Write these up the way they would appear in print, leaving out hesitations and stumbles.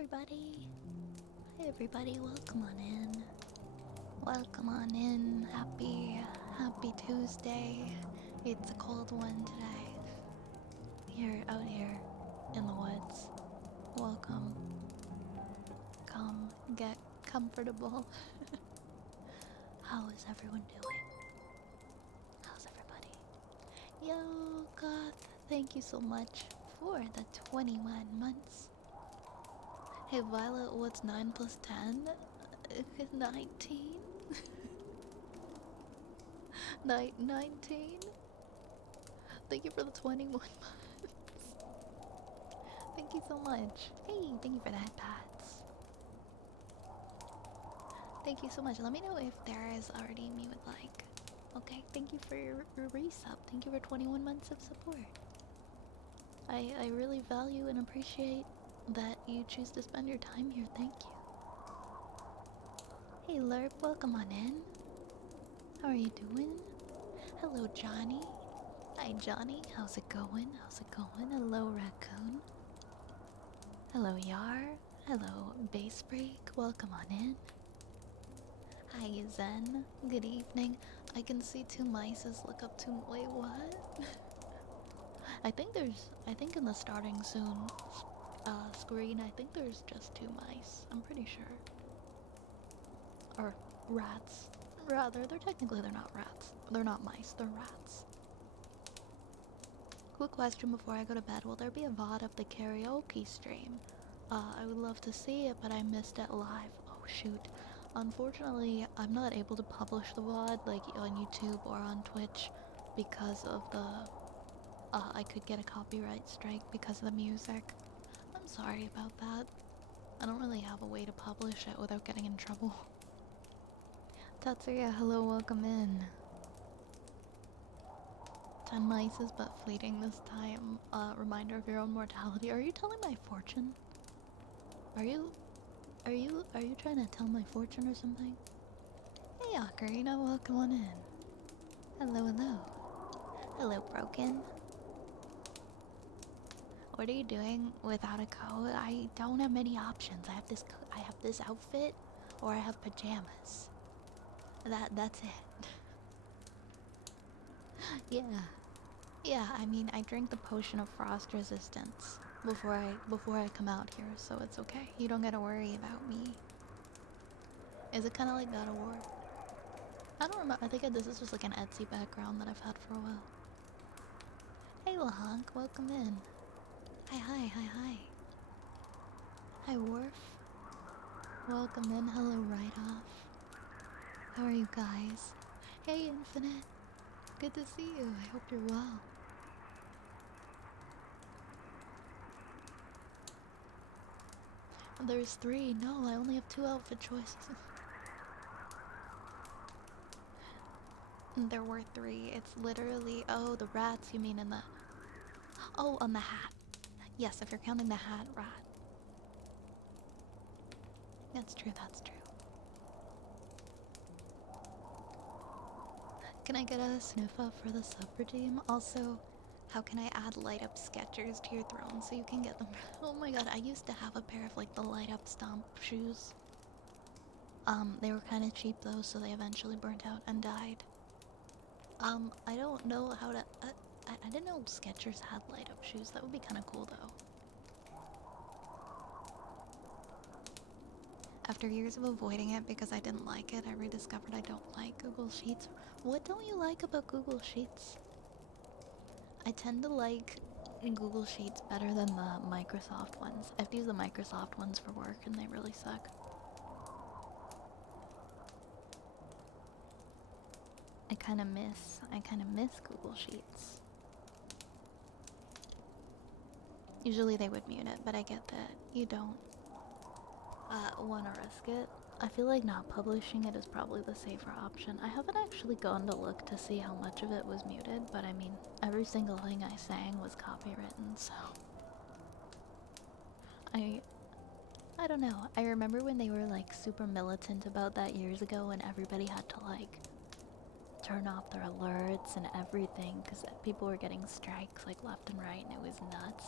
everybody. Hi everybody, welcome on in. Welcome on in. Happy Tuesday. It's a cold one today. Here out here in the woods. Welcome. Come get comfortable. How is everyone doing? How's everybody? Yo, Goth, thank you so much for the 21 months. Hey Violet, what's 9 plus 10? 19? 19? Thank you for the 21 months. Thank you so much. Hey, thank you for the headpads. Thank you so much. Let me know if there is already me would like. Okay, thank you for your resub. Thank you for 21 months of support. I really value and appreciate that you choose to spend your time here. Thank you. Hey Lerp, welcome on in. How are you doing? Hello Johnny. Hi Johnny, how's it going? How's it going? Hello Raccoon. Hello Yar. Hello Base Break, welcome on in. Hi Zen, good evening. I can see two mices look up to— wait, what? I think in the starting soon screen, I think there's just two mice. I'm pretty sure. Or rats. Rather, they're not rats. They're not mice, they're rats. Quick question before I go to bed. Will there be a VOD of the karaoke stream? I would love to see it, but I missed it live. Oh shoot. Unfortunately, I'm not able to publish the VOD like on YouTube or on Twitch because of the I could get a copyright strike because of the music. I'm sorry about that. I don't really have a way to publish it without getting in trouble. Tatsuya, hello, welcome in. 10 mices but fleeting this time. Reminder of your own mortality. Are you telling my fortune? Are you trying to tell my fortune or something? Hey Ocarina, welcome on in. Hello, hello. Hello, Broken. What are you doing without a coat? I don't have many options. I have this outfit, or I have pajamas. That's it. Yeah. Yeah, I mean, I drank the potion of frost resistance before I come out here, so it's okay. You don't gotta worry about me. Is it kind of like God of War? I don't remember. I think this is just like an Etsy background that I've had for a while. Hey, Lahonk, welcome in. Hi. Hi, Worf. Welcome in. Hello, Right Off. How are you guys? Hey, Infinite. Good to see you. I hope you're well. There's 3. No, I only have 2 outfit choices. There were 3. It's literally— oh, the rats you mean in the— oh, on the hat. Yes, if you're counting the hat, rat. That's true, that's true. Can I get a sniff up for the sub redeem? Also, how can I add light up Skechers to your throne so you can get them? Oh my god, I used to have a pair of like the light up stomp shoes. They were kind of cheap though, so they eventually burnt out and died. I don't know how to— I didn't know Skechers had light up shoes. That would be kind of cool though. After years of avoiding it because I didn't like it, I rediscovered I don't like Google Sheets. What don't you like about Google Sheets? I tend to like Google Sheets better than the Microsoft ones. I have to use the Microsoft ones for work and they really suck. I kind of miss Google Sheets. Usually they would mute it, but I get that you don't want to risk it. I feel like not publishing it is probably the safer option. I haven't actually gone to look to see how much of it was muted, but I mean, every single thing I sang was copywritten, so I don't know. I remember when they were like super militant about that years ago and everybody had to like turn off their alerts and everything because people were getting strikes like left and right and it was nuts.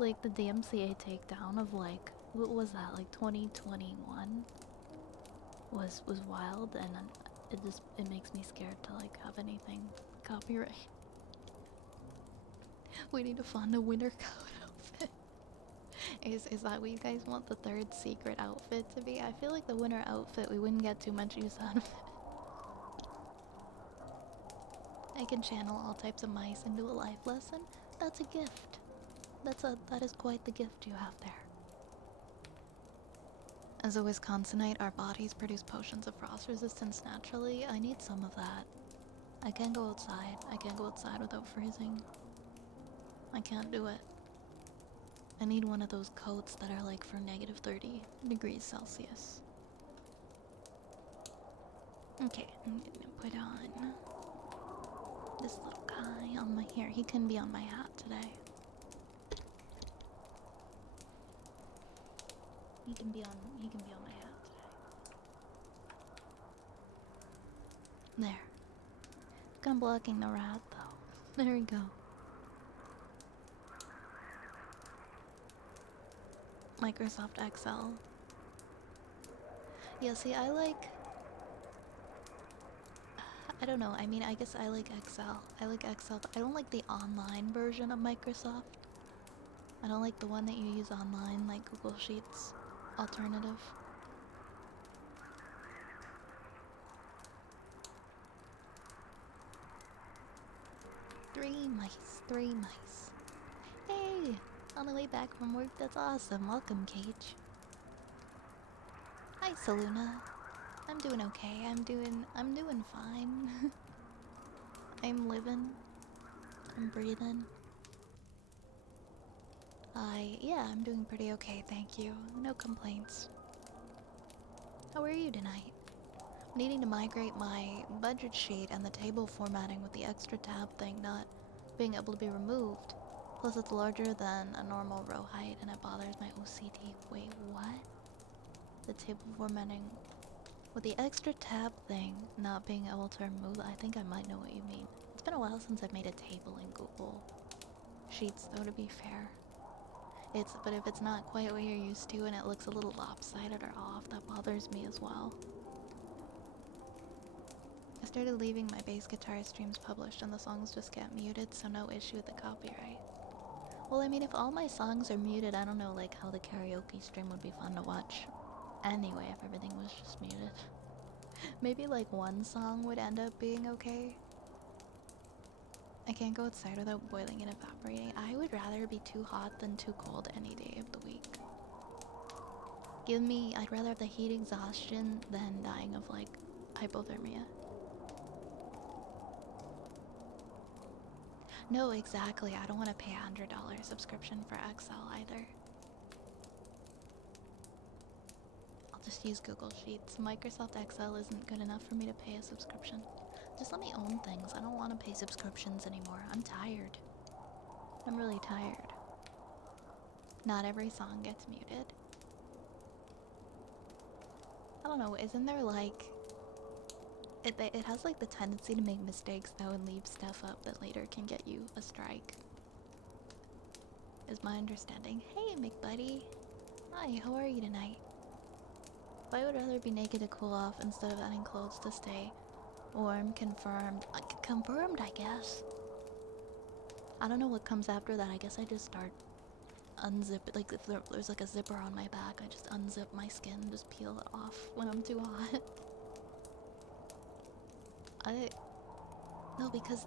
Like the DMCA takedown of like what was that, like 2021 was wild, and it makes me scared to like have anything copyright. We need to find a winter coat outfit. Is that what you guys want the third secret outfit to be? I feel like the winter outfit we wouldn't get too much use out of it. I can channel all types of mice into a life lesson. That's a gift. That is quite the gift you have there. As a Wisconsinite, our bodies produce potions of frost resistance naturally. I need some of that. I can't go outside. I can't go outside without freezing. I can't do it. I need one of those coats that are like for negative 30 degrees Celsius. Okay, I'm gonna put on this little guy on my hair. He can be on my hat today. He can be on my hat today. There. Kind of blocking the rat though. There we go. Microsoft Excel. Yeah, see, I don't know. I mean, I guess I like Excel. I like Excel. I don't like the online version of Microsoft. I don't like the one that you use online, like Google Sheets alternative. Three mice. Hey! On the way back from work, that's awesome. Welcome, Cage. Hi, Saluna. I'm doing okay. I'm doing fine. I'm living. I'm breathing. Yeah, I'm doing pretty okay, thank you. No complaints. How are you tonight? Needing to migrate my budget sheet and the table formatting with the extra tab thing not being able to be removed. Plus it's larger than a normal row height and it bothers my OCD. Wait, what? The table formatting with the extra tab thing not being able to remove, I think I might know what you mean. It's been a while since I've made a table in Google Sheets though, to be fair. But if it's not quite what you're used to and it looks a little lopsided or off, that bothers me as well. I started leaving my bass guitar streams published and the songs just get muted, so no issue with the copyright. Well, I mean, if all my songs are muted, I don't know, like, how the karaoke stream would be fun to watch. Anyway, if everything was just muted. Maybe, like, one song would end up being okay. I can't go outside without boiling and evaporating. I would rather be too hot than too cold any day of the week. I'd rather have the heat exhaustion than dying of, like, hypothermia. No, exactly. I don't want to pay a $100 subscription for Excel either. I'll just use Google Sheets. Microsoft Excel isn't good enough for me to pay a subscription. Just let me own things. I don't want to pay subscriptions anymore. I'm tired. I'm really tired. Not every song gets muted. I don't know, isn't there like... It has like the tendency to make mistakes though and leave stuff up that later can get you a strike. Is my understanding. Hey, McBuddy. Hi, how are you tonight? I would rather be naked to cool off instead of adding clothes to stay warm. Confirmed. Confirmed, I guess. I don't know what comes after that. I guess I just start unzip it. Like if there's like a zipper on my back, I just unzip my skin and just peel it off when I'm too hot. No, because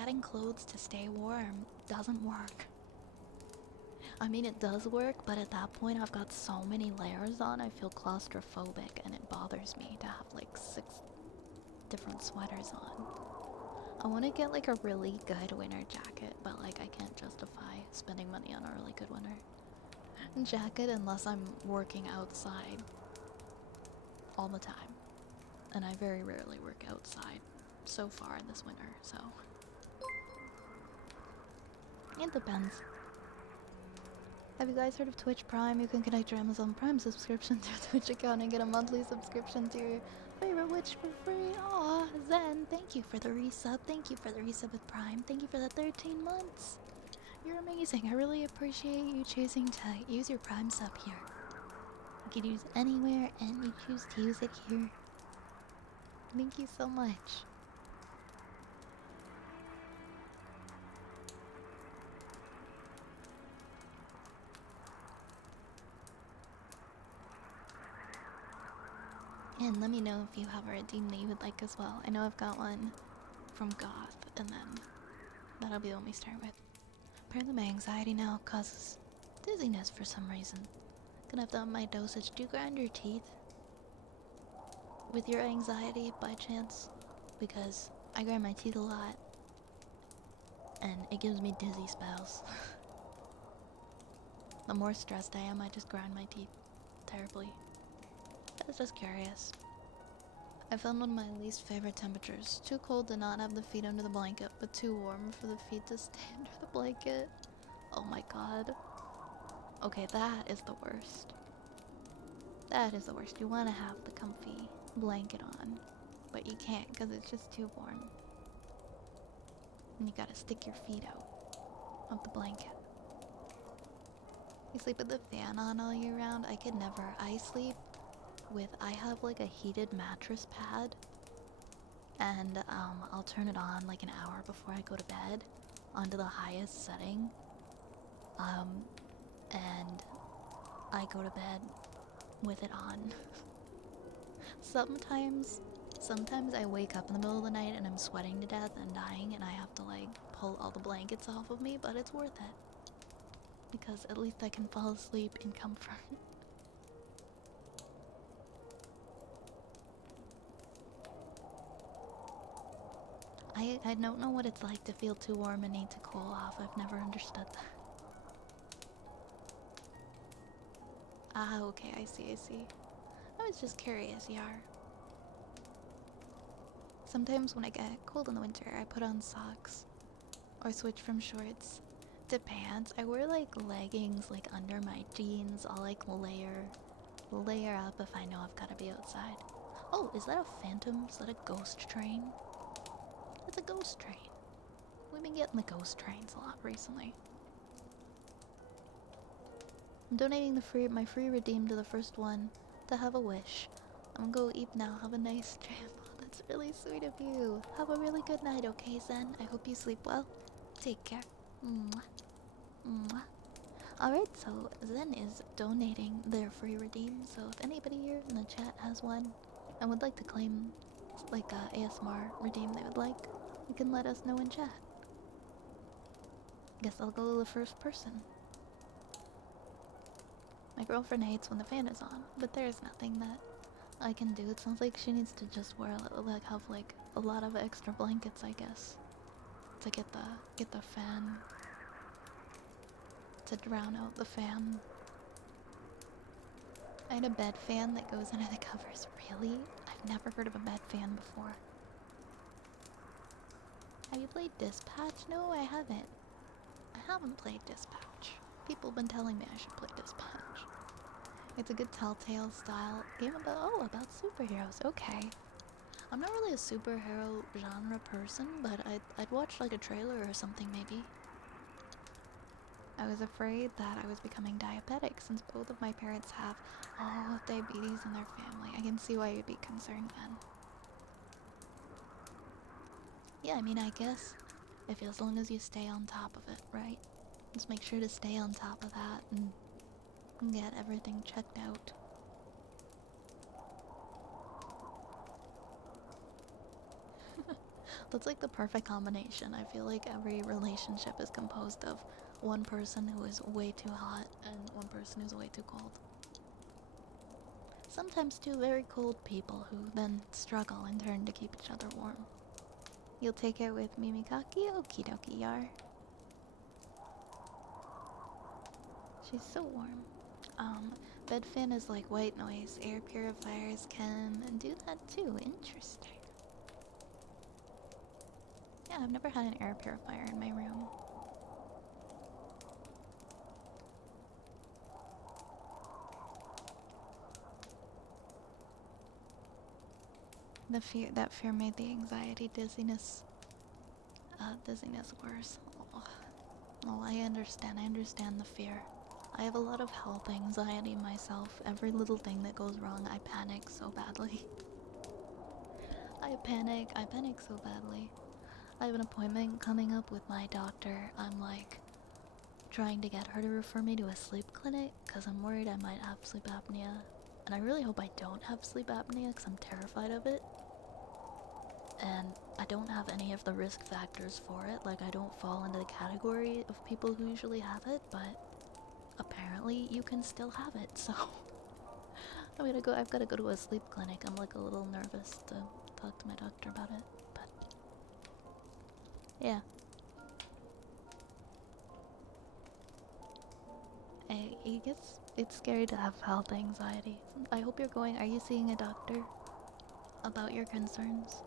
adding clothes to stay warm doesn't work. I mean, it does work, but at that point I've got so many layers on, I feel claustrophobic and it bothers me to have like 6 different sweaters on. I want to get like a really good winter jacket, but like I can't justify spending money on a really good winter jacket unless I'm working outside all the time. And I very rarely work outside so far in this winter, so it depends. Have you guys heard of Twitch Prime? You can connect your Amazon Prime subscription to your Twitch account and get a monthly subscription to your favorite witch for free. Aw, Zen, thank you for the resub. Thank you for the resub with Prime. Thank you for the 13 months. You're amazing. I really appreciate you choosing to use your Prime sub here. You can use anywhere and you choose to use it here. Thank you so much. And let me know if you have a redeem that you would like as well. I know I've got one from Goth, and then that'll be the one we start with. Apparently my anxiety now causes dizziness for some reason. Gonna have to up my dosage. Do you grind your teeth with your anxiety by chance? Because I grind my teeth a lot, and it gives me dizzy spells. The more stressed I am, I just grind my teeth terribly. I was just curious. I found one of my least favorite temperatures. Too cold to not have the feet under the blanket, but too warm for the feet to stay under the blanket. Oh my god. Okay, that is the worst. That is the worst. You want to have the comfy blanket on, but you can't because it's just too warm. And you gotta stick your feet out of the blanket. You sleep with the fan on all year round? I could never. I have like a heated mattress pad, and I'll turn it on like an hour before I go to bed onto the highest setting. And I go to bed with it on. Sometimes I wake up in the middle of the night and I'm sweating to death and dying and I have to like pull all the blankets off of me, but it's worth it. Because at least I can fall asleep in comfort. I don't know what it's like to feel too warm and need to cool off. I've never understood that. Ah, okay, I see. I was just curious, Yar. Sometimes when I get cold in the winter, I put on socks or switch from shorts to pants. I wear like leggings like under my jeans. I'll like layer up if I know I've got to be outside. Oh, is that a phantom? Is that a ghost train? It's a ghost train. We've been getting the ghost trains a lot recently. I'm donating my free redeem to the first one to have a wish. I'm gonna go eat now. Have a nice stream. That's really sweet of you. Have a really good night, okay, Zen? I hope you sleep well. Take care. Mwah. Mwah. Alright, so Zen is donating their free redeem, so if anybody here in the chat has one and would like to claim like a ASMR redeem they would like, you can let us know in chat. Guess I'll go to the first person. My girlfriend hates when the fan is on, but there's nothing that I can do. It sounds like she needs to just have a lot of extra blankets, I guess, to get the fan, to drown out the fan. I had a bed fan that goes under the covers. Really? I've never heard of a bed fan before. Have you played Dispatch? No, I haven't. I haven't played Dispatch. People have been telling me I should play Dispatch. It's a good Telltale style game about superheroes. Okay. I'm not really a superhero genre person, but I'd watch like a trailer or something maybe. I was afraid that I was becoming diabetic since both of my parents have diabetes in their family. I can see why you'd be concerned then. Yeah, I mean, I guess as long as you stay on top of it, right? Just make sure to stay on top of that and get everything checked out. That's like the perfect combination. I feel like every relationship is composed of one person who is way too hot and one person who's way too cold. Sometimes two very cold people who then struggle in turn to keep each other warm. You'll take it with Mimikaki? Okie dokie, Yar. She's so warm. Bed fan is like white noise. Air purifiers can do that too. Interesting. Yeah, I've never had an air purifier in my room. That fear made the anxiety, dizziness worse. Oh, I understand the fear. I have a lot of health anxiety myself. Every little thing that goes wrong, I panic so badly. I panic so badly. I have an appointment coming up with my doctor. I'm like trying to get her to refer me to a sleep clinic because I'm worried I might have sleep apnea. And I really hope I don't have sleep apnea because I'm terrified of it. And I don't have any of the risk factors for it. Like, I don't fall into the category of people who usually have it, but apparently you can still have it, so I've gotta go to a sleep clinic. I'm like a little nervous to talk to my doctor about it, but yeah. It's scary to have health anxiety. I hope are you seeing a doctor about your concerns?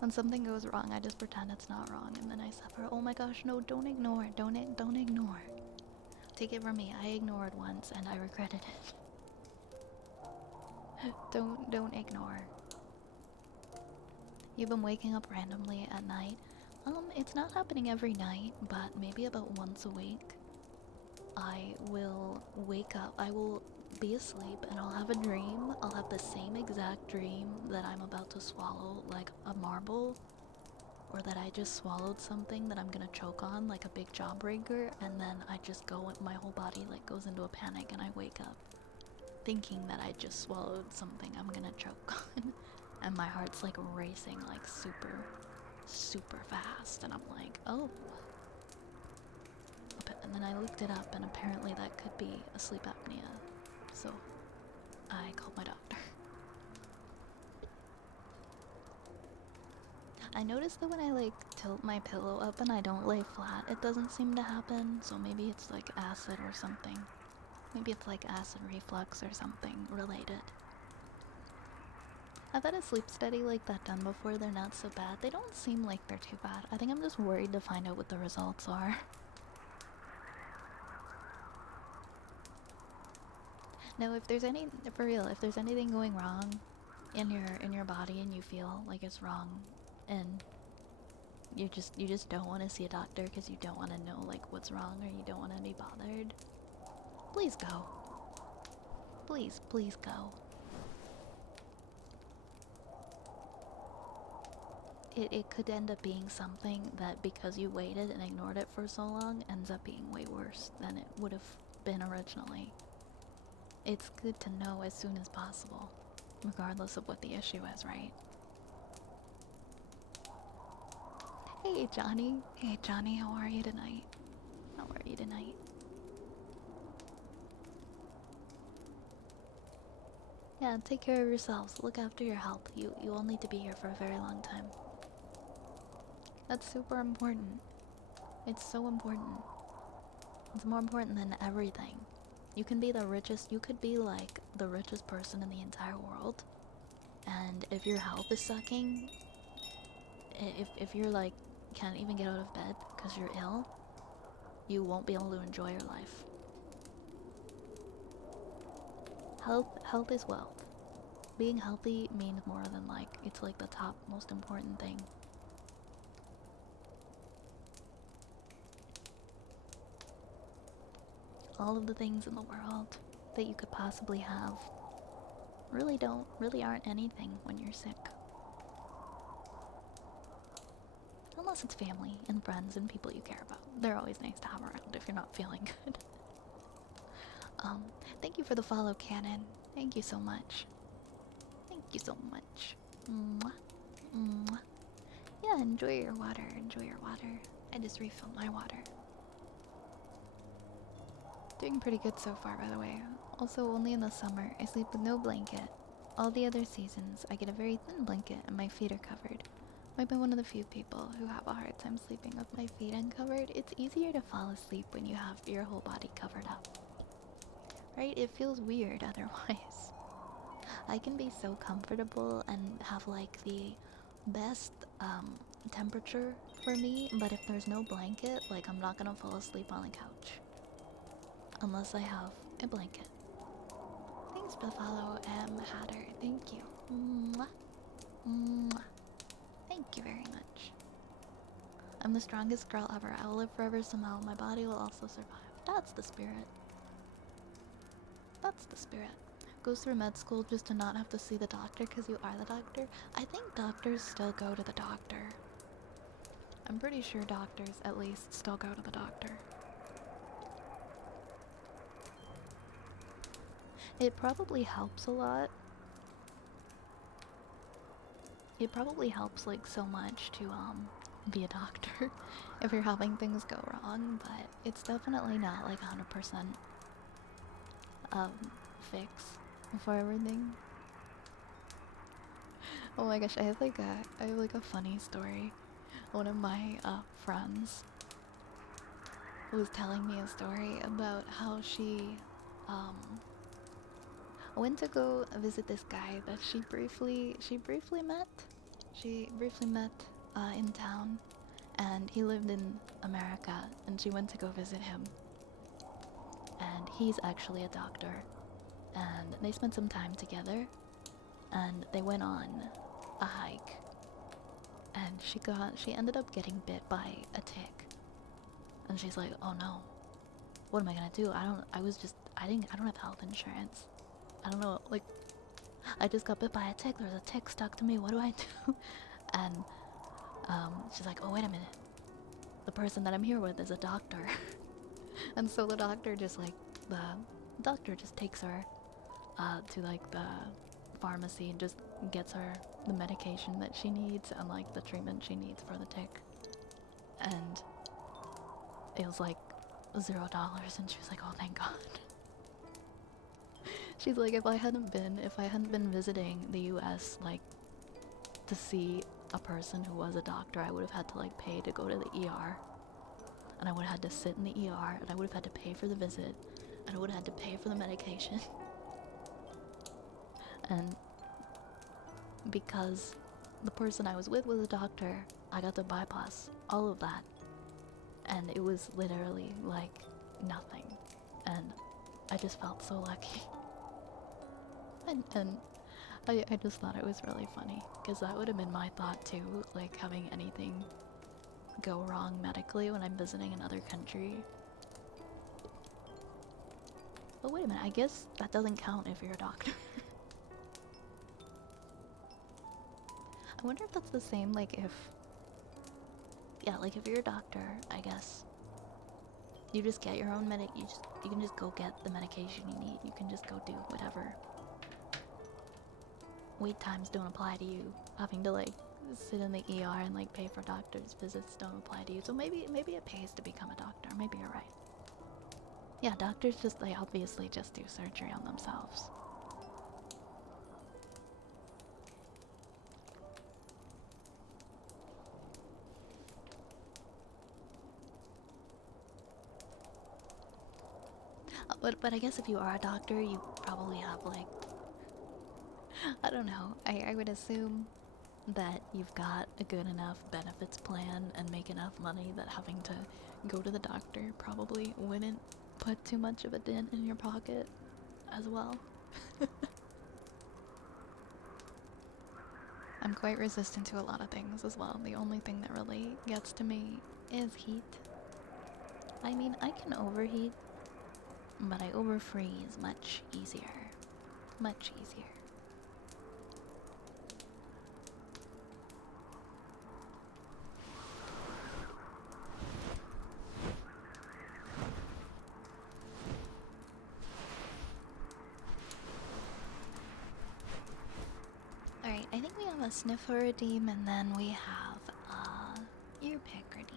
When something goes wrong, I just pretend it's not wrong, and then I suffer. Oh my gosh, no, don't ignore, don't ignore. Take it from me, I ignored once, and I regretted it. Don't ignore. You've been waking up randomly at night. It's not happening every night, but maybe about once a week. I will wake up, I will be asleep, and I'll have a dream. I'll have the same exact dream that I'm about to swallow, like a marble, or that I just swallowed something that I'm gonna choke on, like a big jawbreaker, and then I just my whole body like goes into a panic, and I wake up thinking that I just swallowed something I'm gonna choke on. And my heart's like racing like super fast, and I'm like, oh. And then I looked it up, and apparently that could be a sleep apnea. So I called my doctor. I noticed that when I like tilt my pillow up and I don't lay flat, it doesn't seem to happen. So maybe it's like acid or something. Maybe it's like acid reflux or something related. I've had a sleep study like that done before. They're not so bad. They don't seem like they're too bad. I think I'm just worried to find out what the results are. No, if there's any, for real, if there's anything going wrong in your body and you feel like it's wrong, and you just don't want to see a doctor because you don't want to know like what's wrong, or you don't want to be bothered, please go. Please go. It could end up being something that, because you waited and ignored it for so long, ends up being way worse than it would have been originally. It's good to know as soon as possible, regardless of what the issue is, right? Hey Johnny, how are you tonight? How are you tonight? Yeah, take care of yourselves. Look after your health. You will need to be here for a very long time. That's super important. It's so important. It's more important than everything. You can be the richest, you could be like the richest person in the entire world, and if your health is sucking, if you're like can't even get out of bed because you're ill, you won't be able to enjoy your life. Health is wealth. Being healthy means more than like, it's like the top most important thing. All of the things in the world that you could possibly have really aren't anything when you're sick. Unless it's family and friends and people you care about. They're always nice to have around if you're not feeling good. Thank you for the follow, Cannon. Thank you so much. Thank you so much. Mwah. Mwah. Yeah, enjoy your water. Enjoy your water. I just refilled my water. Doing pretty good so far, by the way. Also, only in the summer, I sleep with no blanket. All the other seasons, I get a very thin blanket and my feet are covered. Might be one of the few people who have a hard time sleeping with my feet uncovered. It's easier to fall asleep when you have your whole body covered up. Right? It feels weird otherwise. I can be so comfortable and have like the best temperature for me, but if there's no blanket, like I'm not gonna fall asleep on the couch. Unless I have a blanket. Thanks for the follow, Hatter. Thank you. Mwah. Mwah. Thank you very much. I'm the strongest girl ever. I will live forever somehow. My body will also survive. That's the spirit. That's the spirit. Goes through med school just to not have to see the doctor because you are the doctor. I think doctors still go to the doctor. I'm pretty sure doctors at least still go to the doctor. It probably helps a lot. It probably helps like so much to be a doctor if you're having things go wrong, but it's definitely not like 100% fix for everything. Oh my gosh, I have like a funny story. One of my friends was telling me a story about how she went to go visit this guy that she briefly met. She briefly met in town, and he lived in America, and she went to go visit him. And he's actually a doctor, and they spent some time together, and they went on a hike, and she ended up getting bit by a tick, and she's like, oh no, what am I gonna do? I don't have health insurance. I don't know, like, I just got bit by a tick. There's a tick stuck to me. What do I do? And she's like, oh, wait a minute. The person that I'm here with is a doctor. And so the doctor just takes her to like the pharmacy and just gets her the medication that she needs and like the treatment she needs for the tick. And it was like $0, and she was like, oh, thank God. She's like, if I hadn't been visiting the US, like, to see a person who was a doctor, I would have had to, like, pay to go to the ER. And I would have had to sit in the ER, and I would have had to pay for the visit, and I would have had to pay for the medication. And because the person I was with was a doctor, I got to bypass all of that. And it was literally, like, nothing. And I just felt so lucky. And I just thought it was really funny, because that would have been my thought too, like having anything go wrong medically when I'm visiting another country. But wait a minute, I guess that doesn't count if you're a doctor. I wonder if that's the same, like if you're a doctor, I guess you just get your own you can just go get the medication you need. You can just go do whatever. Wait times don't apply to you. Having to like sit in the ER and like pay for doctor's visits don't apply to you. So maybe it pays to become a doctor. Maybe you're right. Yeah, doctors they obviously just do surgery on themselves. But I guess if you are a doctor, you probably have like, I don't know. I would assume that you've got a good enough benefits plan and make enough money that having to go to the doctor probably wouldn't put too much of a dent in your pocket as well. I'm quite resistant to a lot of things as well. The only thing that really gets to me is heat. I mean, I can overheat, but I overfreeze much easier. Much easier. Alright, I think we have a sniffer redeem, and then we have a ear pick redeem.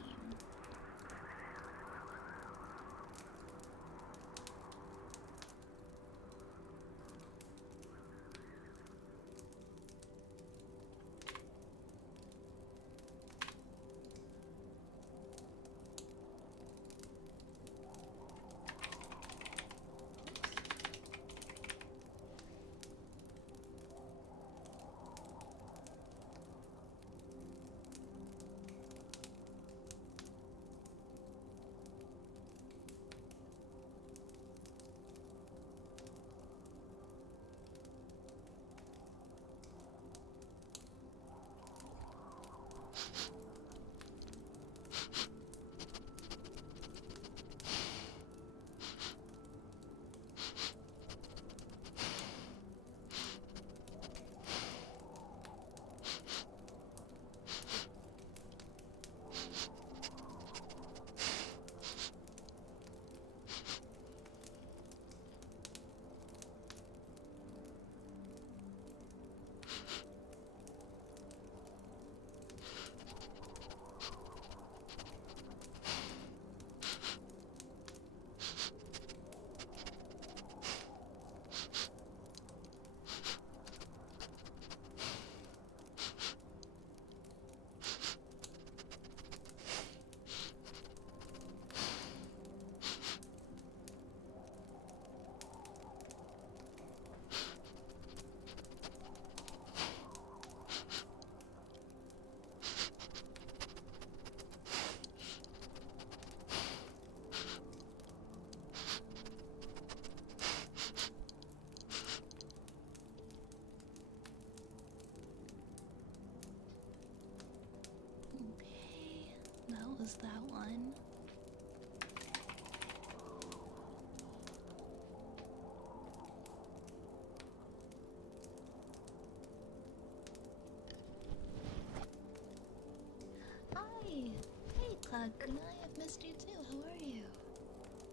Kunai, I've missed you too. How are you?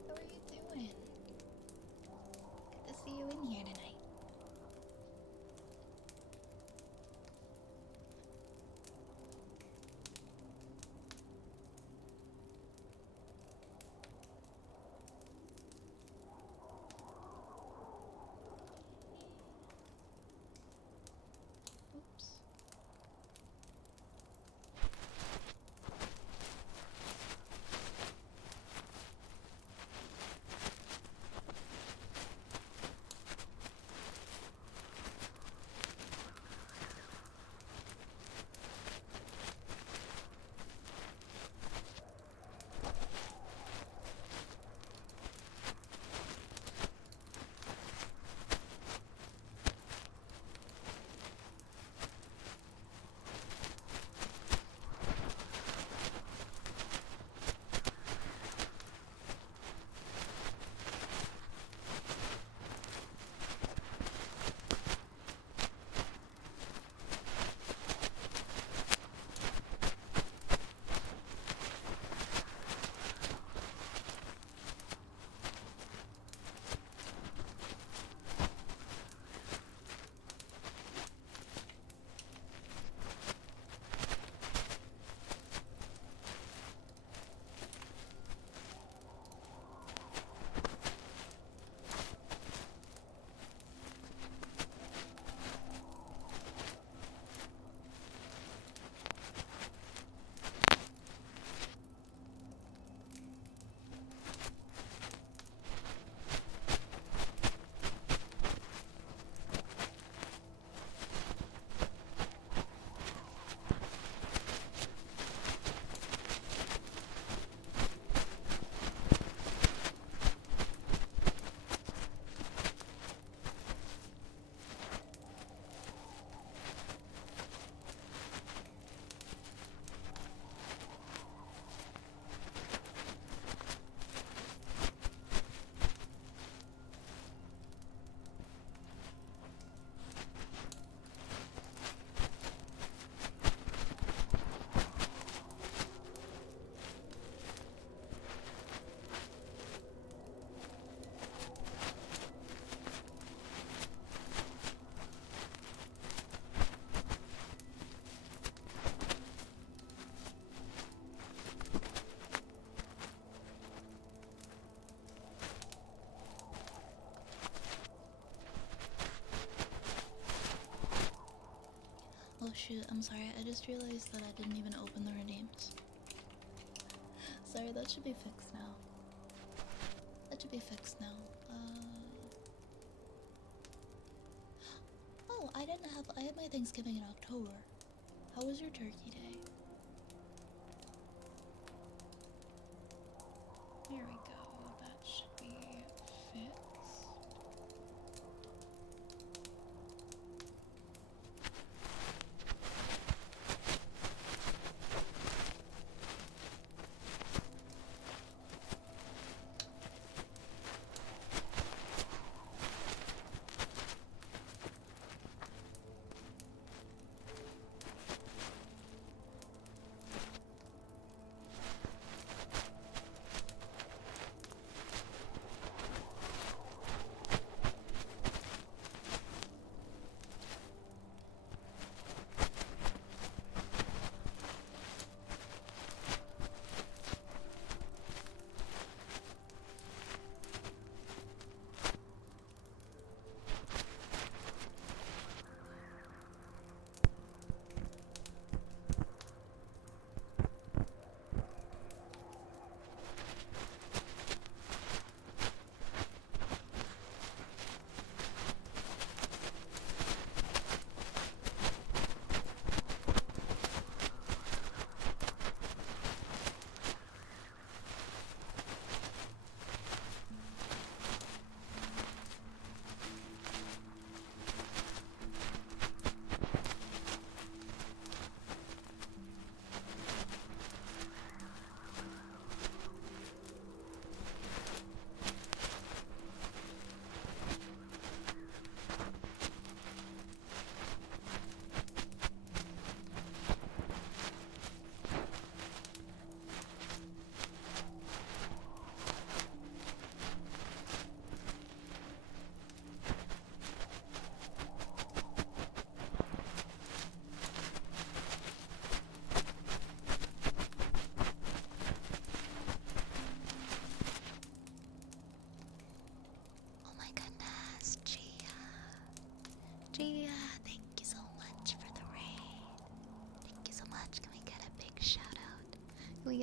How are you doing? Good to see you in here tonight. Oops. Oh shoot, I'm sorry, I just realized that I didn't even open the redeems. Sorry, that should be fixed now. That should be fixed now. Oh, I had my Thanksgiving in October. How was your turkey day? Here we go, that should be fixed.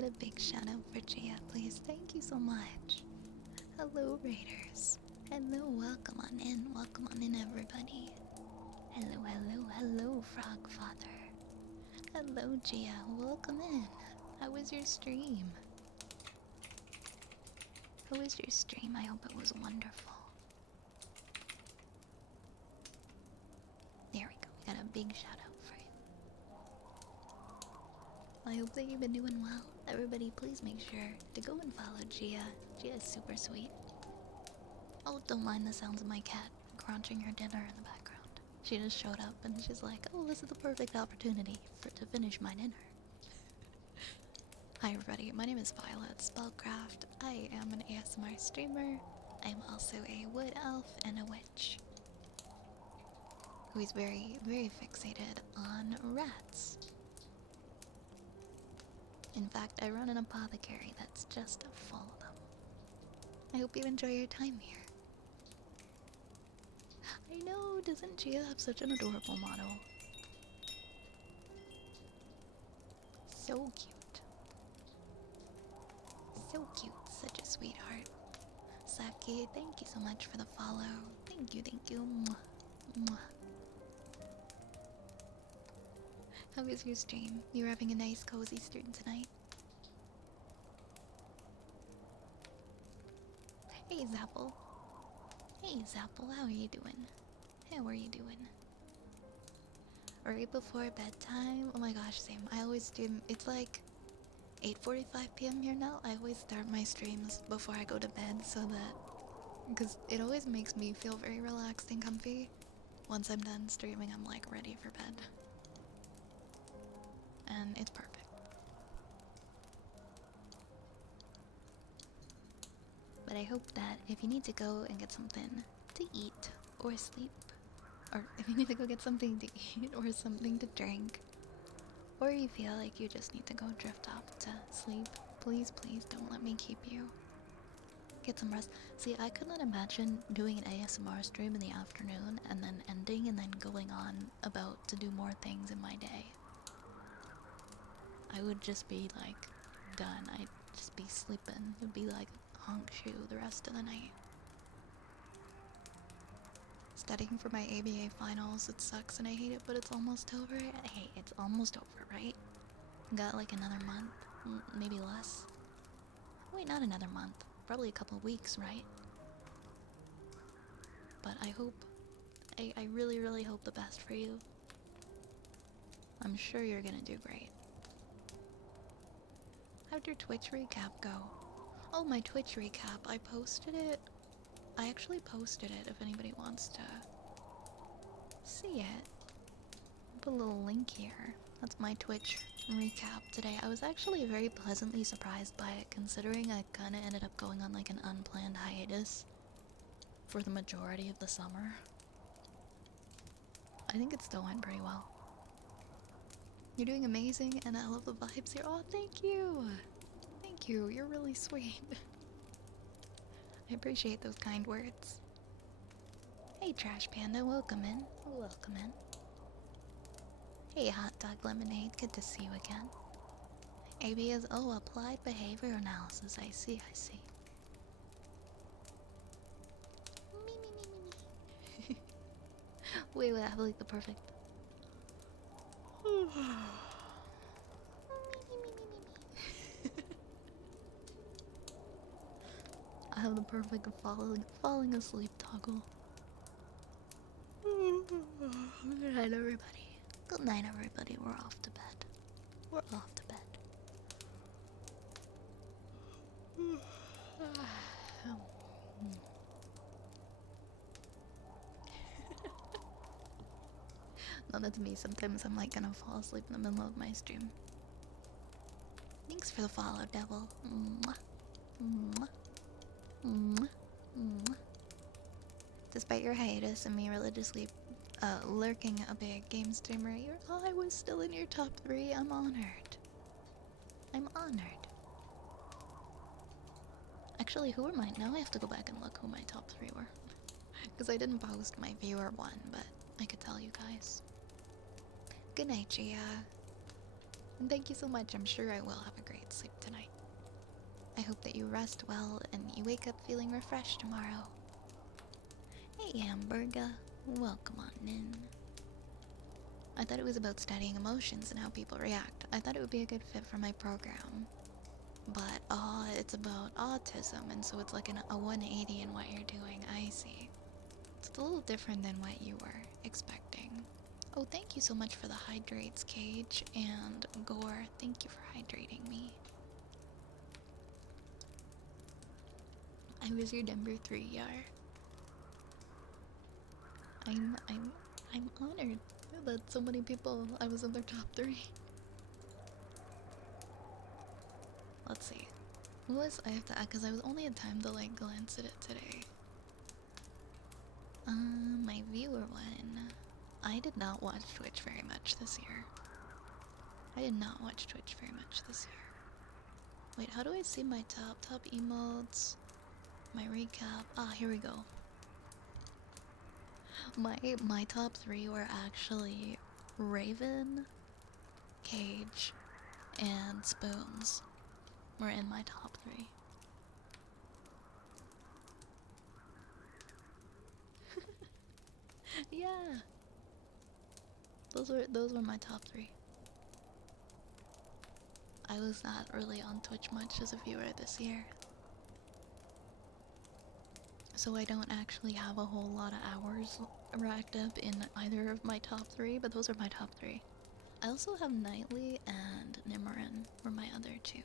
get a big shout out for Gia, please? Thank you so much. Hello, Raiders. Hello, welcome on in. Welcome on in, everybody. Hello, hello, hello, Frog Father. Hello, Gia. Welcome in. How was your stream? How was your stream? I hope it was wonderful. There we go. We got a big shout out for you. I hope that you've been doing well. Everybody, please make sure to go and follow Gia. Gia is super sweet. Oh, don't mind the sounds of my cat crunching her dinner in the background. She just showed up and she's like, oh, this is the perfect opportunity to finish my dinner. Hi everybody, my name is Violet Spellcraft. I am an ASMR streamer. I'm also a wood elf and a witch who is very, very fixated on rats. In fact, I run an apothecary that's just full of them. I hope you enjoy your time here. I know, doesn't Gia have such an adorable motto? So cute. So cute, such a sweetheart. Saki, thank you so much for the follow. Thank you, thank you. Mwah. Mwah. How was your stream? You're having a nice cozy stream tonight? Hey Zapple. Hey Zapple, how are you doing? How are you doing? Right before bedtime? Oh my gosh, same. I always stream. It's like 8:45 p.m. here now. I always start my streams before I go to bed so that... because it always makes me feel very relaxed and comfy. Once I'm done streaming, I'm like ready for bed. And it's perfect. But I hope that if you need to go and get something to eat or sleep, or if you need to go get something to eat or something to drink, or you feel like you just need to go drift off to sleep, please, please don't let me keep you. Get some rest. See, I could not imagine doing an ASMR stream in the afternoon and then ending and then going on about to do more things in my day. I would just be like done. I'd just be sleeping. It would be like honk shoe the rest of the night. Studying for my ABA finals, it sucks and I hate it, but it's almost over. Hey, it's almost over, right? Got like another month, maybe less. Wait, not another month. Probably a couple of weeks, right? But I hope, I really, really hope the best for you. I'm sure you're gonna do great. How'd your Twitch recap go? Oh, my Twitch recap, I posted it. I actually posted it if anybody wants to see it. Put a little link here. That's my Twitch recap today. I was actually very pleasantly surprised by it, considering I kind of ended up going on like an unplanned hiatus for the majority of the summer. I think it still went pretty well. You're doing amazing, and I love the vibes here. Oh, thank you! Thank you, you're really sweet. I appreciate those kind words. Hey, Trash Panda, welcome in. Welcome in. Hey, Hot Dog Lemonade, good to see you again. AB is, oh, applied behavior analysis. I see, I see. Me, me, me, me, me. Wait, I have like the perfect. Me, me, me, me, me, me. I have the perfect falling asleep toggle. Good night, everybody. Good night, everybody. We're off to bed. We're off to bed. No, that's me. Sometimes I'm like gonna fall asleep in the middle of my stream. Thanks for the follow, Devil. Mwah. Mwah. Mwah. Mwah. Despite your hiatus and me religiously lurking a big game streamer, I was still in your top 3. I'm honored. I'm honored. Actually, who are mine? Now I have to go back and look who my top 3 were. Because I didn't post my viewer one, but I could tell you guys. Good night, Gia. And thank you so much. I'm sure I will have a great sleep tonight. I hope that you rest well and you wake up feeling refreshed tomorrow. Hey, Hamburger. Welcome on in. I thought it was about studying emotions and how people react. I thought it would be a good fit for my program. But, it's about autism, and so it's like a 180 in what you're doing. I see. It's a little different than what you were expecting. Oh, thank you so much for the hydrates, Cage, and Gore. Thank you for hydrating me. I was your number 3, Yar. I'm honored that so many people, I was in their top 3. Let's see. I have to, because I was only had time to like glance at it today. My viewer one. I did not watch Twitch very much this year. I did not watch Twitch very much this year. Wait, how do I see my top emotes? My recap. Ah, here we go. My top 3 were actually Raven, Cage, and Spoons. Were in my top 3. Yeah. Those were my top 3. I was not really on Twitch much as a viewer this year. So I don't actually have a whole lot of hours racked up in either of my top 3, but those are my top 3. I also have Nightly and Nimarin were my other 2.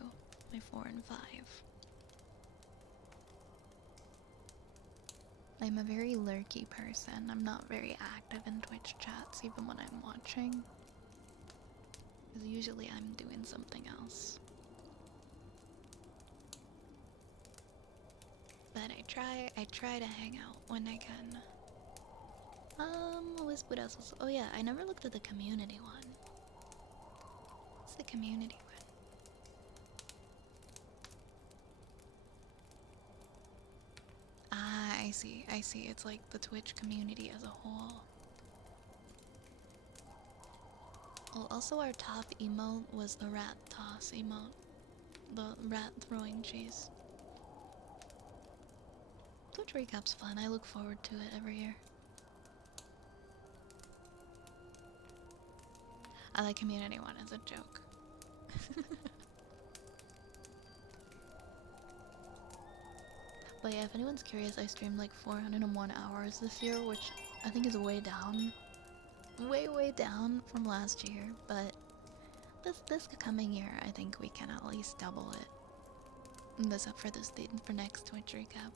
My 4 and 5. I'm a very lurky person. I'm not very active in Twitch chats even when I'm watching. Because usually I'm doing something else. But I try to hang out when I can. What else was, oh yeah, I never looked at the community one. What's the community one? Ah, I see, it's like the Twitch community as a whole. Oh, also our top emote was the rat toss emote. The rat throwing cheese. Twitch recap's fun, I look forward to it every year. I like community one as a joke. But yeah, if anyone's curious, I streamed like 401 hours this year, which I think is way down. Way down from last year, but this coming year, I think we can at least double it. This up for for next Twitch recap.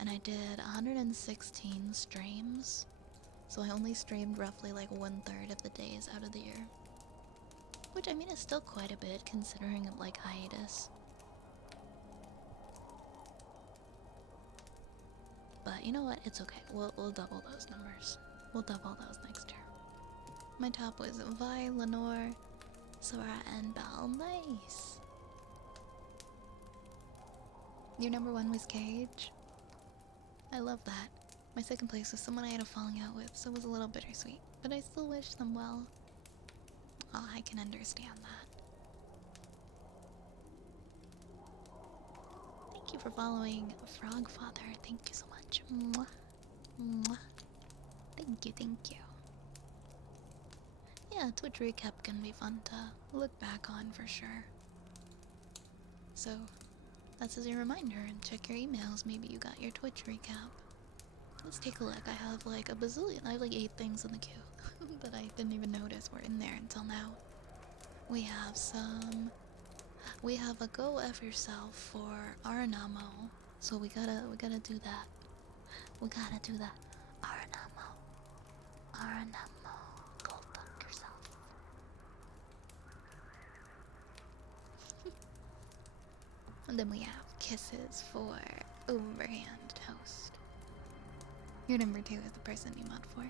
And I did 116 streams, so I only streamed roughly like 1/3 of the days out of the year. Which, I mean, is still quite a bit considering like hiatus. But you know what? It's okay. We'll double those numbers. We'll double those next year. My top was Vi, Lenore, Sora, and Belle. Nice. Your number 1 was Cage. I love that. My second place was someone I had a falling out with, so it was a little bittersweet. But I still wish them well. Oh, I can understand that. Thank you for following Frogfather. Thank you so much. Mwah. Mwah. Thank you. Yeah, Twitch recap can be fun to look back on for sure. So, that's as a reminder, and check your emails. Maybe you got your Twitch recap. Let's take a look. I have like a bazillion. I have like 8 things in the queue that I didn't even notice were in there until now. We have a go F yourself for Aranamo. So we gotta do that. We gotta do that. Aranamo, go fuck yourself. And then we have kisses for Overhand Toast. Your number 2 is the person you mod for.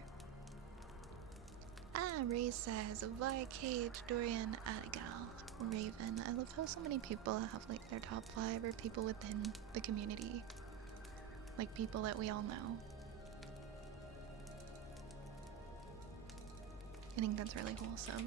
Ah, Ray says, Vi, Cage, Dorian, Adigal, Raven. I love how so many people have like their top 5 or people within the community. Like people that we all know. I think that's really wholesome.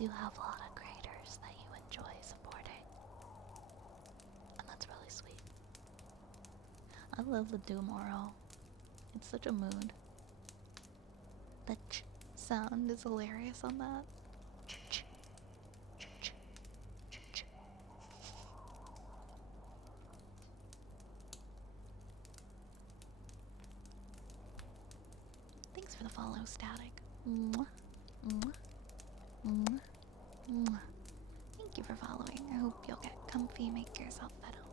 means you have a lot of creators that you enjoy supporting. And that's really sweet. I love the Doomoro. It's such a mood. The ch sound is hilarious on that. Ch ch ch ch ch ch. Thanks for the follow, Static. Mwah, mwah, mwah, mwah. Thank you for following. I hope you'll get comfy, make yourself at home.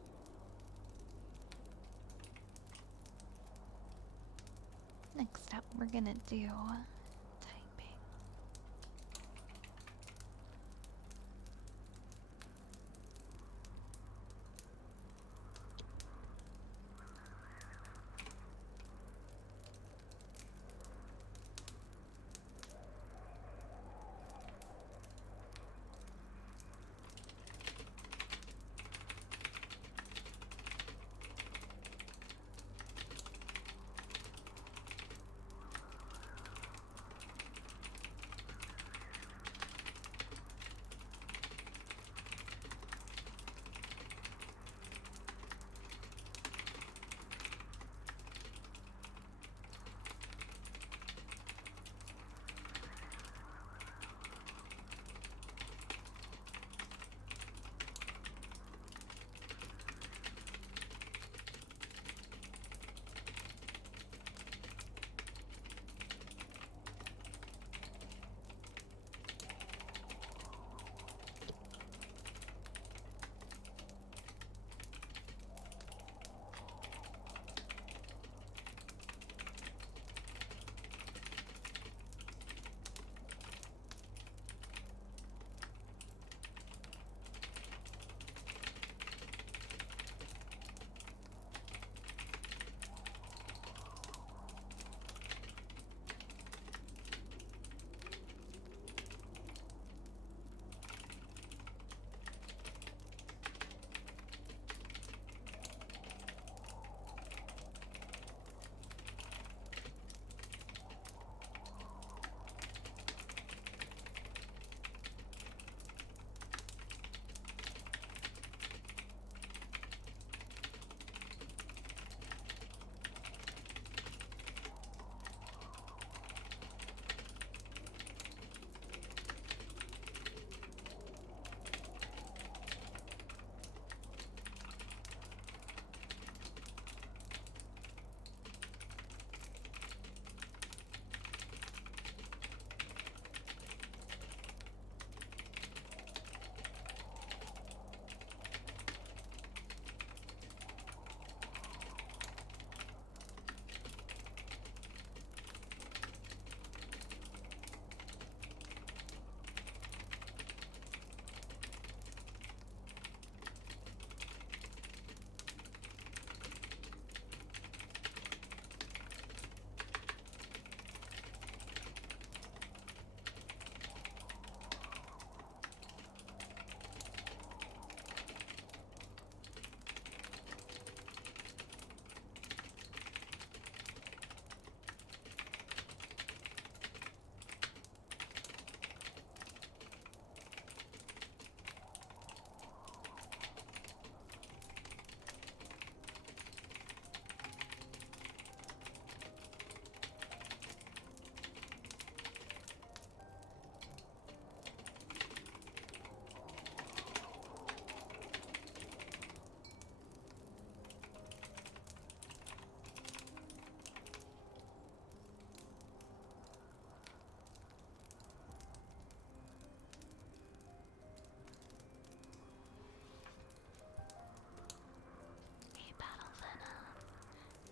Next up, we're gonna do typing.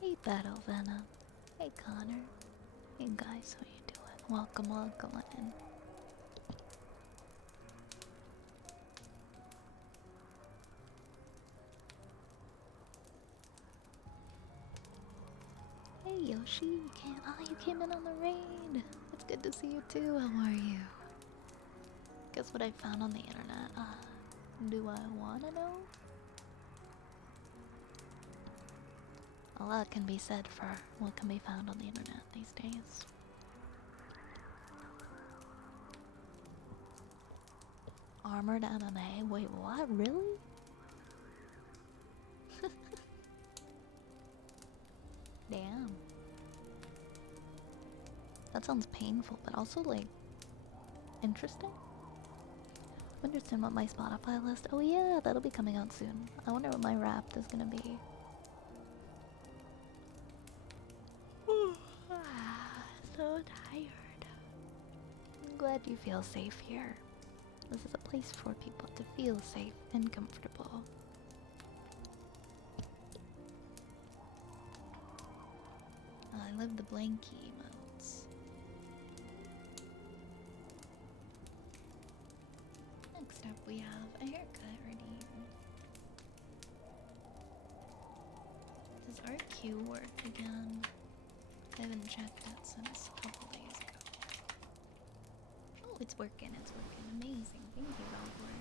Hey Battle Venom. Hey Connor. Hey guys, how you doing? Welcome, welcome in. Hey Yoshi, you came in on the raid. It's good to see you too. How are you? Guess what I found on the internet? Do I wanna know? A lot can be said for what can be found on the internet these days. armor to MMA? Wait, what? Really? Damn. That sounds painful, but also, like, interesting. Wonder soon what my Spotify list. Oh yeah, that'll be coming out soon. I wonder what my Wrapped is gonna be. So tired. I'm glad you feel safe here. This is a place for people to feel safe and comfortable. I love the blankie emotes. Next up, we have a haircut redeemed. Does RQ work again? I haven't checked it since a couple days ago. Oh, it's working, it's working. Amazing. Thank you, Velvor.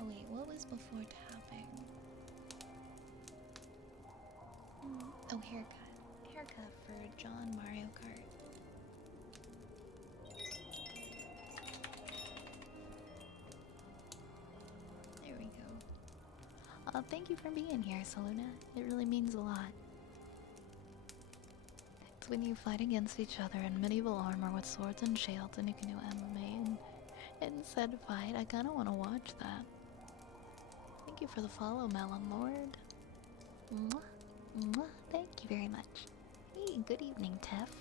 Oh wait, what was before tapping? Oh, haircut. Haircut for John Mario Kart. There we go. Thank you for being here, Saluna. It really means a lot. It's when you fight against each other in medieval armor with swords and shields and you can do MMA and said fight. I kinda wanna watch that. Thank you for the follow, Melon Lord. Mwah. Mwah. Thank you very much. Hey, good evening, Tiff.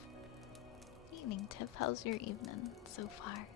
Good evening, Tiff. How's your evening so far?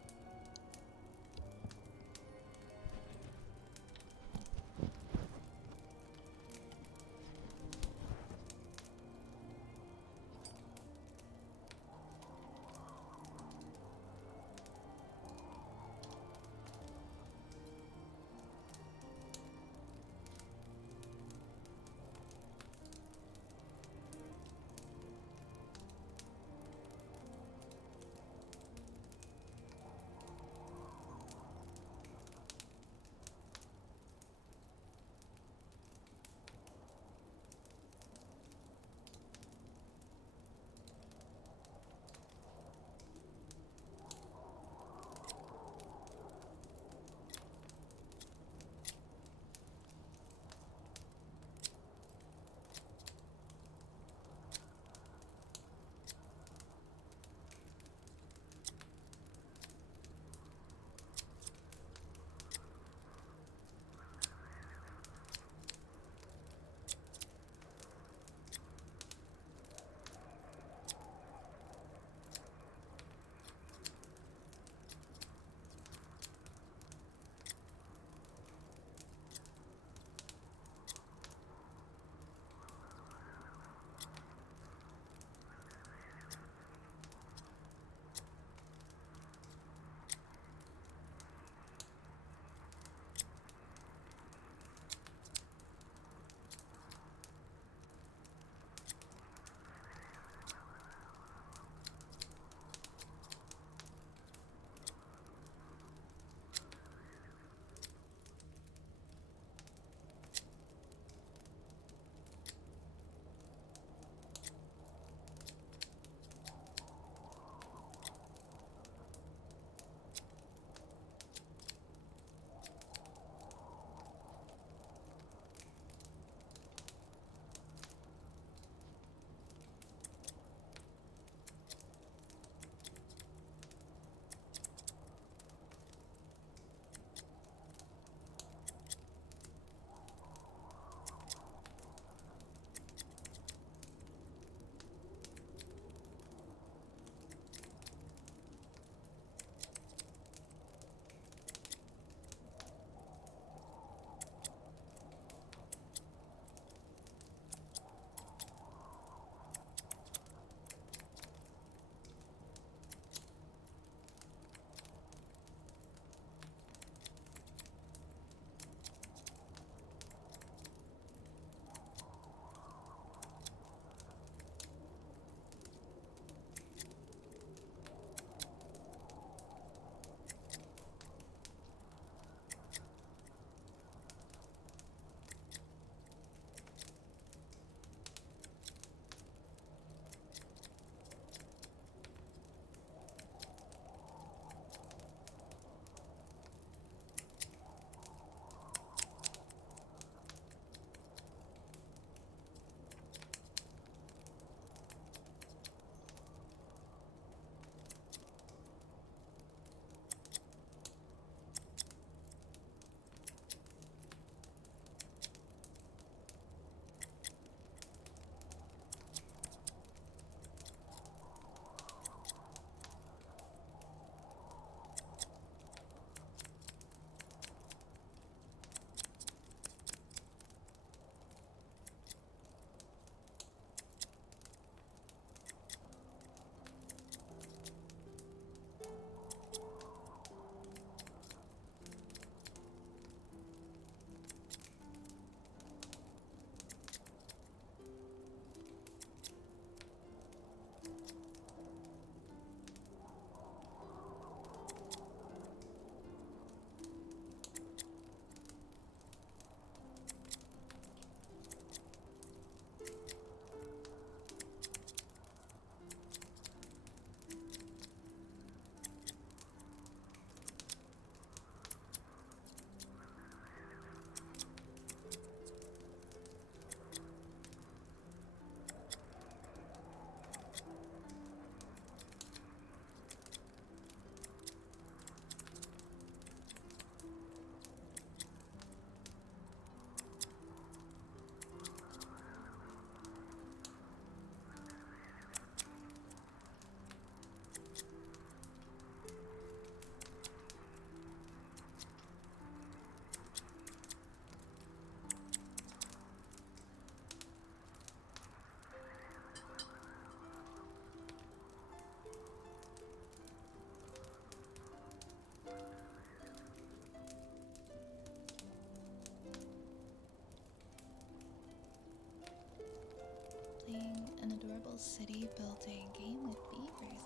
adorable city building game with beavers.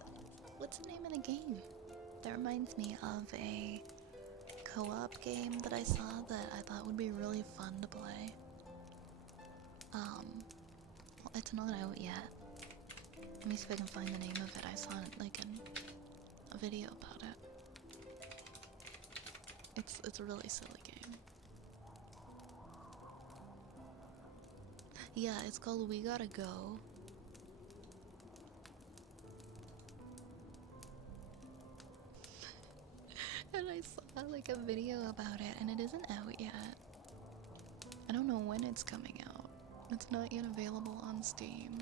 What's the name of the game? That reminds me of a co-op game that I saw that I thought would be really fun to play. Well, it's not out yet. Let me see if I can find the name of it. I saw like a video about it. It's a really silly game. Yeah, it's called We Gotta Go. And I saw like a video about it and it isn't out yet. I don't know when it's coming out. It's not yet available on Steam.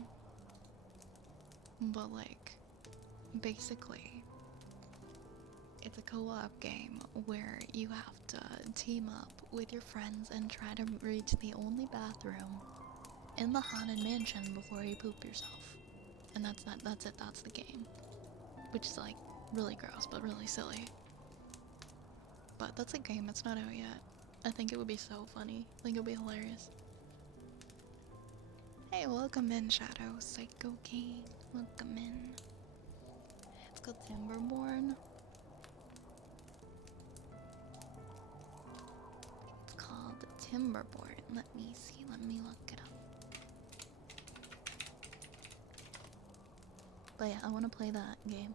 But like, basically, it's a co-op game where you have to team up with your friends and try to reach the only bathroom in the haunted mansion before you poop yourself. And that's it, that's the game. Which is like really gross but really silly. But that's a game, it's not out yet. I think it would be so funny. I think it would be hilarious. Hey, welcome in, Shadow Psycho King. Welcome in. It's called Timberborn. It's called Timberborn. Let me see, let me look it up. But yeah, I want to play that game.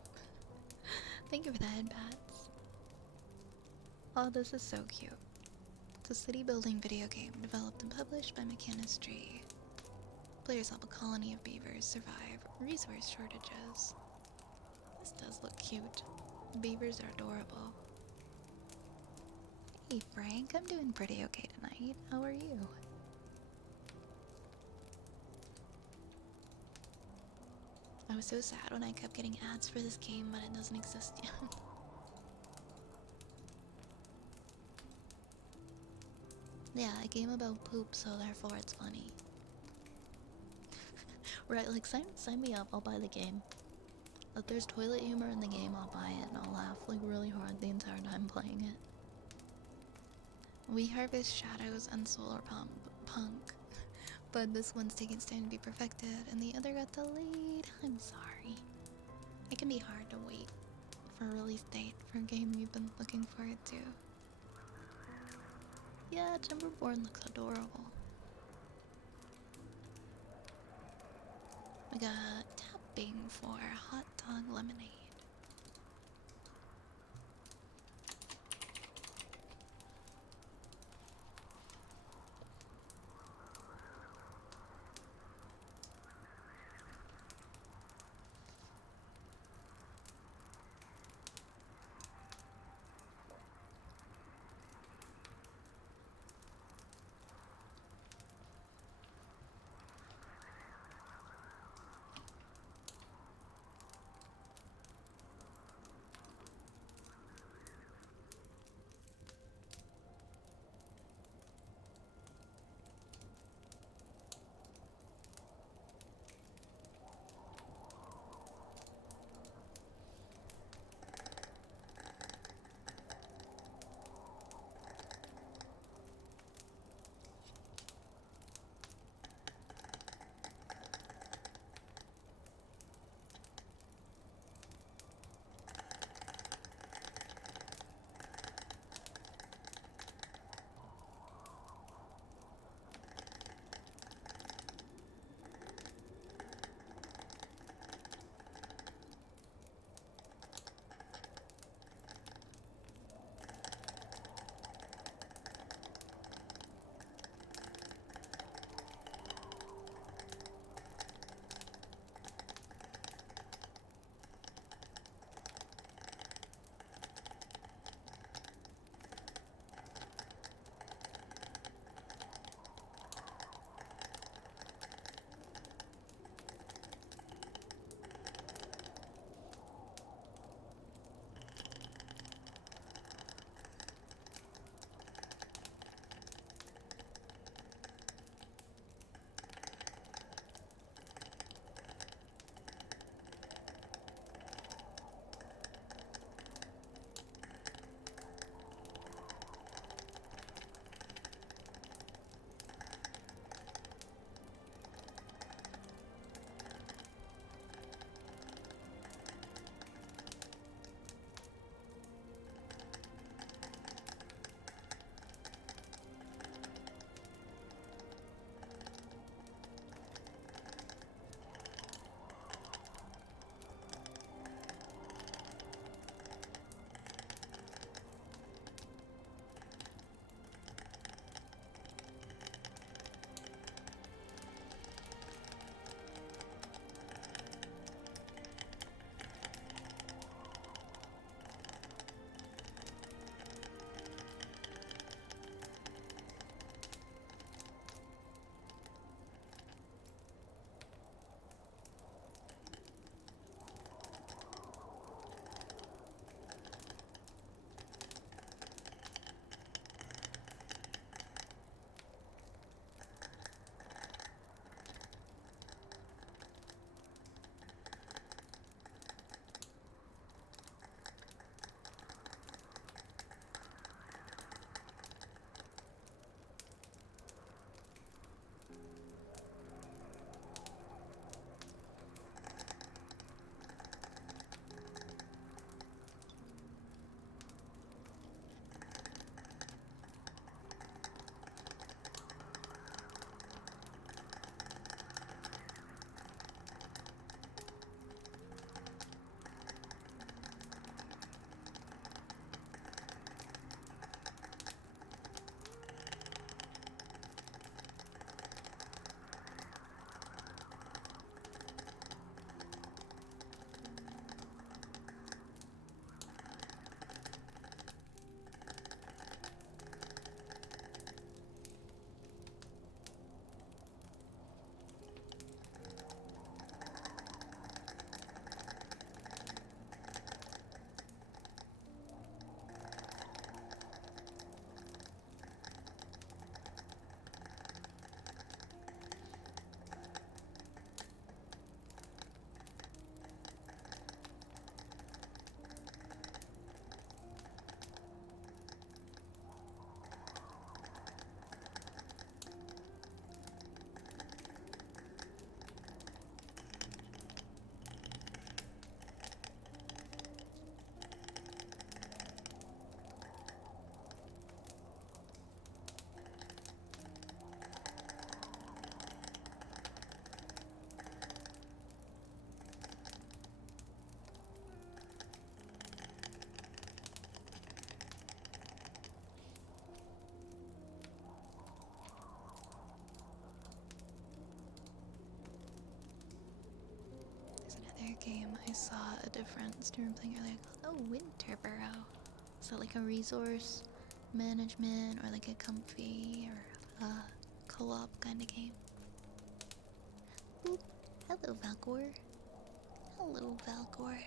Thank you for the headbats. Oh, this is so cute. It's a city building video game developed and published by Mechanistry. Players help a colony of beavers survive resource shortages. This does look cute. Beavers are adorable. Hey Frank, I'm doing pretty okay tonight. How are you? I was so sad when I kept getting ads for this game, but it doesn't exist yet. Yeah, a game about poop, so therefore it's funny. Right, like sign me up, I'll buy the game. If there's toilet humor in the game, I'll buy it and I'll laugh like really hard the entire time playing it. We harvest shadows and solar punk, but this one's taking its time to be perfected and the other got delayed. I'm sorry. It can be hard to wait for a release date for a game you've been looking forward to. Yeah, Timberborn looks adorable. We got tapping for hot dog lemonade. their game, I saw a different stream playing earlier called Winterborough. So like a resource management or like a comfy or a co-op kind of game. Boop. Hello, Valgor. Hello, Valgor.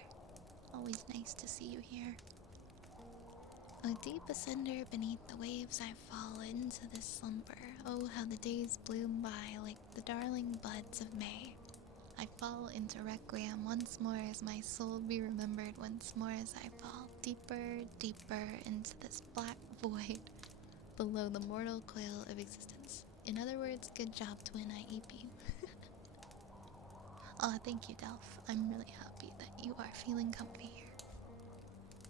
Always nice to see you here. A deep ascender beneath the waves, I fall into this slumber. Oh, how the days bloom by like the darling buds of May. I fall into requiem once more as my soul be remembered once more as I fall deeper, deeper into this black void below the mortal coil of existence. In other words, good job, twin, I ape you. Aw, thank you, Delph. I'm really happy that you are feeling comfy here.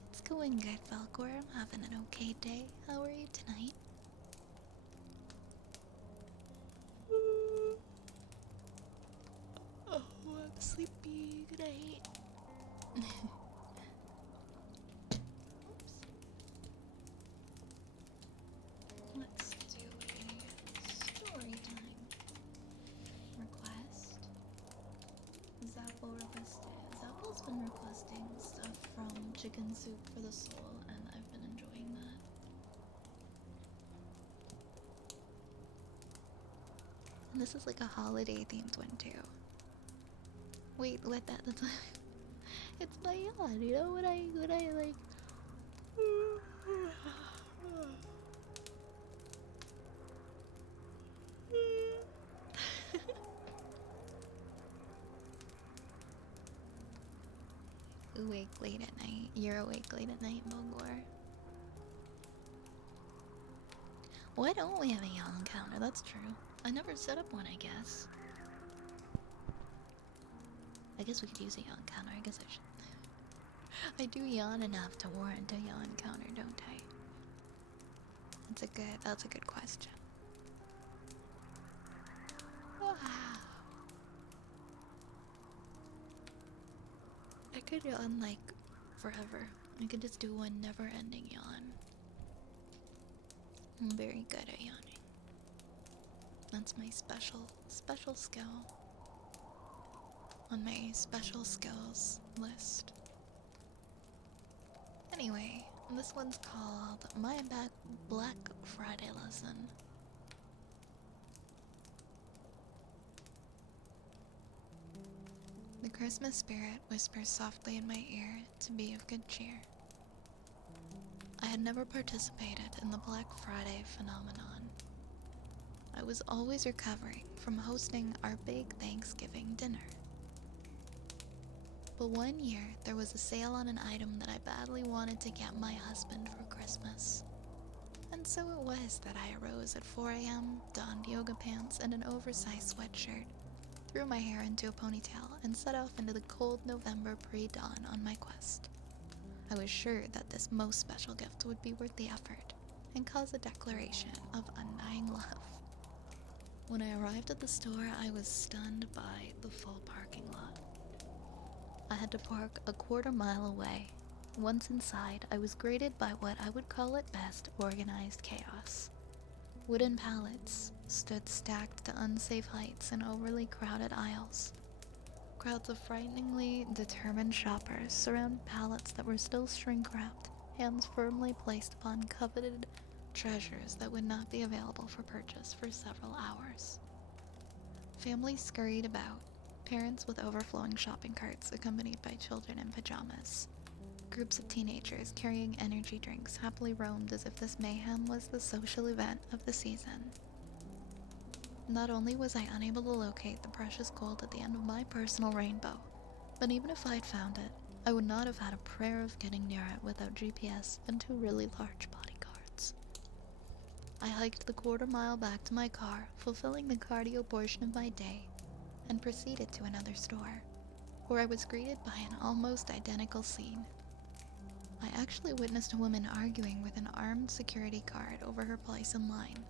It's going good, Valgor. I'm having an okay day. How are you tonight? Oh, I'm sleepy. Good night. Oops. Let's do a story time. Request. Zappo requested. Zappo's been requesting stuff from Chicken Soup for the Soul, and I've been enjoying that. And this is like a holiday themed one too. Wait, what? That's it's my yawn. You know when I like. Awake late at night. You're awake late at night, Bogor. Why don't we have a yawn counter? That's true. I never set up one, I guess. I guess we could use a yawn counter. I guess I should. I do yawn enough to warrant a yawn counter, don't I? That's a good question. I could yawn like forever. I could just do one never-ending yawn. I'm very good at yawning. That's my special skill on my special skills list. Anyway, this one's called My Black Friday Lesson. The Christmas spirit whispers softly in my ear to be of good cheer. I had never participated in the Black Friday phenomenon. I was always recovering from hosting our big Thanksgiving dinner. But one year, there was a sale on an item that I badly wanted to get my husband for Christmas. And so it was that I arose at 4 a.m., donned yoga pants and an oversized sweatshirt, threw my hair into a ponytail, and set off into the cold November pre-dawn on my quest. I was sure that this most special gift would be worth the effort and cause a declaration of undying love. When I arrived at the store, I was stunned by the full parking lot. I had to park a quarter-mile away. Once inside, I was greeted by what I would call at best organized chaos. Wooden pallets stood stacked to unsafe heights in overly crowded aisles. Crowds of frighteningly determined shoppers surround pallets that were still shrink-wrapped, hands firmly placed upon coveted treasures that would not be available for purchase for several hours. Families scurried about, parents with overflowing shopping carts accompanied by children in pajamas. Groups of teenagers carrying energy drinks happily roamed as if this mayhem was the social event of the season. Not only was I unable to locate the precious gold at the end of my personal rainbow, but even if I'd found it, I would not have had a prayer of getting near it without GPS and 2 really large bodyguards. I hiked the quarter-mile back to my car, fulfilling the cardio portion of my day, and proceeded to another store, where I was greeted by an almost identical scene. I actually witnessed a woman arguing with an armed security guard over her place in line.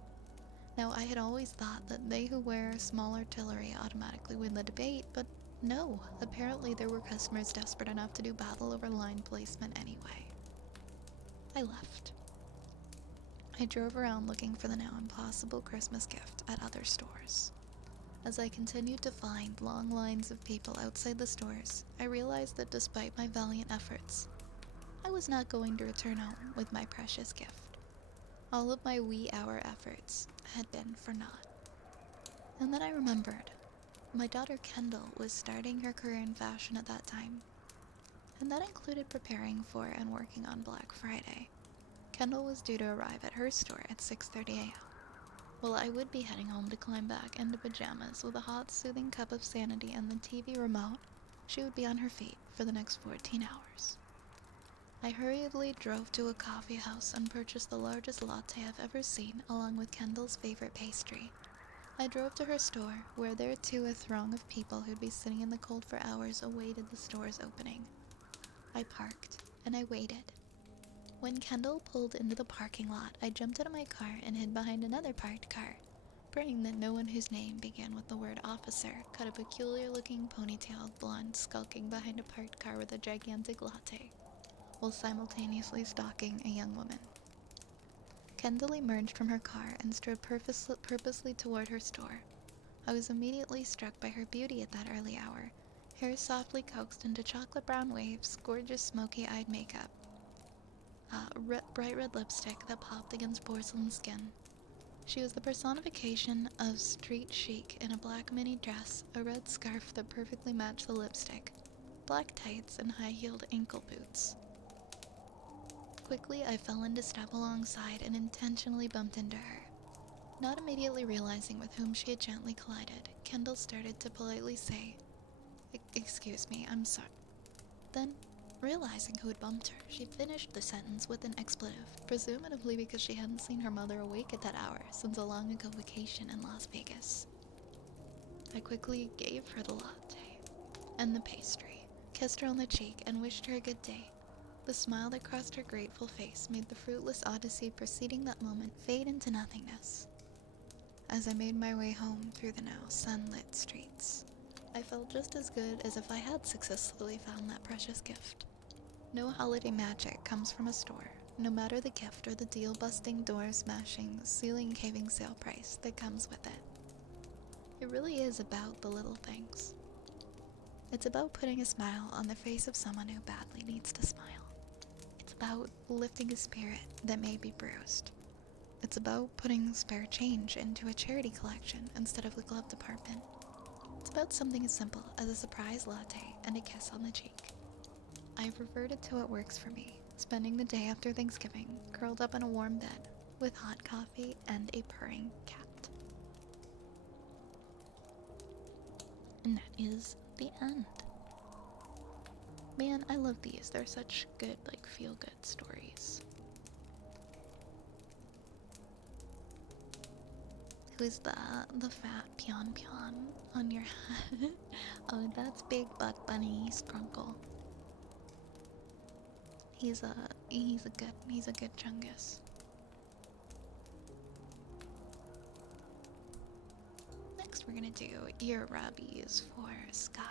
Now, I had always thought that they who wear small artillery automatically win the debate, but no, apparently there were customers desperate enough to do battle over line placement anyway. I left. I drove around looking for the now impossible Christmas gift at other stores. As I continued to find long lines of people outside the stores, I realized that despite my valiant efforts, I was not going to return home with my precious gift. All of my wee hour efforts had been for naught. And then I remembered my daughter Kendall was starting her career in fashion at that time, and that included preparing for and working on Black Friday. Kendall was due to arrive at her store at 6:30 a.m. While I would be heading home to climb back into pajamas with a hot, soothing cup of sanity and the TV remote, she would be on her feet for the next 14 hours. I hurriedly drove to a coffee house and purchased the largest latte I've ever seen, along with Kendall's favorite pastry. I drove to her store, where there too a throng of people who'd be sitting in the cold for hours awaited the store's opening. I parked, and I waited. When Kendall pulled into the parking lot, I jumped out of my car and hid behind another parked car, praying that no one whose name began with the word officer caught a peculiar-looking ponytailed blonde skulking behind a parked car with a gigantic latte, while simultaneously stalking a young woman. Kendall emerged from her car and strode purposely toward her store. I was immediately struck by her beauty at that early hour, hair softly coaxed into chocolate brown waves, gorgeous smoky-eyed makeup, bright red lipstick that popped against porcelain skin. She was the personification of street chic in a black mini dress, a red scarf that perfectly matched the lipstick, black tights, and high-heeled ankle boots. Quickly, I fell into step alongside and intentionally bumped into her. Not immediately realizing with whom she had gently collided, Kendall started to politely say, "Excuse me, I'm sorry." Then, realizing who had bumped her, she finished the sentence with an expletive, presumably because she hadn't seen her mother awake at that hour since a long-ago vacation in Las Vegas. I quickly gave her the latte and the pastry, kissed her on the cheek, and wished her a good day. The smile that crossed her grateful face made the fruitless odyssey preceding that moment fade into nothingness. As I made my way home through the now sunlit streets, I felt just as good as if I had successfully found that precious gift. No holiday magic comes from a store, no matter the gift or the deal-busting, door-smashing, ceiling-caving sale price that comes with it. It really is about the little things. It's about putting a smile on the face of someone who badly needs to smile. It's about lifting a spirit that may be bruised. It's about putting spare change into a charity collection instead of the glove department. It's about something as simple as a surprise latte and a kiss on the cheek. I've reverted to what works for me, spending the day after Thanksgiving curled up in a warm bed with hot coffee and a purring cat. And that is the end. Man, I love these. They're such good, feel-good stories. Who's the fat Pion on your head? Oh, that's Big Buck Bunny Scrunkle. He's a good chungus. Next we're gonna do ear rubbies for Sky.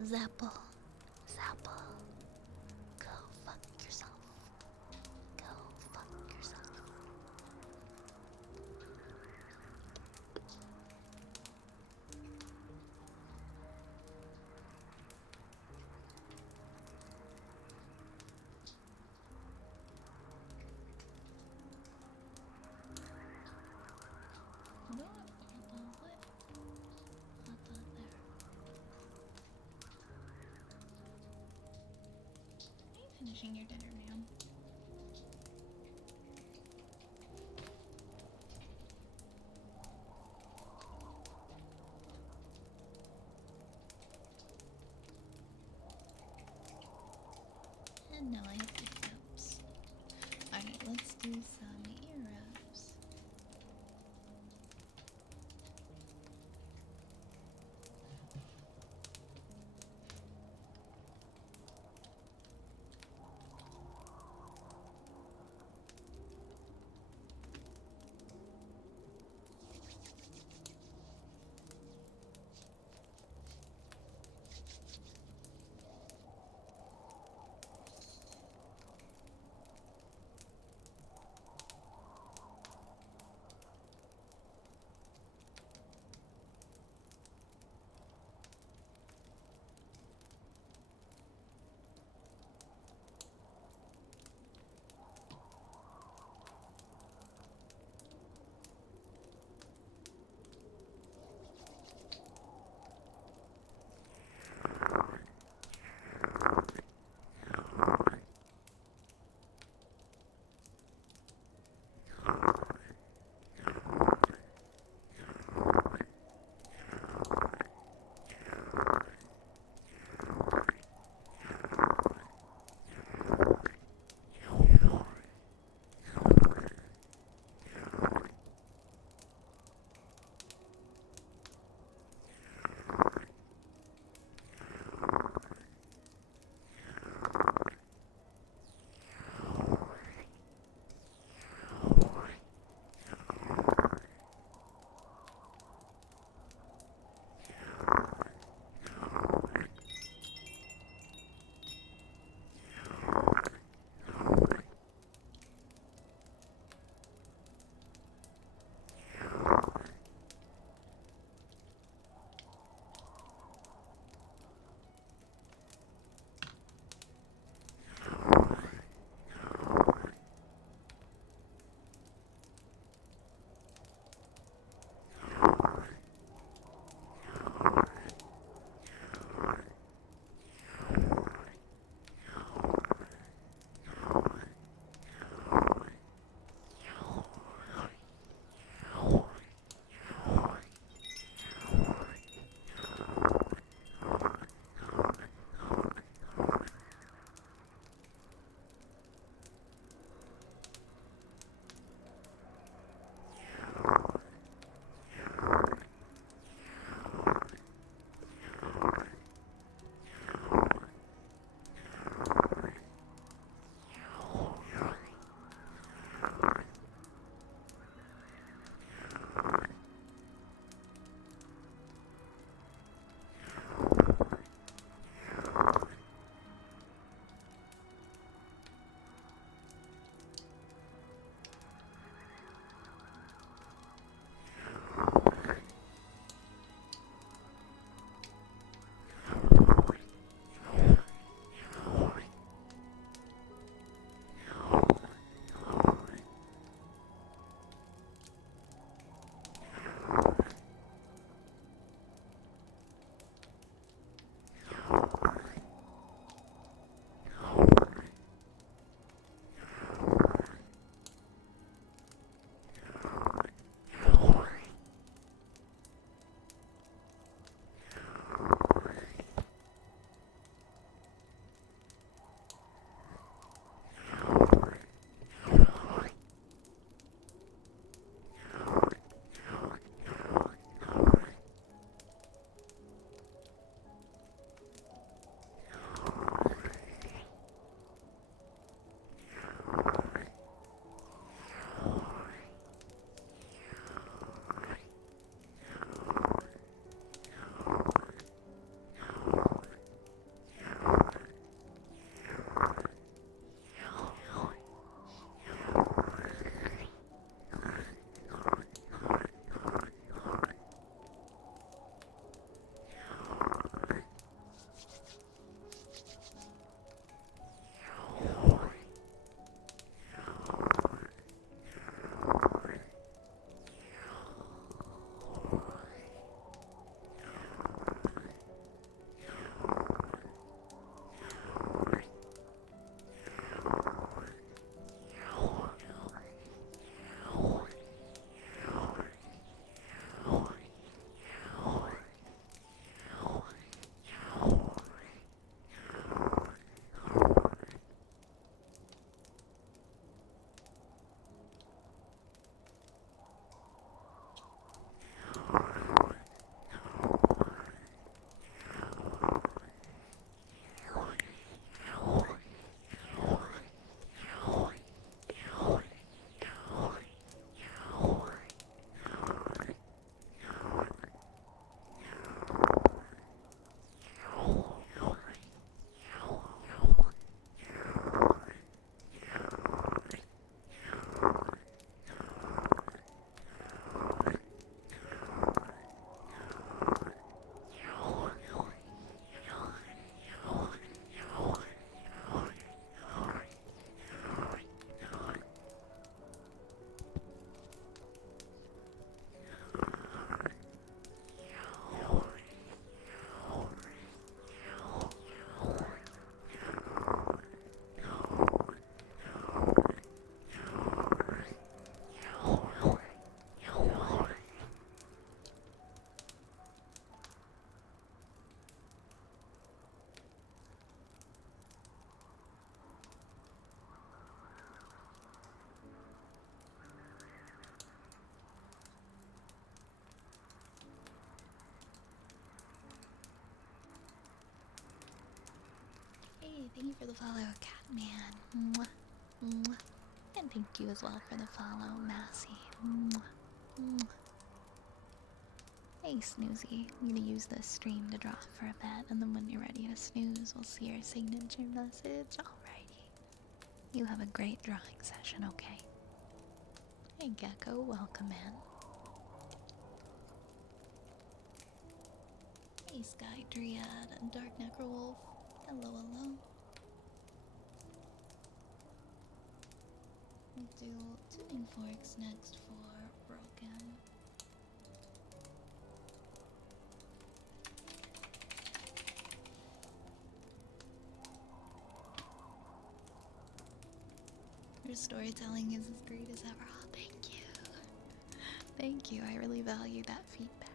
Zapple. Zapple. Go fuck yourself. Go fuck yourself. No, what? There. Are you finishing your dinner, ma'am? And now I have hiccups. Alright, let's do some ear rubs. Hey, thank you for the follow, Catman. Mwah, mwah. And thank you as well for the follow, Massey. Mwah, mwah. Hey, Snoozy. I'm gonna use this stream to draw for a bit, and then when you're ready to snooze, we'll see your signature message. Alrighty. You have a great drawing session, okay? Hey, Gecko, welcome in. Hey, Sky Dryad and Dark Necrowolf. Hello, hello. We'll do tuning forks next for Broken. Your storytelling is as great as ever. Oh, thank you. Thank you. I really value that feedback.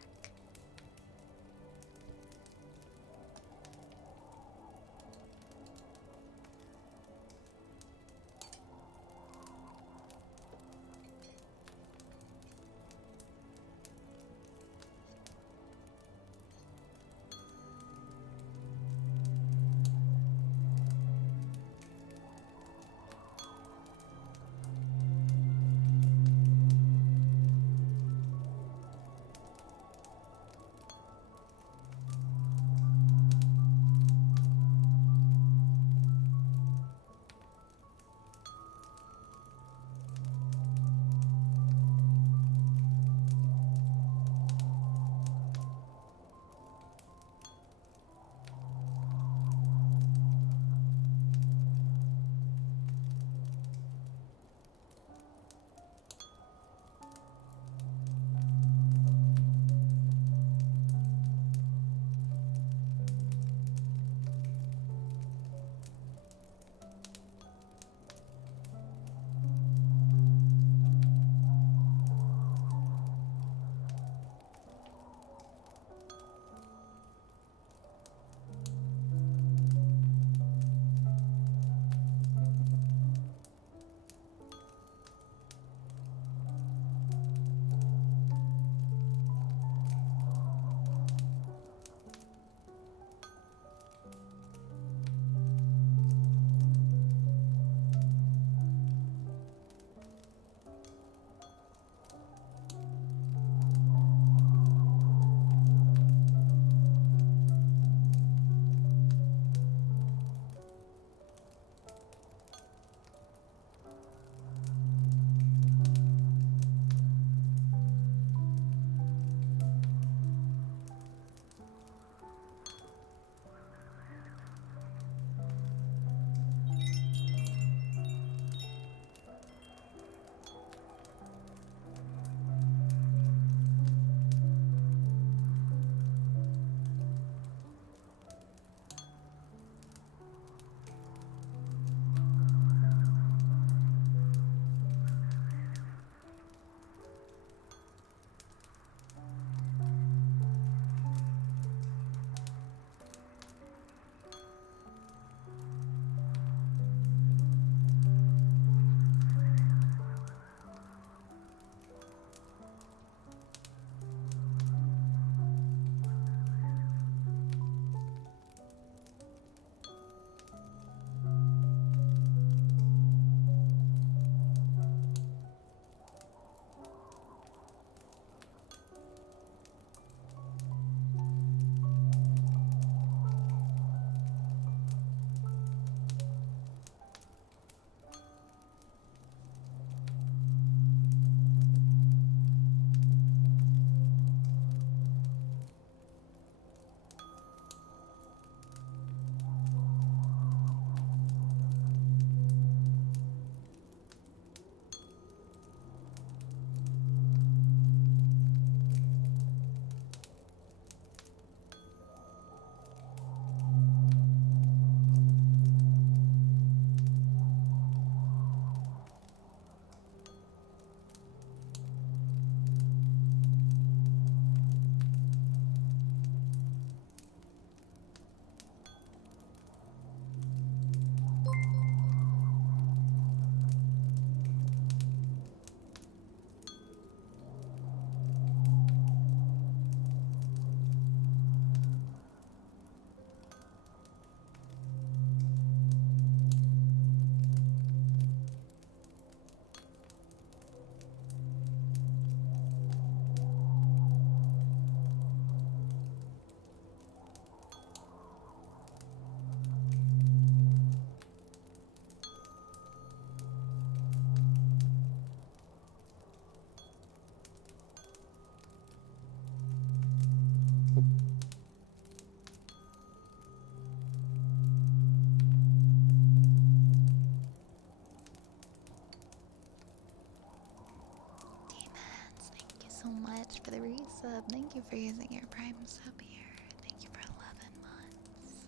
So much for the resub. Thank you for using your Prime sub here. Thank you for 11 months.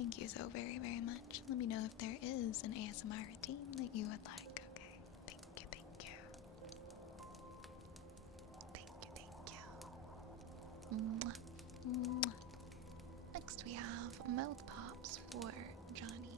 Thank you so very, very much. Let me know if there is an ASMR routine that you would like, okay? Thank you, thank you. Thank you, thank you. Mwah, mwah. Next we have mouth pops for Johnny.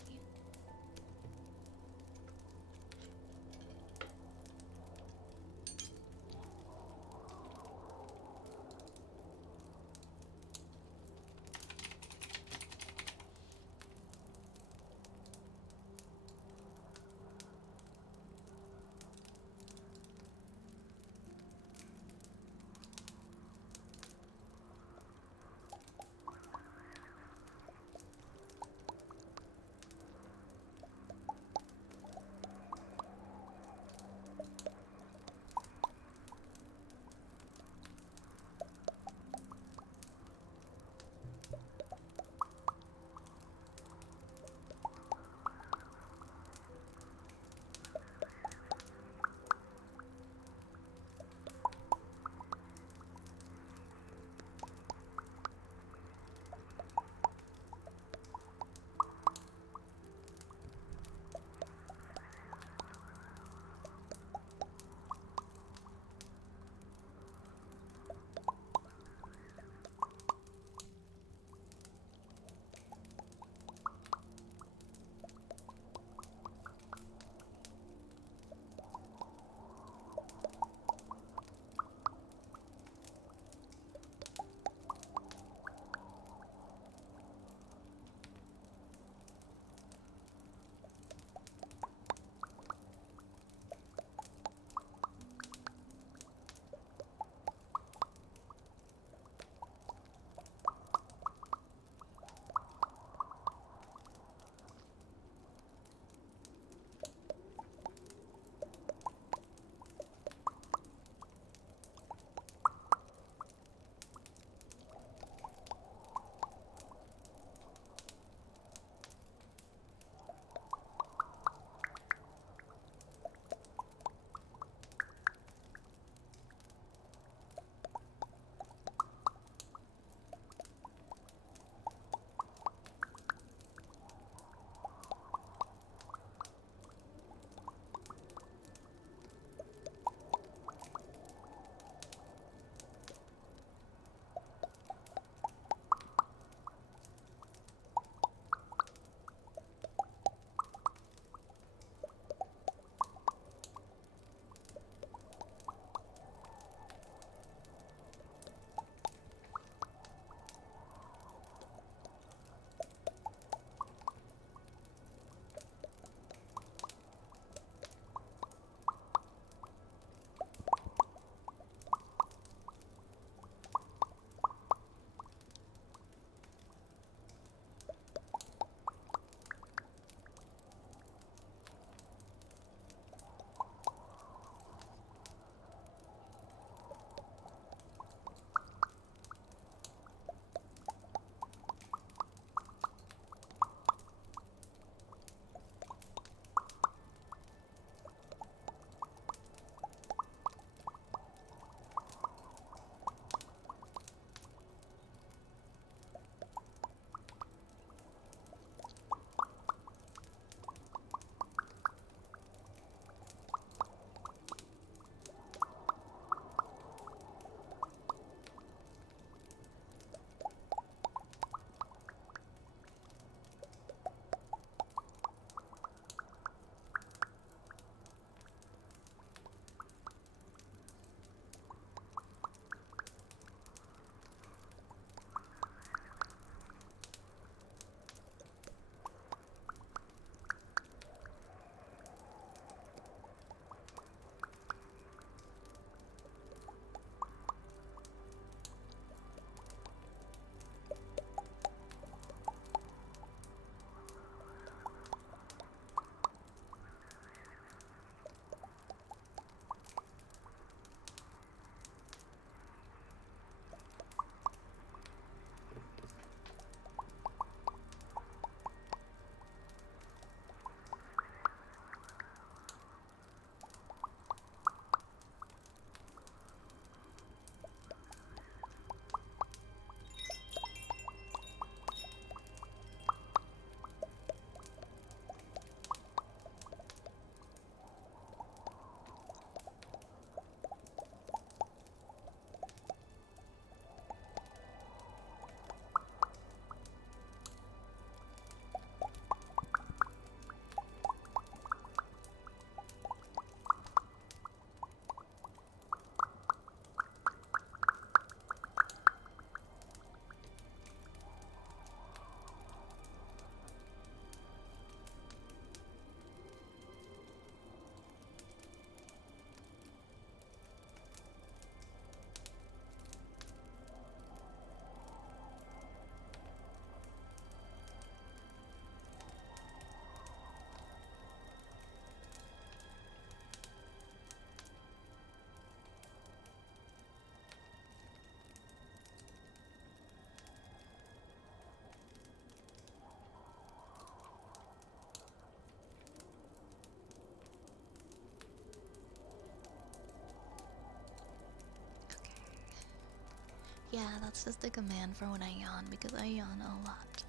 Yeah, that's just a command for when I yawn because I yawn a lot.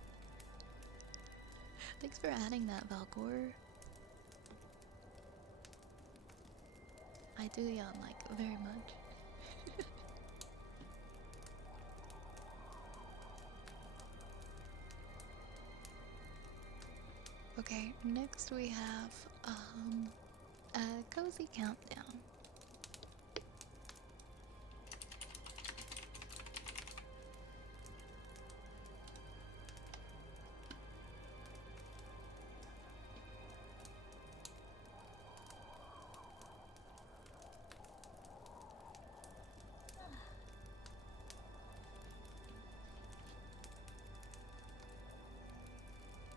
Thanks for adding that, Valcor. I do yawn like very much. Okay, next we have a cozy countdown.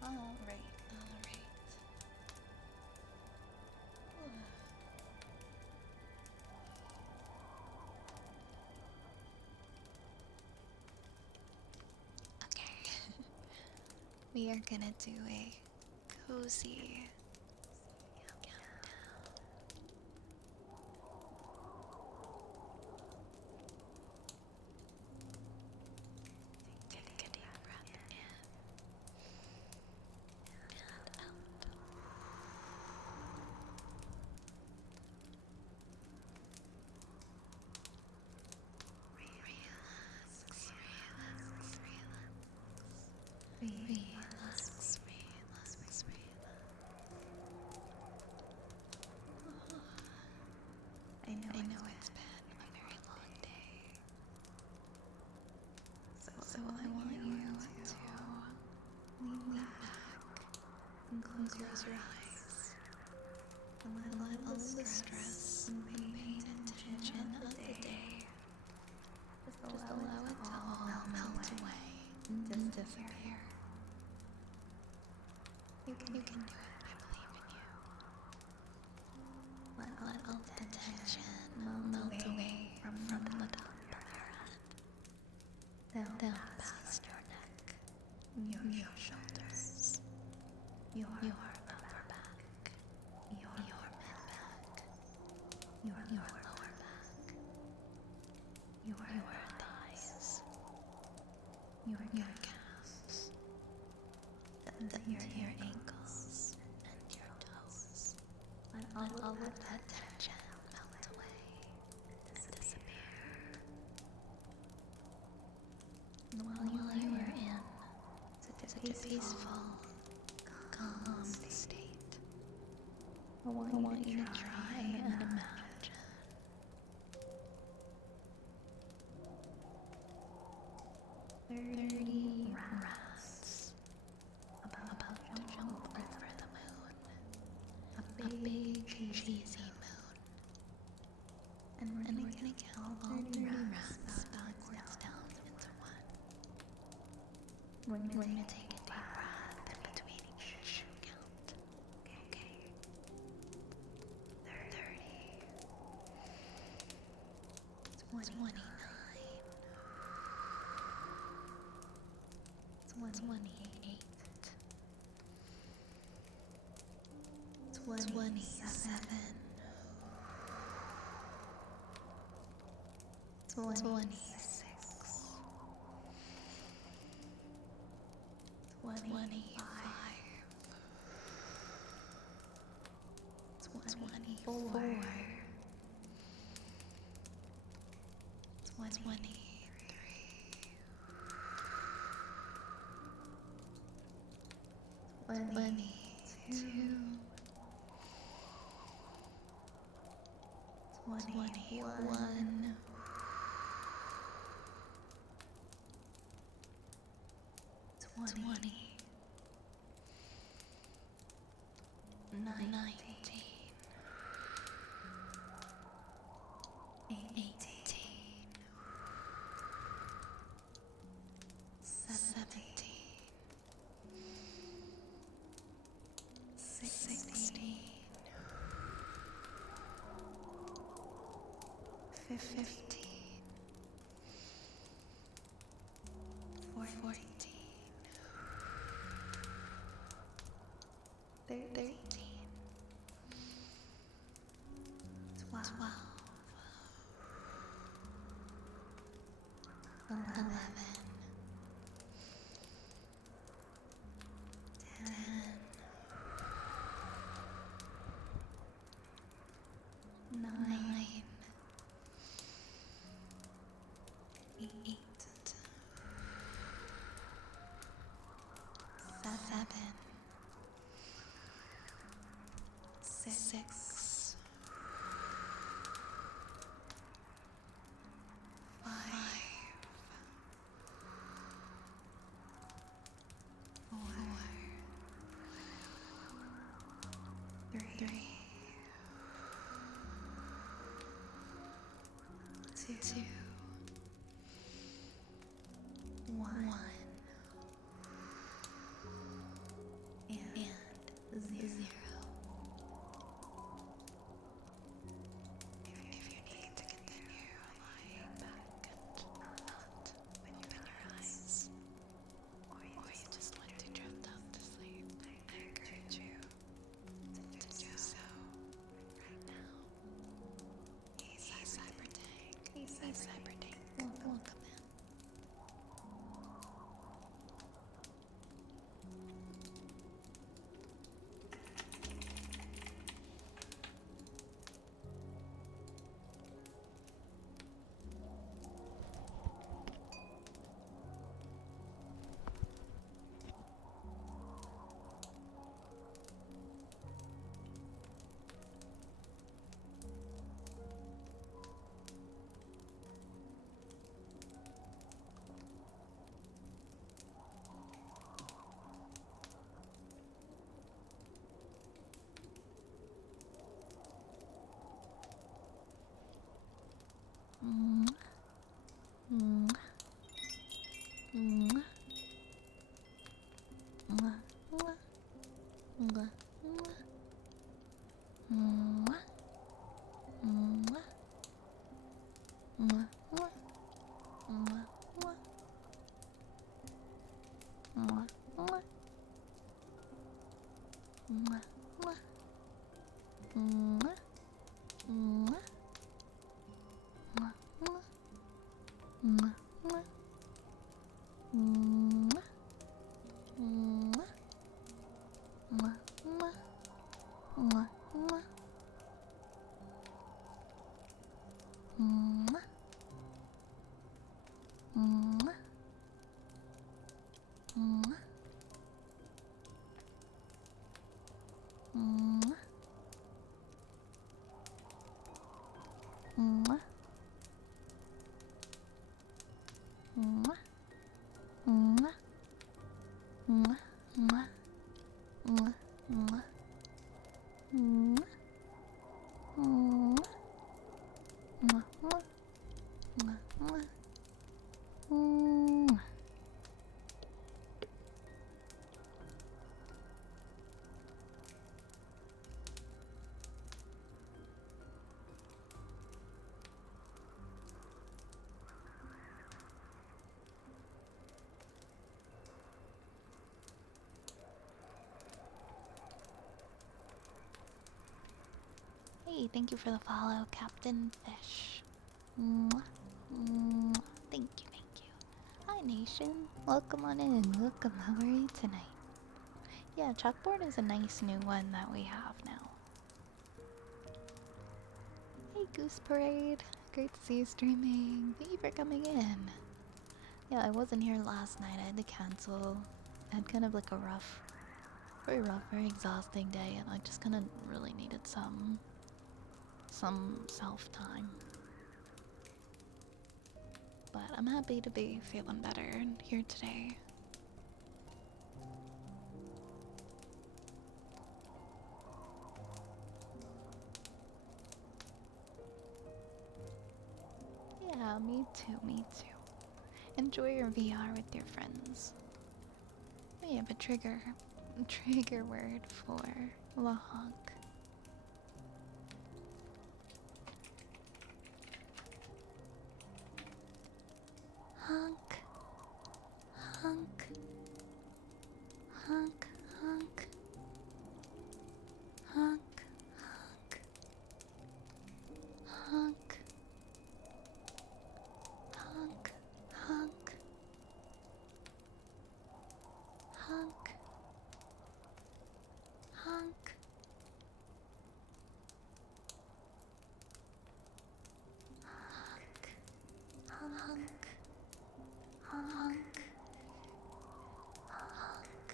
Alright. Okay. We are gonna do a cozy countdown. Take a deep breath in and out. Relax. I know it's been a very long day. So I want you to lean back and close your eyes. And let all the stress and pain and tension of the day just allow it to all melt away and disappear. You can do it. I believe in you. Let all the tension melt away from the top of your head, down past your neck, your shoulders, your upper back, your mid-back, your lower back, your thighs, your calves, your ankles, and your toes. Let all of that tension melt away and disappear. And while you are in such a peaceful, calm state, I want you to try and imagine 30 rats about to jump over the moon. A big, cheesy moon. And we're gonna count all 30 rats backwards down into one. We're gonna take a deep breath in between each count. Okay. 30. 29. 28. 27. 26. 25. 24. 23. 22. 21. 20. 19. 18. 17. 16. 15. 14. 13. 12. 11. 7, 6, 5, 4, 3, 2, 1, and 0. If you need to continue lying back and not open your eyes, or you just want to drift off to sleep, I encourage you to do so right now. He's cybertank. Welcome in. Hey, thank you for the follow, Captain Fish. Mwah. Mwah. Thank you, thank you. Hi, Nation. Welcome on in. Welcome. How are you tonight? Yeah, chalkboard is a nice new one that we have now. Hey, Goose Parade. Great to see you streaming. Thank you for coming in. Yeah, I wasn't here last night. I had to cancel. I had kind of like a very rough, very exhausting day, and I just kind of really needed some self-time. But I'm happy to be feeling better here today. Yeah, me too, me too. Enjoy your VR with your friends. We have a trigger word for the honk. Honk, honk, honk, honk, honk, honk, honk, honk, honk, honk, honk, honk, honk, honk, honk,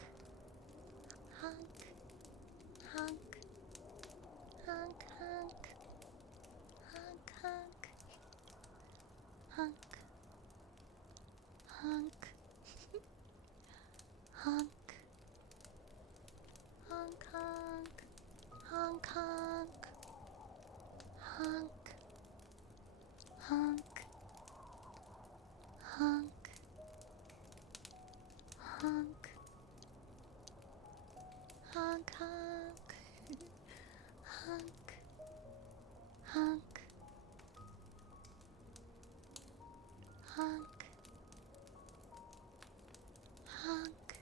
Honk. Honk, honk. Honk. Honk. Honk. Honk.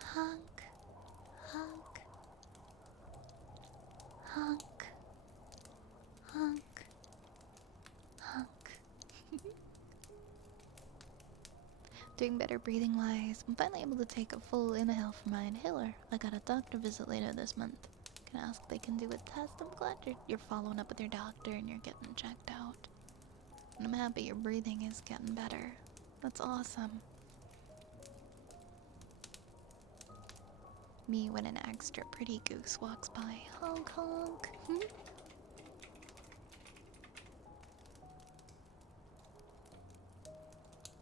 Honk. Honk. Honk. Honk. Honk. Doing better breathing wise. I'm finally able to take a full inhale from my inhaler. I got a doctor visit later this month. Can ask if they can do a test. I'm glad you're following up with your doctor and you're getting checked out. And I'm happy your breathing is getting better. That's awesome. Me when an extra pretty goose walks by. Honk honk.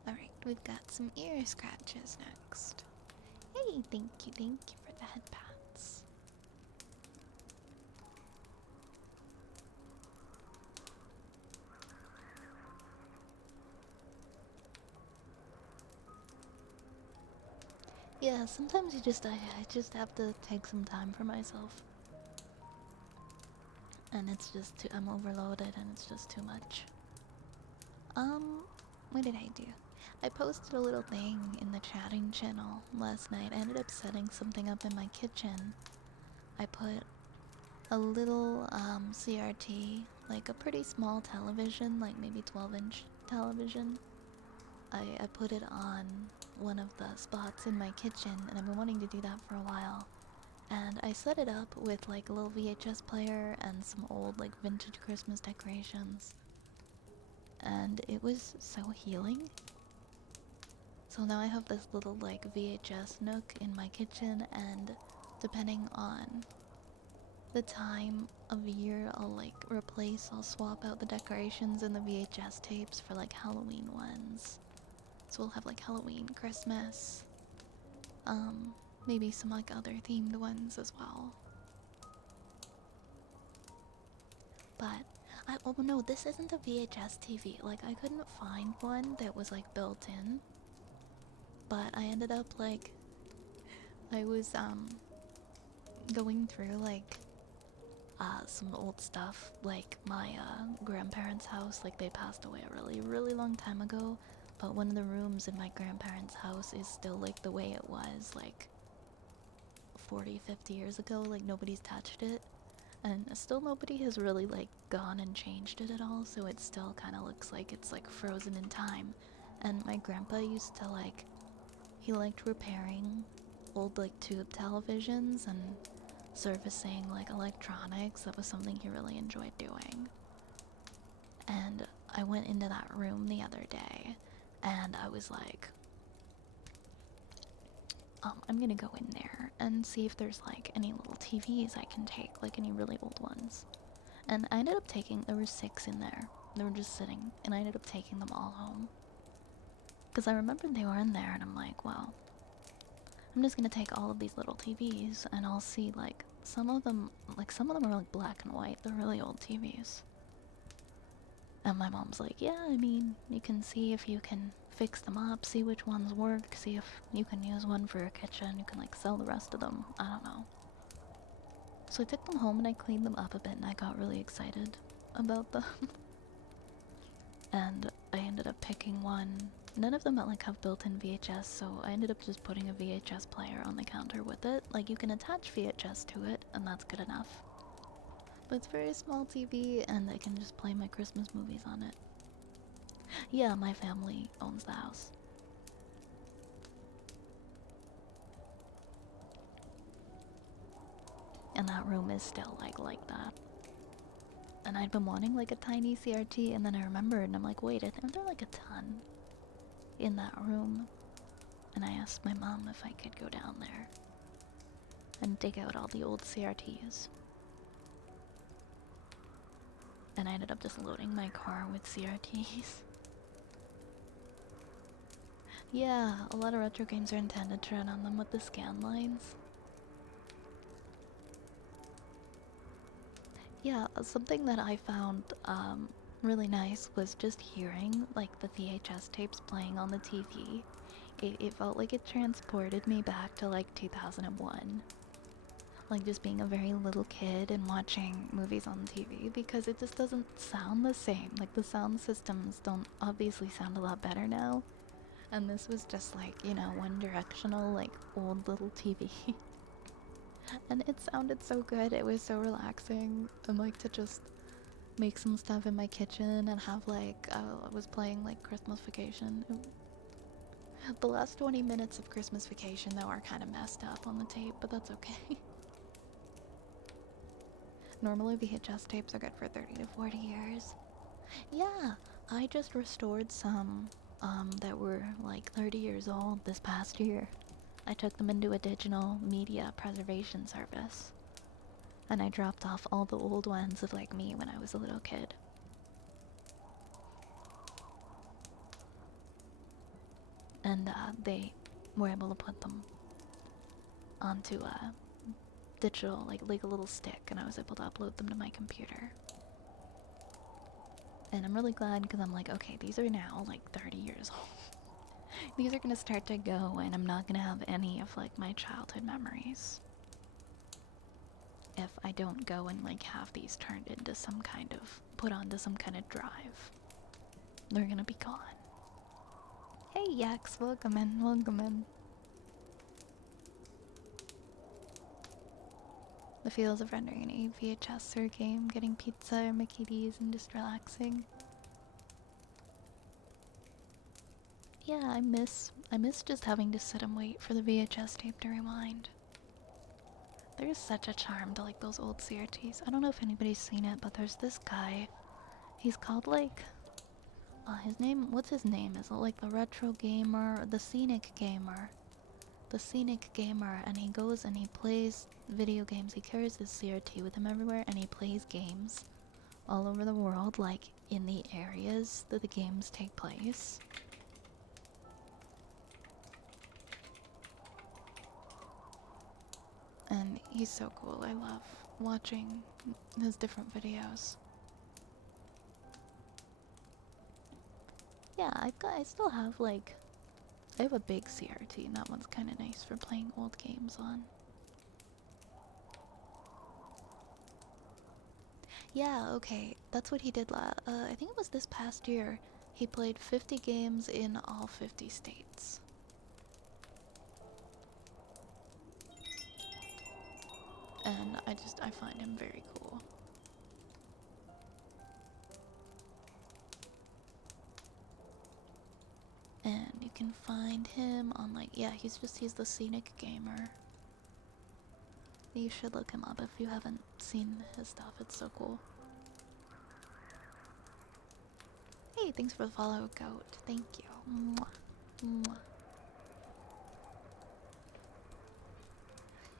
Alright, we've got some ear scratches next. Hey, thank you for the head pats. Yeah, sometimes I just have to take some time for myself. And it's just I'm overloaded and it's just too much. What did I do? I posted a little thing in the chatting channel last night. I ended up setting something up in my kitchen. I put a little CRT, like a pretty small television, like maybe 12-inch television. I put it on one of the spots in my kitchen, and I've been wanting to do that for a while. And I set it up with like a little VHS player and some old like vintage Christmas decorations. And it was so healing. So now I have this little like VHS nook in my kitchen, and depending on the time of year, I'll swap out the decorations in the VHS tapes for like Halloween ones. So we'll have like Halloween, Christmas, maybe some like other themed ones as well. But oh no, this isn't a VHS TV. Like I couldn't find one that was like built in. But I ended up like I was going through like some old stuff, like my grandparents' house. Like they passed away a really long time ago, but one of the rooms in my grandparents' house is still like the way it was like 40-50 years ago. Like nobody's touched it, and still nobody has really like gone and changed it at all, so it still kind of looks like it's like frozen in time. And my grandpa used to like, he liked repairing old like tube televisions and servicing like electronics. That was something he really enjoyed doing. And I went into that room the other day and I was like, I'm gonna go in there and see if there's like any little TVs I can take, like any really old ones. And I ended up taking, there were 6 in there. They were just sitting, and I ended up taking them all home. Because I remembered they were in there, and I'm like, well, I'm just gonna take all of these little TVs, and I'll see, like, some of them are like black and white. They're really old TVs. And my mom's like, yeah, I mean, you can see if you can fix them up, see which ones work, see if you can use one for your kitchen, you can, like, sell the rest of them. I don't know. So I took them home and I cleaned them up a bit, and I got really excited about them. And I ended up picking one. None of them like have built-in VHS, so I ended up just putting a VHS player on the counter with it. Like you can attach VHS to it, and that's good enough. But it's a very small TV, and I can just play my Christmas movies on it. Yeah, my family owns the house. And that room is still like that. And I'd been wanting like a tiny CRT, and then I remembered, and I'm like, wait, aren't there like a ton in that room? And I asked my mom if I could go down there and dig out all the old CRTs. And I ended up just loading my car with CRTs. Yeah, a lot of retro games are intended to run on them with the scan lines. Yeah, something that I found really nice was just hearing like the VHS tapes playing on the TV it felt like it transported me back to like 2001. Like just being a very little kid and watching movies on TV because it just doesn't sound the same. Like the sound systems don't obviously sound a lot better now. And this was just like, you know, one directional, like old little TV. And it sounded so good. It was so relaxing. And like to just make some stuff in my kitchen and have like, I was playing like Christmas Vacation. The last 20 minutes of Christmas Vacation though are kind of messed up on the tape, but that's okay. Normally VHS tapes are good for 30 to 40 years. Yeah, I just restored some that were like 30 years old this past year. I took them into a digital media preservation service. And I dropped off all the old ones of like me when I was a little kid. And they were able to put them onto a digital, like a little stick, and I was able to upload them to my computer. And I'm really glad because I'm like, okay, these are now like 30 years old. These are gonna start to go and I'm not gonna have any of like my childhood memories if I don't go and like have these turned into some kind of, put onto some kind of drive. They're gonna be gone. Hey Yax, welcome in, welcome in. The feels of rendering a VHS or game, getting pizza or Mickey D's and just relaxing. Yeah, I miss just having to sit and wait for the VHS tape to rewind. There's such a charm to like those old CRTs. I don't know if anybody's seen it, but there's this guy. He's called like, his name, what's his name? Is it like the Retro Gamer, the Scenic Gamer? The Scenic Gamer, and he goes and he plays video games. He carries his CRT with him everywhere, and he plays games all over the world, like in the areas that the games take place. And he's so cool. I love watching his different videos. Yeah, I still have like, I have a big CRT, and that one's kind of nice for playing old games on. Yeah, okay, that's what he did I think it was this past year. He played 50 games in all 50 states. And I find him very cool. And you can find him on like, yeah, he's the Scenic Gamer. You should look him up if you haven't seen his stuff, it's so cool. Hey, thanks for the follow, Goat. Thank you. Mwah. Mwah.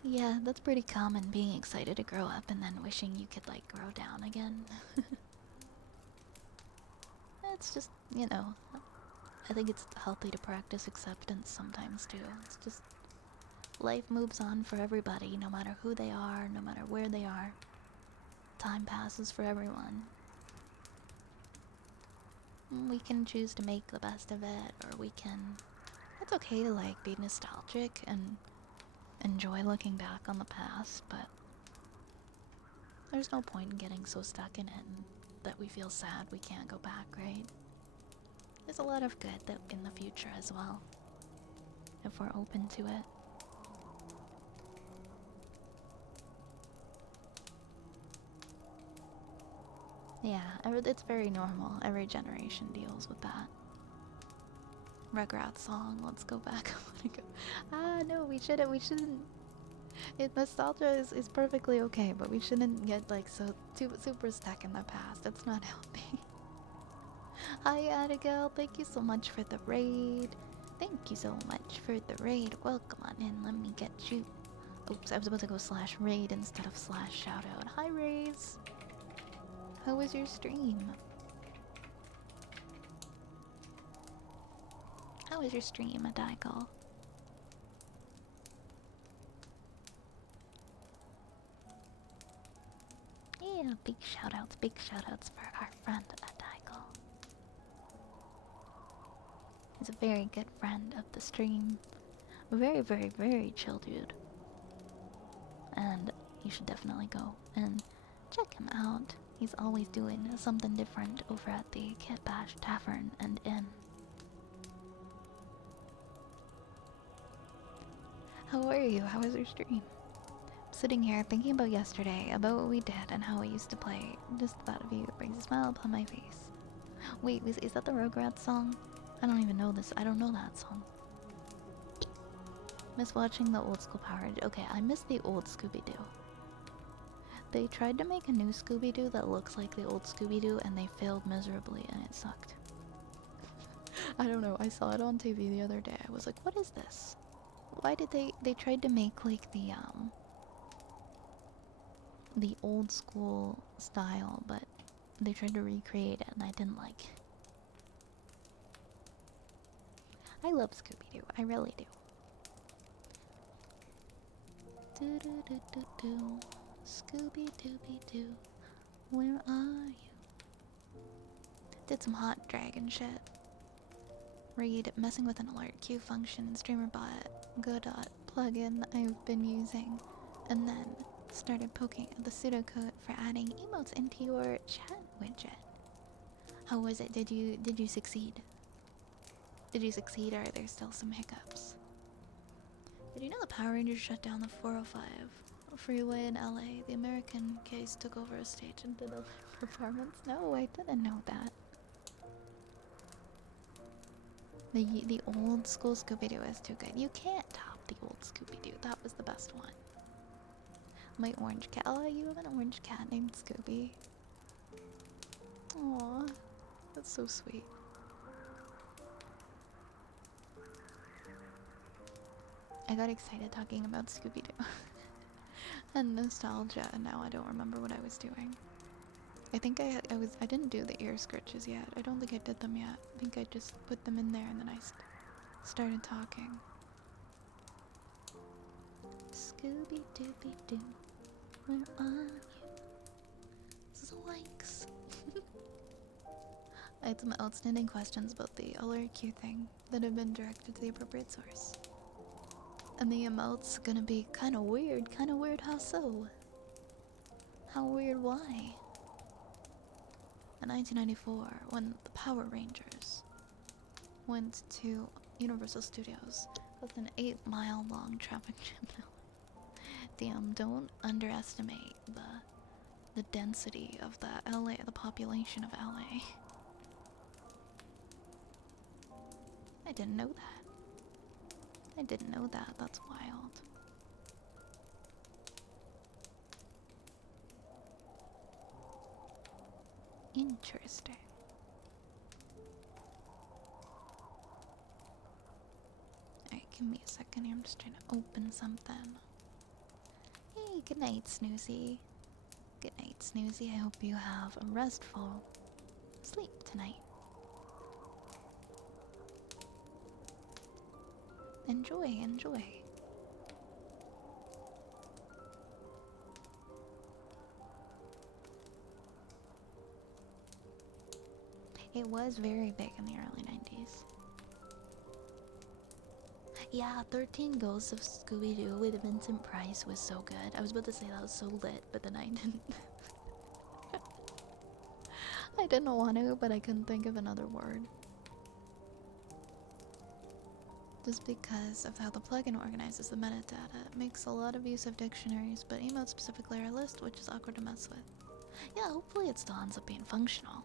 Yeah, that's pretty common, being excited to grow up and then wishing you could like grow down again. It's just, you know, I think it's healthy to practice acceptance sometimes too. It's just, life moves on for everybody, no matter who they are, no matter where they are. Time passes for everyone. We can choose to make the best of it, or we can... It's okay to like be nostalgic and enjoy looking back on the past, but there's no point in getting so stuck in it that we feel sad we can't go back, right? There's a lot of good that in the future as well, if we're open to it. Yeah, it's very normal. Every generation deals with that. Rugrats song, let's go back. Ah, no, we shouldn't. Nostalgia is perfectly okay, but we shouldn't get like so super stuck in the past. It's not healthy. Hi, Abigail. Thank you so much for the raid. Thank you so much for the raid. Welcome on in. Let me get you. Oops, I was about to go /raid instead of /shoutout. Hi, Rays. How was your stream? How was your stream, Adaigal? Yeah, big shoutouts for our friend Adaigal. He's a very good friend of the stream. Very, very, very chill dude. And you should definitely go and check him out. He's always doing something different over at the Kit Bash Tavern and Inn. How are you? How was your stream? I'm sitting here thinking about yesterday, about what we did and how we used to play. Just the thought of you brings a smile upon my face. Wait, is that the Rugrats song? I don't even know this. I don't know that song. Miss watching the old school Power Rangers. Okay, I miss the old Scooby-Doo. They tried to make a new Scooby-Doo that looks like the old Scooby-Doo and they failed miserably and it sucked. I don't know, I saw it on TV the other day. I was like, what is this? Why did they tried to make like the old school style, but they tried to recreate it and I didn't like it. I love Scooby-Doo, I really do. Do do do do do. Scooby-Dooby-Doo, where are you? Did some hot dragon shit. Read messing with an alert queue function, streamerbot, Godot plugin I've been using, and then started poking at the pseudocode for adding emotes into your chat widget. How was it? Did you succeed? Did you succeed, or are there still some hiccups? Did you know the Power Rangers shut down the 405 freeway in LA? The American case took over a stage and did a performance. No, I didn't know that. The old school Scooby-Doo is too good. You can't top the old Scooby-Doo. That was the best one. My orange cat. Oh, you have an orange cat named Scooby. Aww, that's so sweet. I got excited talking about Scooby-Doo and nostalgia, and now I don't remember what I was doing. I think I didn't do the ear scratches yet. I don't think I did them yet. I think I just put them in there and then I started talking. Scooby-Dooby-Doo, where are you? Zoinks! I had some outstanding questions about the LRQ thing that have been directed to the appropriate source. And the emote's gonna be kinda weird. How so? How weird, why? In 1994, when the Power Rangers went to Universal Studios with an 8-mile-long traffic jam. Damn, don't underestimate the density of the population of LA. I didn't know that. I didn't know that. That's wild. Interesting. Alright, give me a second here. I'm just trying to open something. Hey, good night, Snoozy. Good night, Snoozy. I hope you have a restful sleep tonight. Enjoy, enjoy. It was very big in the early 90s. Yeah, 13 Ghosts of Scooby-Doo with Vincent Price was so good. I was about to say that was so lit, but then I didn't. I didn't want to, but I couldn't think of another word. Just because of how the plugin organizes the metadata, it makes a lot of use of dictionaries, but emotes specifically are a list, which is awkward to mess with. Yeah, hopefully it still ends up being functional.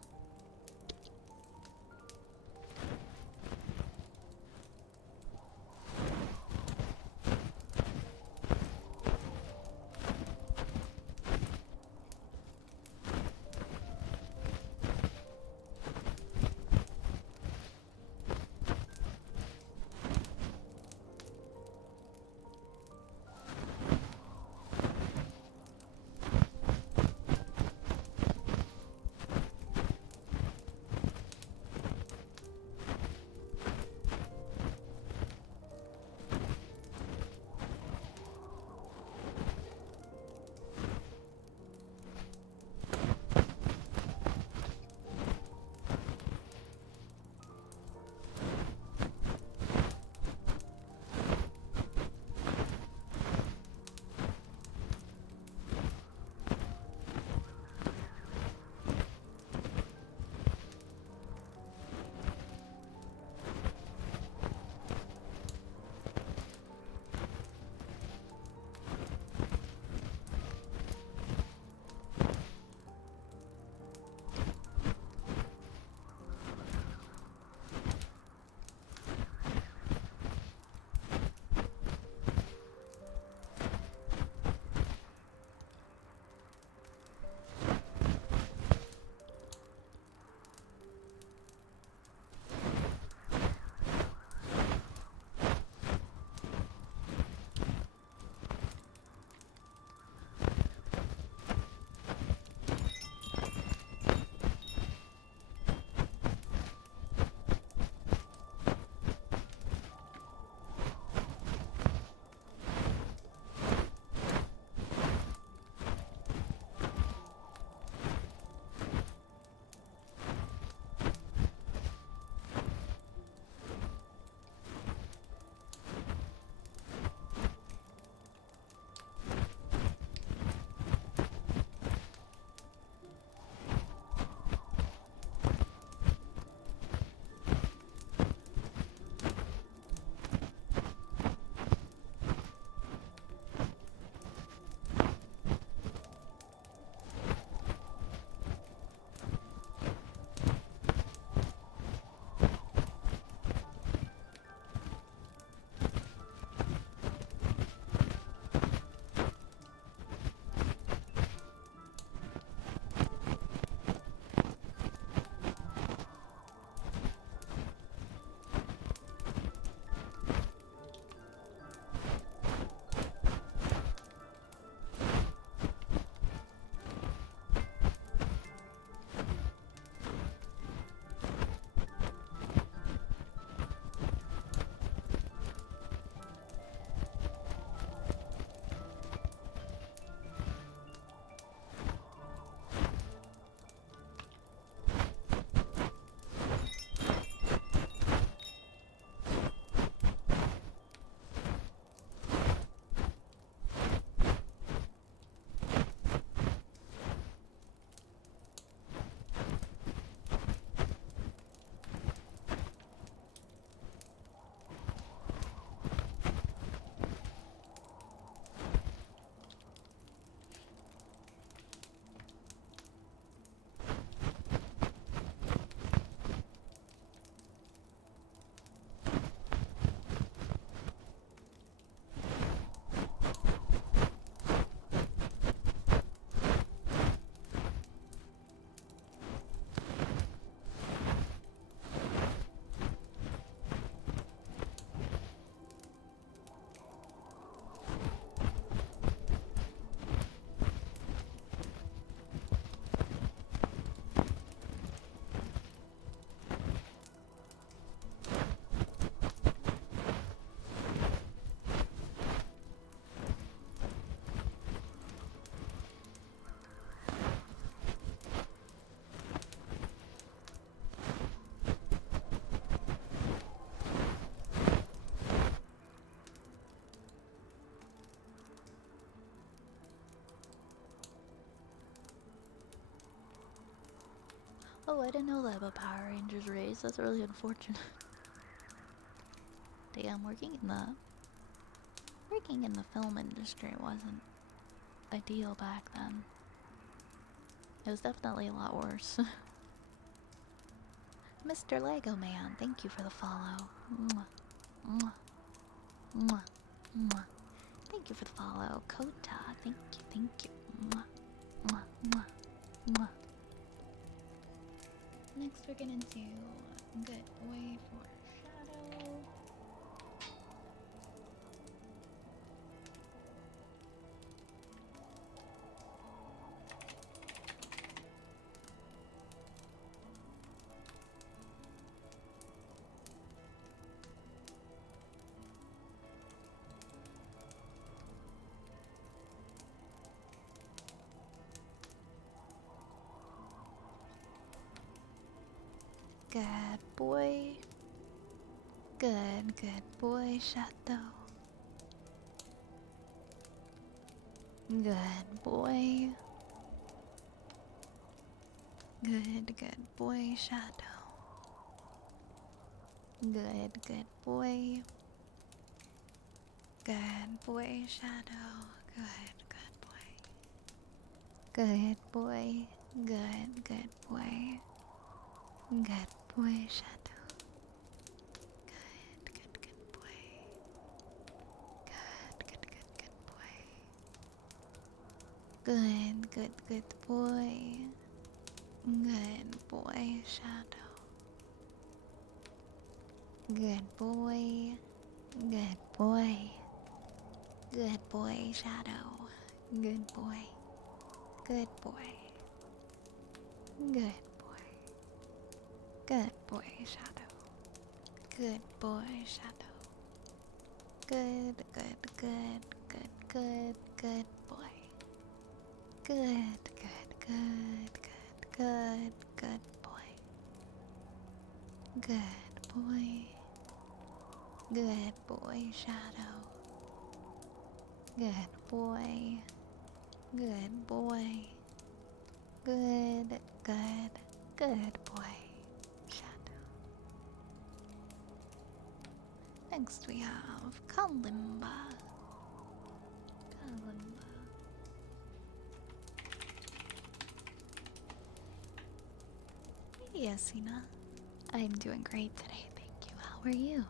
Oh, I didn't know that about Power Rangers race. That's really unfortunate. Damn, working in the film industry wasn't ideal back then. It was definitely a lot worse. Mr. Lego Man, thank you for the follow. Mwah, mwah, mwah, mwah. Thank you for the follow. Kota, thank you. Mwah, mwah, mwah, mwah. Next we're gonna do Good Boy for Shadow. Good boy. Good boy, Shadow. Good boy. Good boy, Shadow. Good boy. Good boy, Shadow. Good boy. Good boy. Good boy. Good boy, Shadow. Good boy. Good boy. Good boy. Good boy, Shadow. Good boy. Good boy. Good boy, Shadow. Good boy. Good boy. Good boy. Good boy, Shadow. Good boy, Shadow. Good boy. Good boy. Good boy. Good boy, Shadow. Good boy. Good boy. Good boy, Shadow. Next we have Kalimba. Hey, Asina. I'm doing great today, thank you. How are you?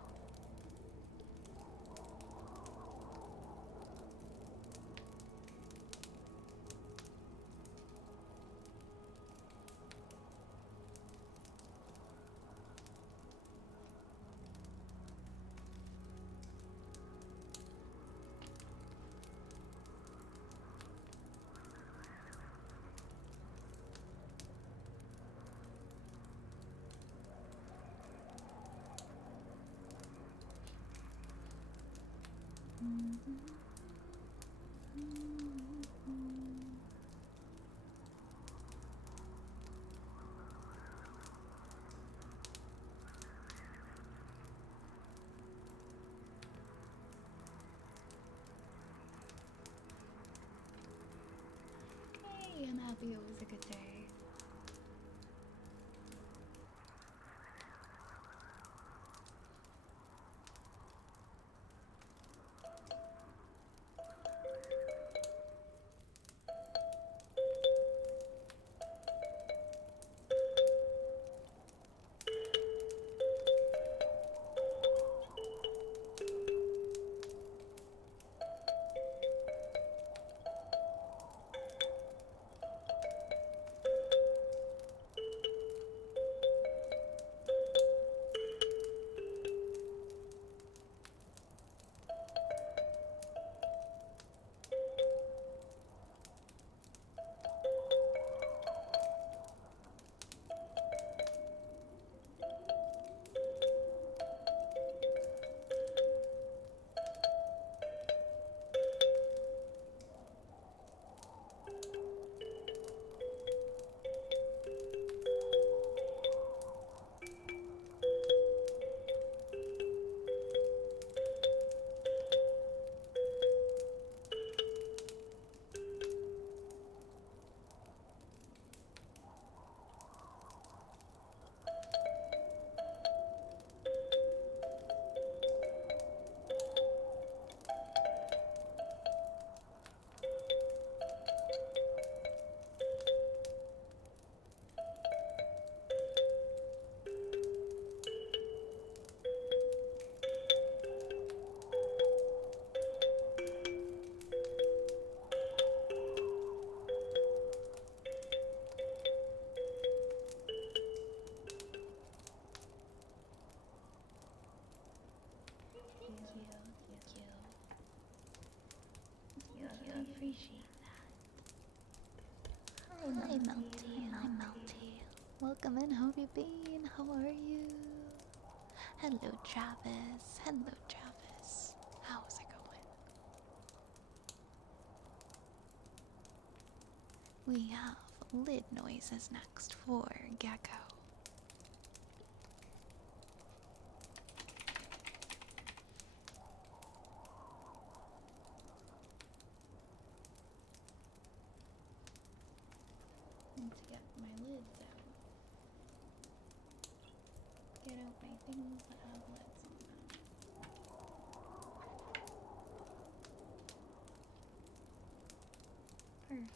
Okay, I'm happy it was a good day. Welcome in, how have you been? How are you? Hello, Travis. Hello, Travis. How's it going? We have lid noises next for Gecko. Need to get my lids out. Get out my things that have lids on them. Perfect.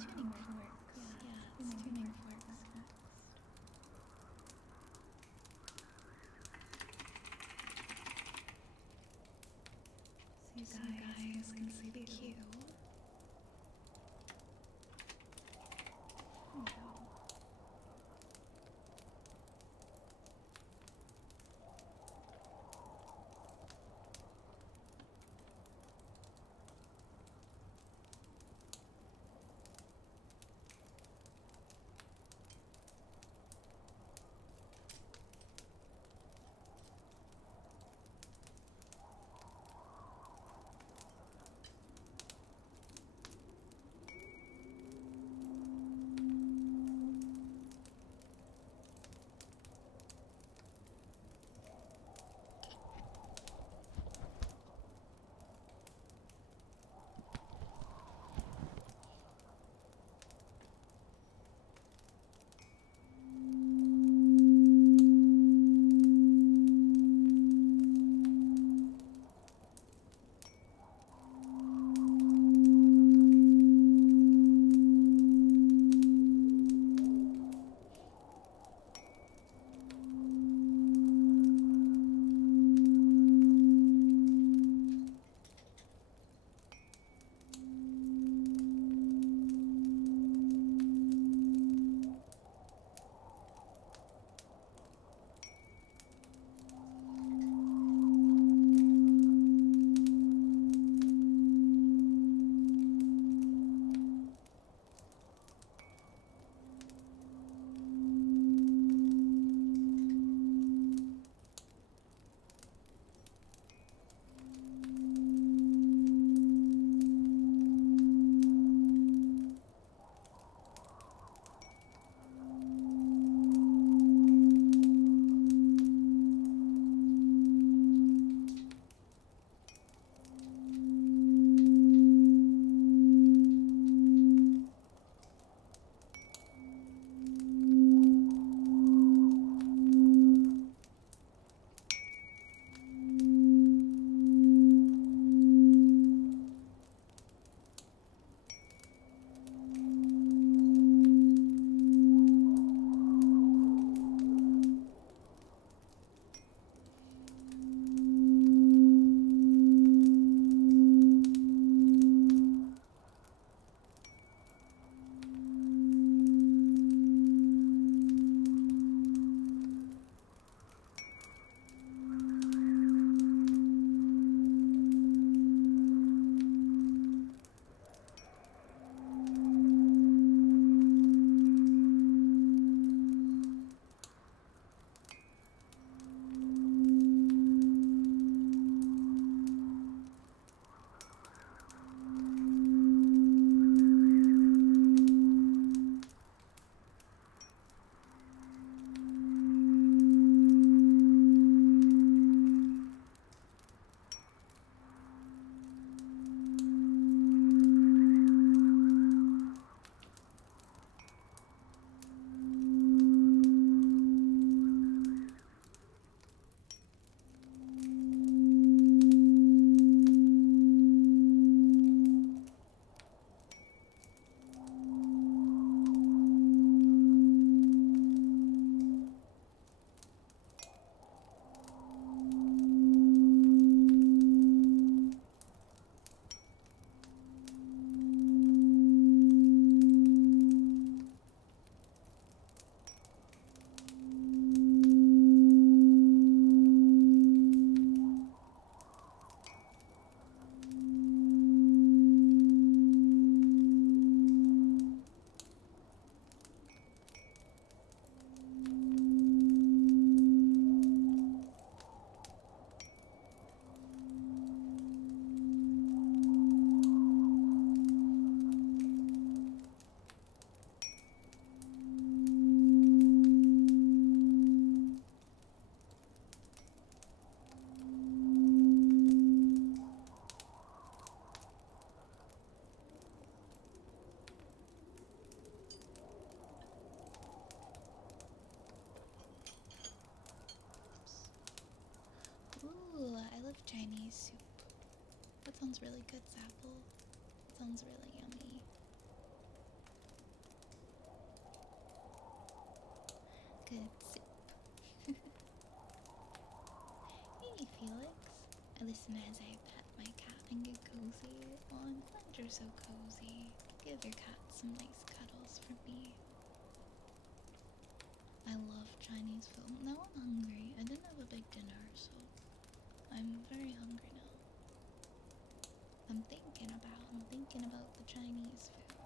tuning forks. Yeah, it's tuning forks next. So you guys can see the queue. There we go. Ooh, I love Chinese soup. That sounds really good, Zapple. That sounds really yummy. listen as I pet my cat and get cozy. Oh, I'm glad you're so cozy. Give your cat some nice cuddles for me. I love Chinese food. Now I'm hungry. I didn't have a big dinner, so I'm very hungry now. I'm thinking about the Chinese food.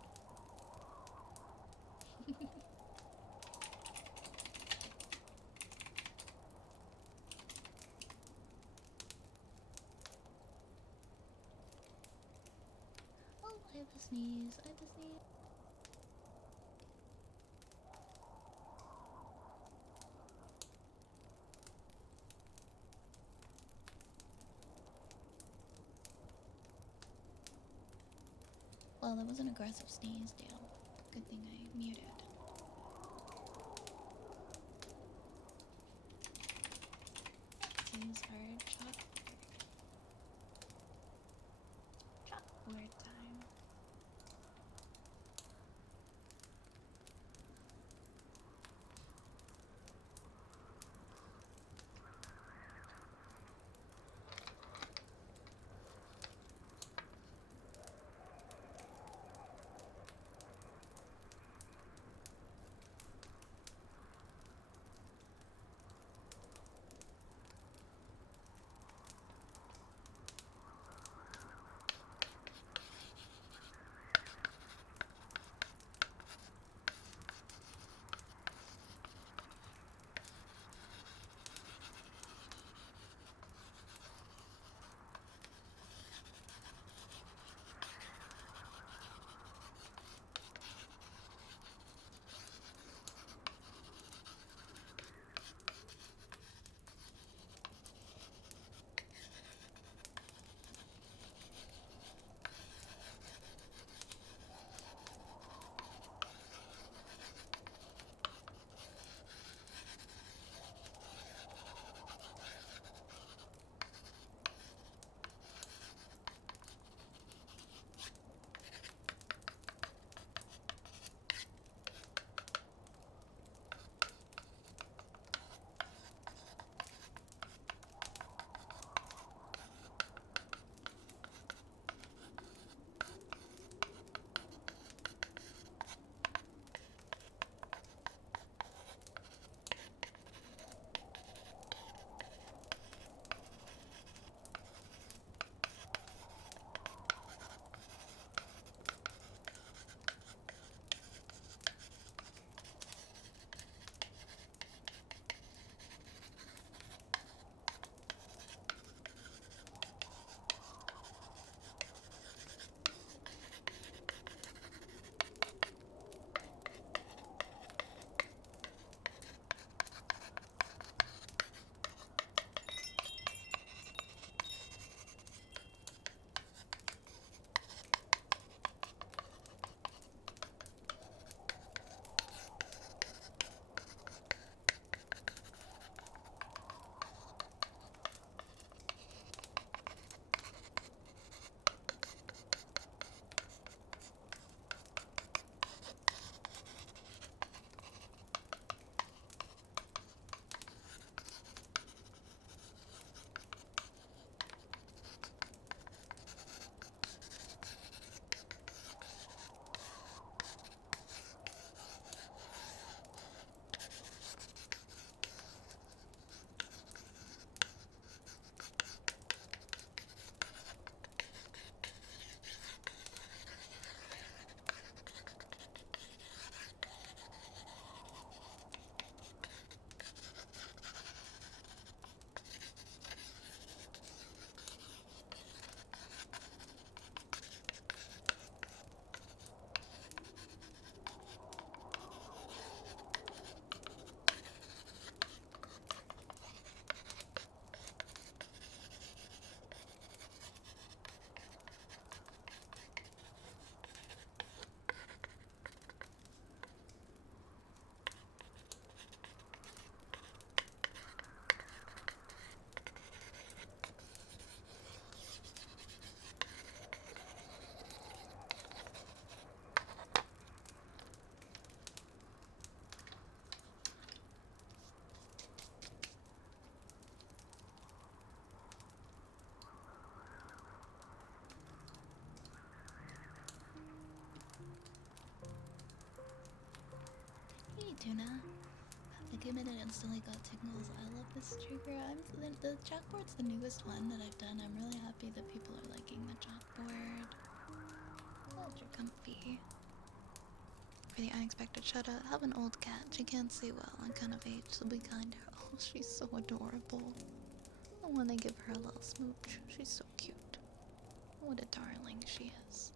Oh, I have a sneeze. I have a sneeze. Well, that was an aggressive sneeze, damn. Good thing I muted. Seems hard. Chalkboard time. Hey, Tuna. The game it instantly got tingles. I love this trigger. The chalkboard's the newest one that I've done. I'm really happy that people are liking the chalkboard. Ultra comfy. For the unexpected shout out, have an old cat. She can't see well and kind of age, so be kind to her. Oh, she's so adorable. I want to give her a little smooch. She's so cute. What a darling she is.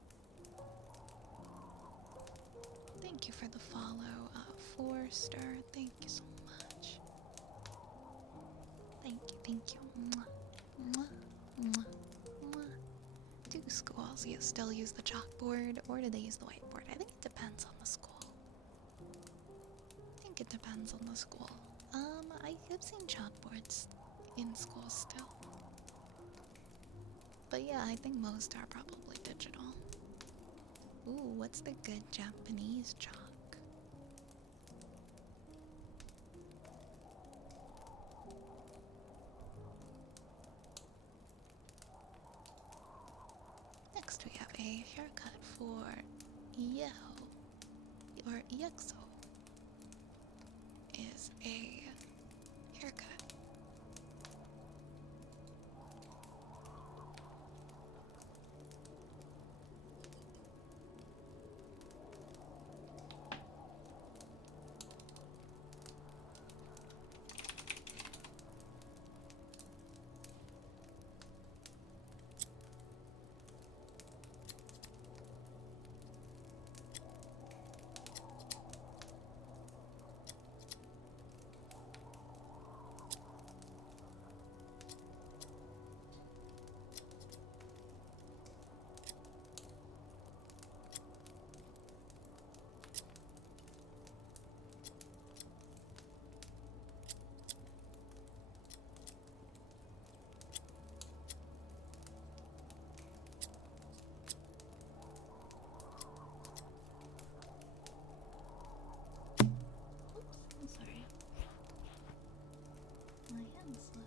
Thank you for the follow, Forster. Thank you so much. Thank you, thank you. Mwah, mwah, mwah, mwah. Do schools still use the chalkboard, or do they use the whiteboard? I think it depends on the school. I think it depends on the school. I've seen chalkboards in school still. But yeah, I think most are probably digital. Ooh, what's the good Japanese chalk? Next we have a haircut for Yeho, or Yexo, is a haircut. I'm sorry. My hand slipped.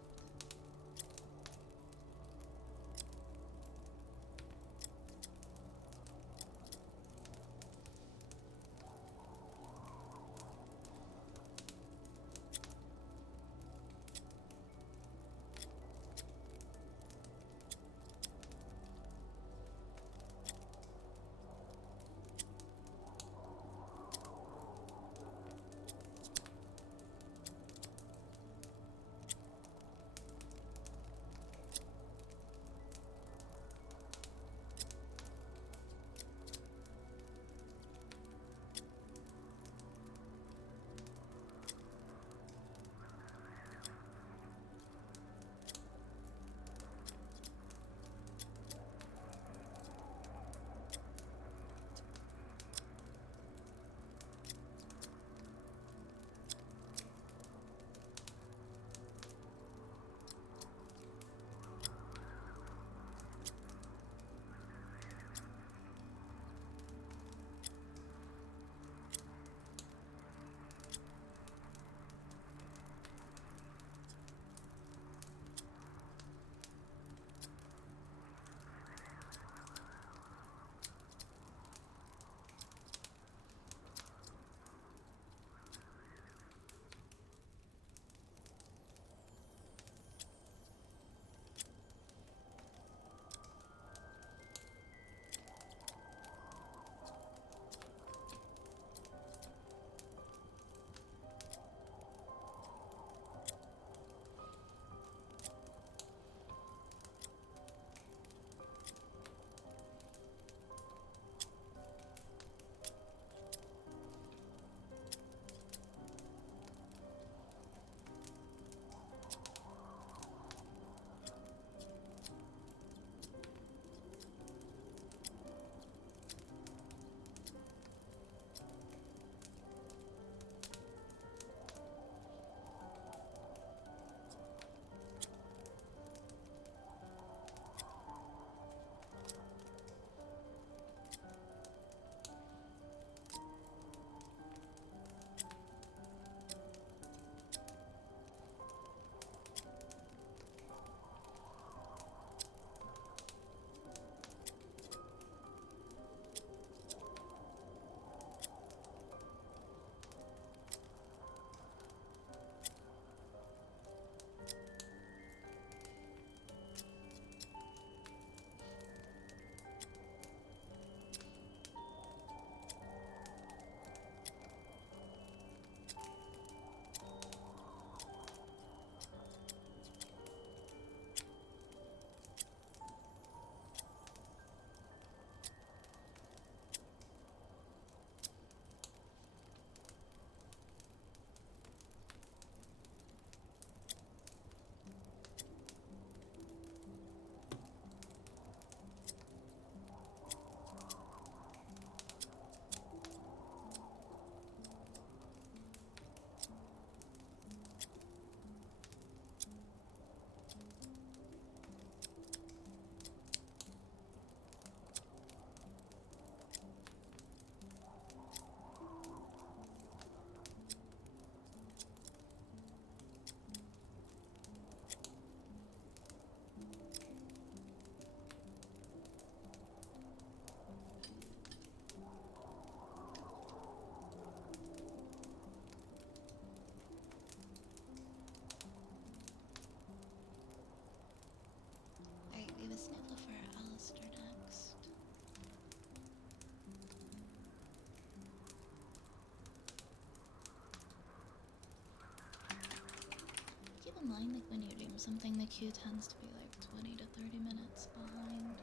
don't mind like when you do something, the queue tends to be like 20 to 30 minutes behind.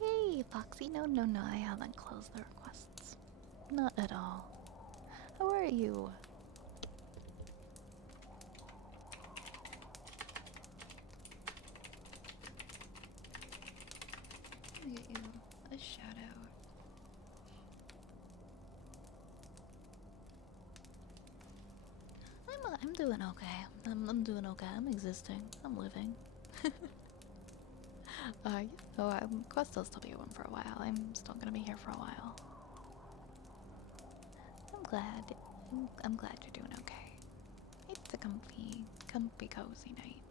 Hey, Foxy, no, no, no, I haven't closed the requests. Not at all. How are you? Let me get you a shout out. I'm doing okay. I'm doing okay. I'm existing. I'm living. You know, Quest will still be open for a while. I'm still gonna be here for a while. I'm glad. I'm glad you're doing okay. It's a comfy, cozy night.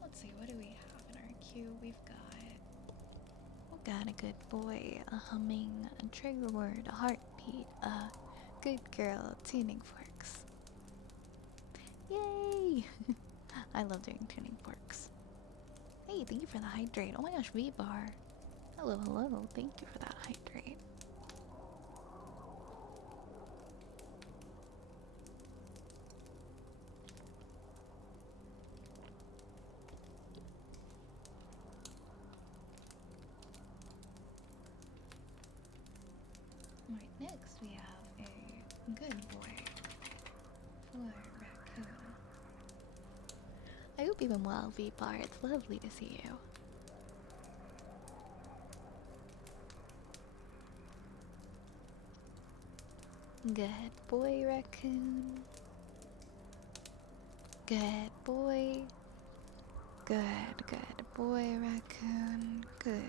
Let's see, what do we have in our queue? We've got a good boy, a humming, a trigger word, a heartbeat, a good girl, tuning forks. Yay! I love doing tuning forks. Hey, thank you for the hydrate. Oh my gosh, V-bar. Hello, hello. Thank you for that hydrate. Alright, next we have a good boy for raccoon. I hope you've been well, V-bar. It's lovely to see you. Good boy, raccoon. Good boy. Good boy, raccoon. Good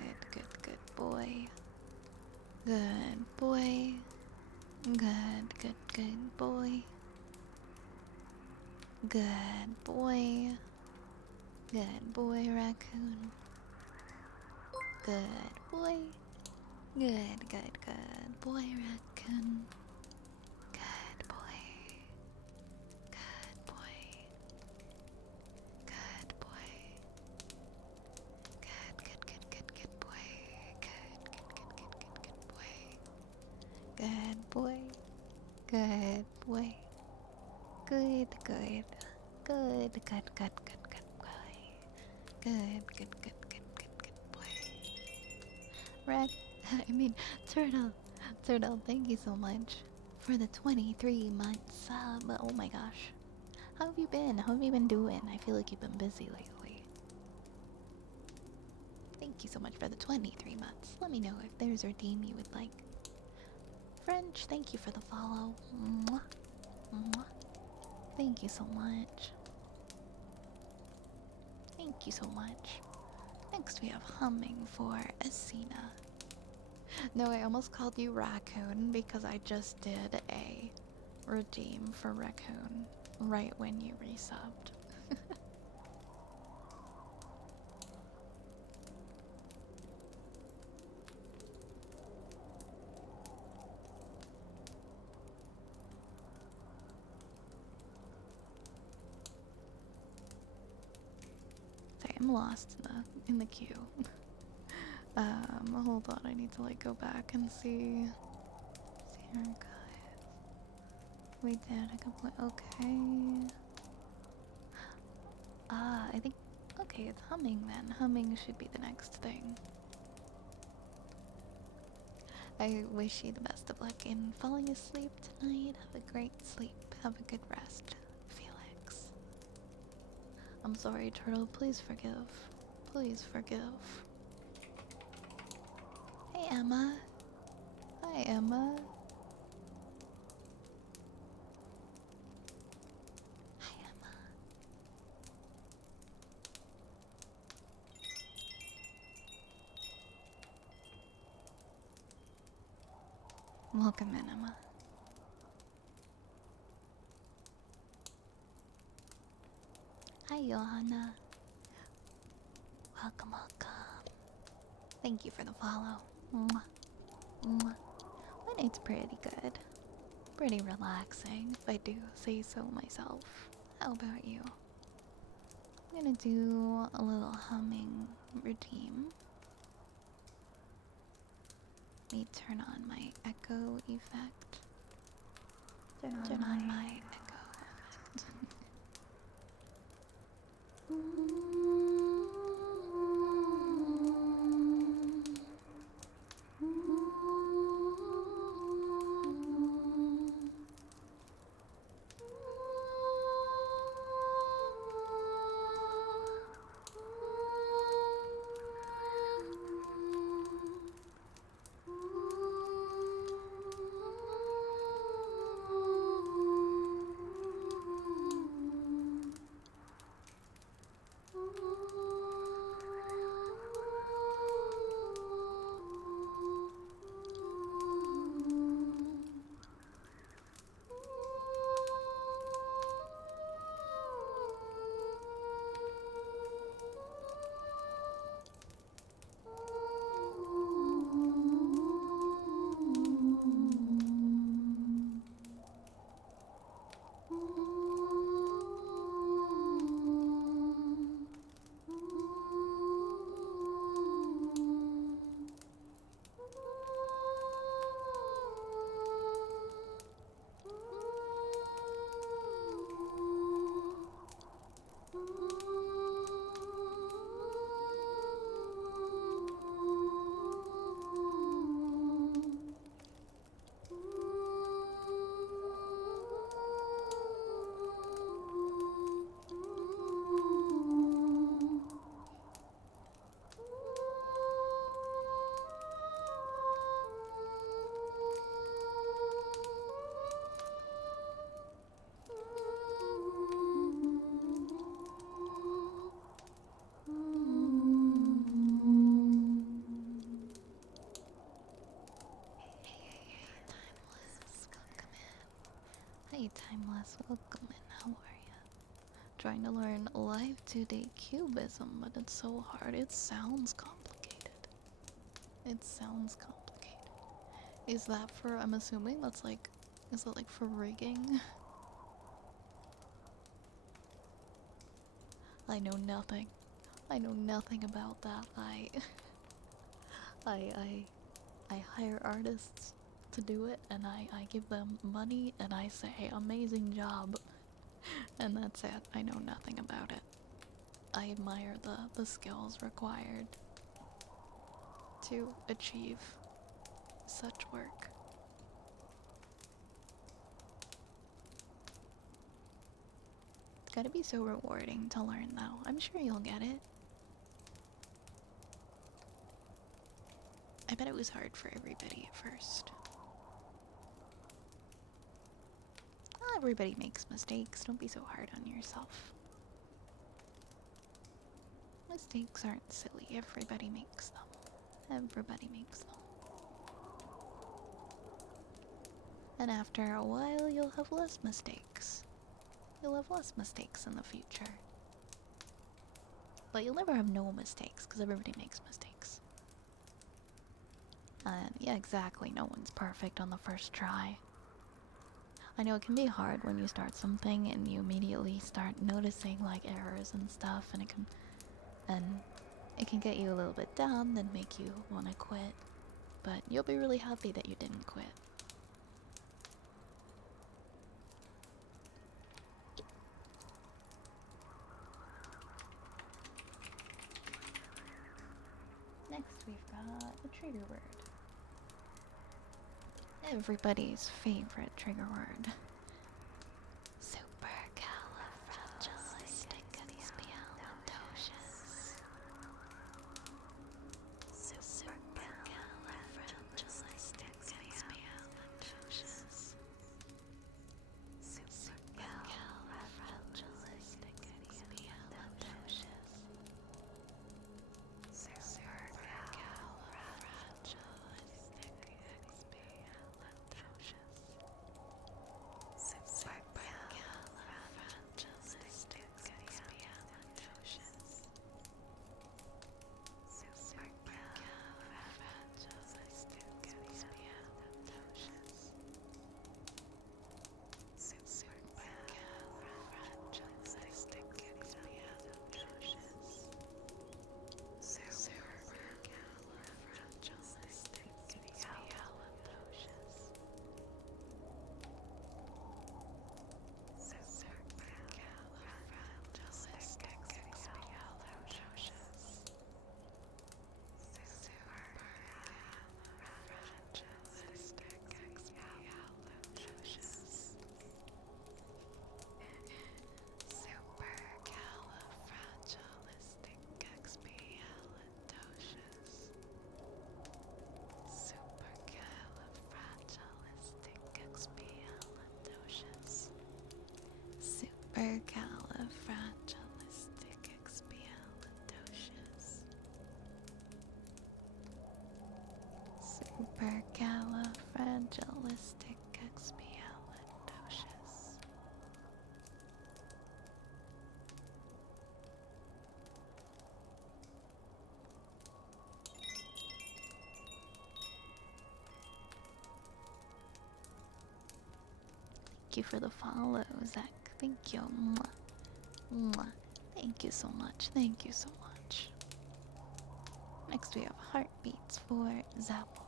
boy. Good boy. Good boy. Good boy. Good boy, raccoon. Good boy. Good boy, raccoon. Good boy. Good boy. Good boy. Good boy. Good boy. Good boy. Good boy. Good boy. Good boy. Rack, I mean, Turtle, thank you so much for the 23 month sub. Oh my gosh. How have you been? How have you been doing? I feel like you've been busy lately. Thank you so much for the 23 months. Let me know if there's a redeem you would like. French, thank you for the follow. Mwah. Mwah. Thank you so much. Thank you so much. Next we have humming for Asina. No, I almost called you raccoon because I just did a redeem for raccoon right when you resubbed. Sorry, I'm lost in the queue. Hold on, I need to like go back and see archive. We did a couple. Okay. I think. Okay, it's humming then. Humming should be the next thing. I wish you the best of luck in falling asleep tonight. Have a great sleep. Have a good rest, Felix. I'm sorry, Turtle. Please forgive. Please forgive. Hey, Emma. Hi, Emma. Hi, Emma. Welcome in, Emma. Hi, Johanna. Welcome, welcome. Thank you for the follow. Mwah. Mwah. My night's pretty good. Pretty relaxing, if I do say so myself. How about you? I'm gonna do a little humming routine. Let me turn on my echo effect. Turn on my echo effect. Hey, Timeless, welcome in. How are ya? Trying to learn live 2D cubism, but it's so hard. It sounds complicated. It sounds complicated. Is that for, I'm assuming that's like, is that like for rigging? I know nothing. I know nothing about that. I, I hire artists to do it, and I give them money, and I say, amazing job. And that's it. I know nothing about it. I admire the skills required to achieve such work. It's gotta be so rewarding to learn, though. I'm sure you'll get it. I bet it was hard for everybody at first. Well, everybody makes mistakes. Don't be so hard on yourself. Mistakes aren't silly. Everybody makes them. Everybody makes them. And after a while, you'll have less mistakes. You'll have less mistakes in the future. But you'll never have no mistakes, because everybody makes mistakes. And yeah, exactly, no one's perfect on the first try. I know it can be hard when you start something and you immediately start noticing like errors and stuff, and it can get you a little bit down and make you want to quit. But you'll be really happy that you didn't quit. Next we've got the trigger word. Everybody's favorite trigger word. Supercalifragilisticexpialidocious. Supercalifragilisticexpialidocious. Supercalifragilisticexpialidocious. Thank you for the follow, Zach. Thank you. Mwah. Mwah. Thank you so much. Thank you so much. Next we have heartbeats for Zapple.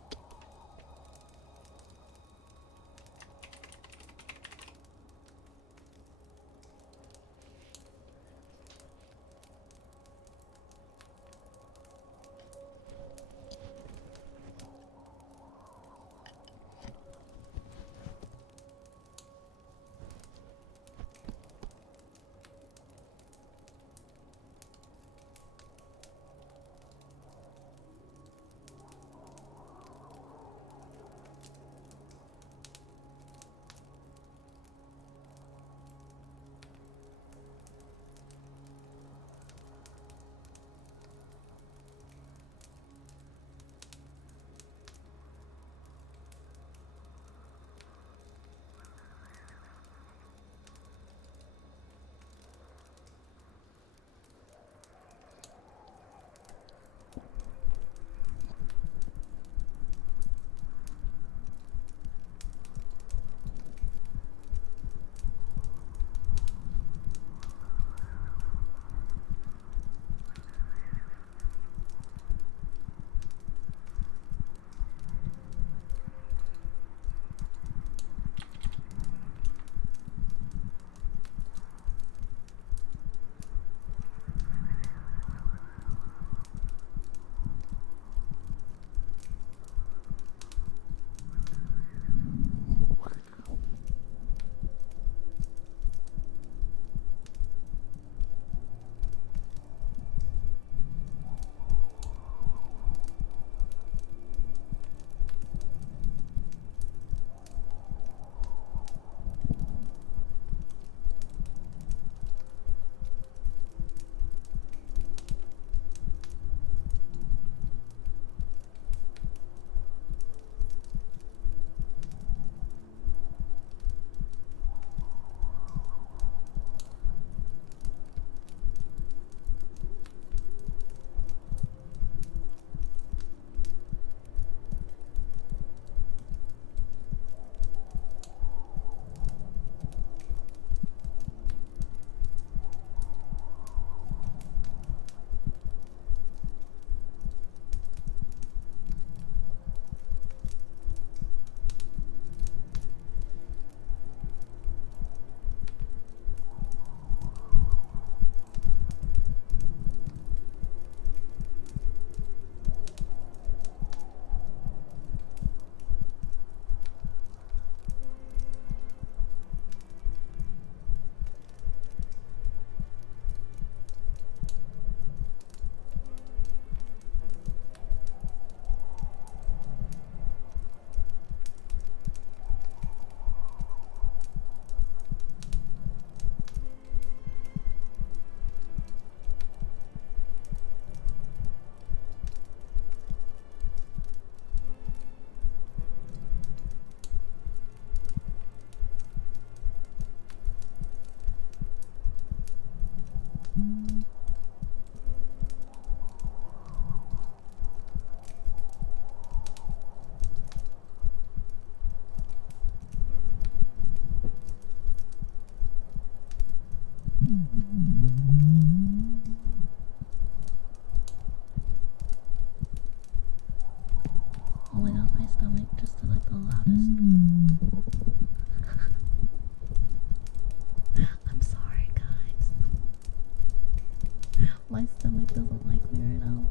My stomach doesn't like me right now.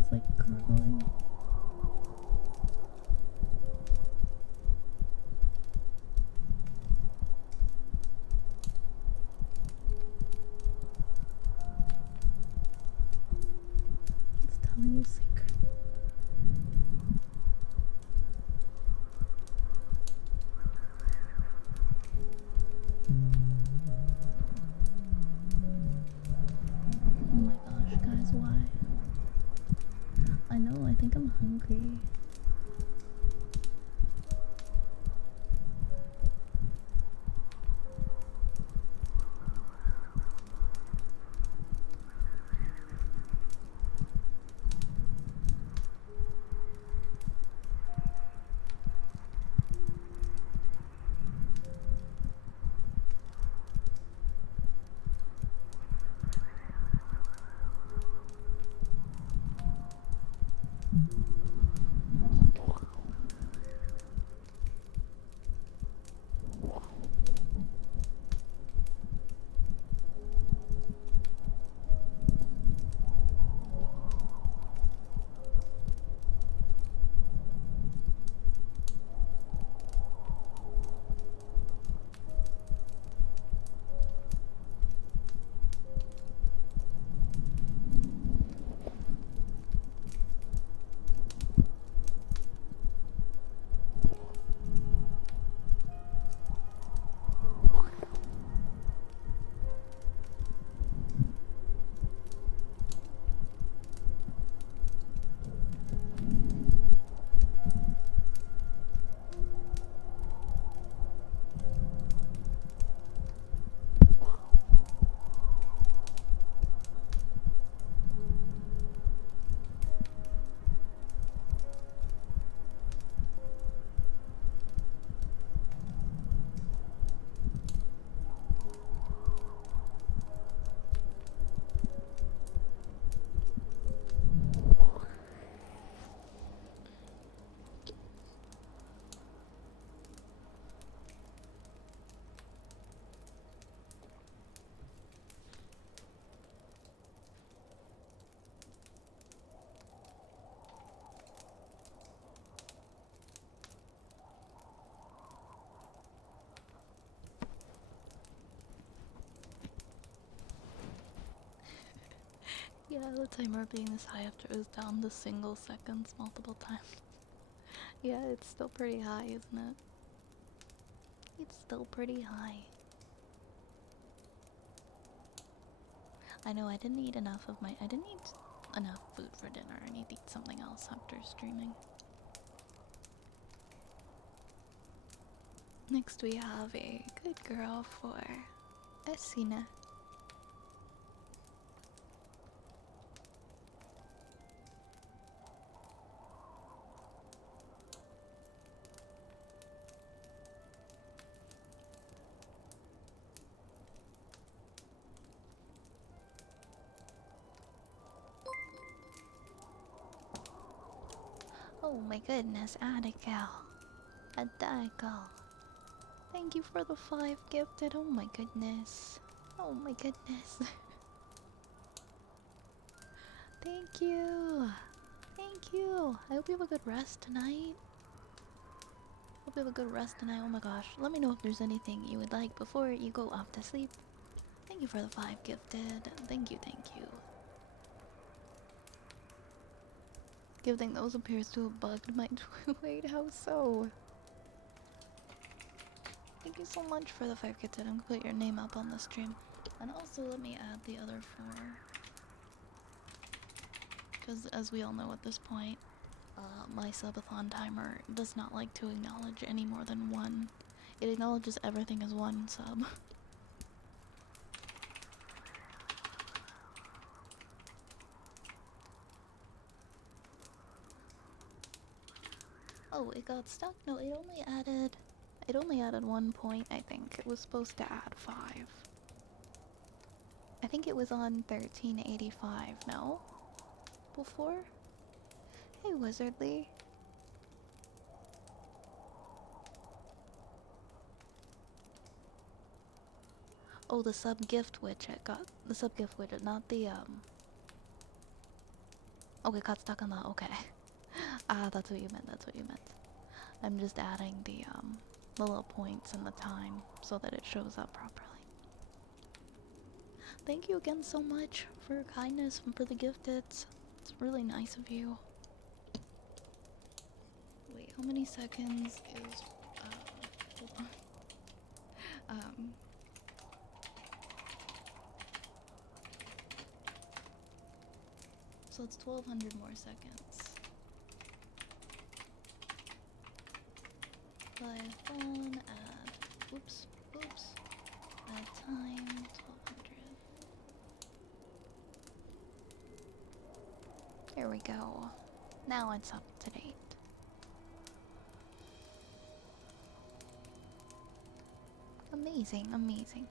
It's like gurgling. It's telling you secret. Oh my gosh, guys, why? I know, I think I'm hungry. Yeah, the timer being this high after it was down to single seconds multiple times. Yeah, it's still pretty high, isn't it? It's still pretty high. I know I didn't eat enough of my. I didn't eat enough food for dinner. I need to eat something else after streaming. Next, we have a good girl for Essina. Oh my goodness, Adical. Adical. Thank you for the 5 gifted. Oh my goodness. Oh my goodness. Thank you. Thank you. I hope you have a good rest tonight. Hope you have a good rest tonight. Oh my gosh. Let me know if there's anything you would like before you go off to sleep. Thank you for the 5 gifted. Thank you, thank you. Gifting those appears to have bugged my wait, how so? Thank you so much for the 5 gifted. I'm gonna put your name up on the stream. And also let me add the other 4. Because as we all know at this point, my subathon timer does not like to acknowledge any more than 1. It acknowledges everything as 1 sub. Oh, it got stuck? No, it only added 1 point, I think. It was supposed to add 5. I think it was on 1385, no? Before? Hey, Wizardly. Oh, the sub gift widget got the sub gift widget, not the Okay, Katsutaka, okay. Ah, that's what you meant, that's what you meant. I'm just adding the little points and the time so that it shows up properly. Thank you again so much for your kindness and for the gift. It's really nice of you. Wait, how many seconds is hold on. Um so it's 1200 more seconds. Live phone add oops. Add time 1200. There we go. Now it's up to date. Amazing, amazing.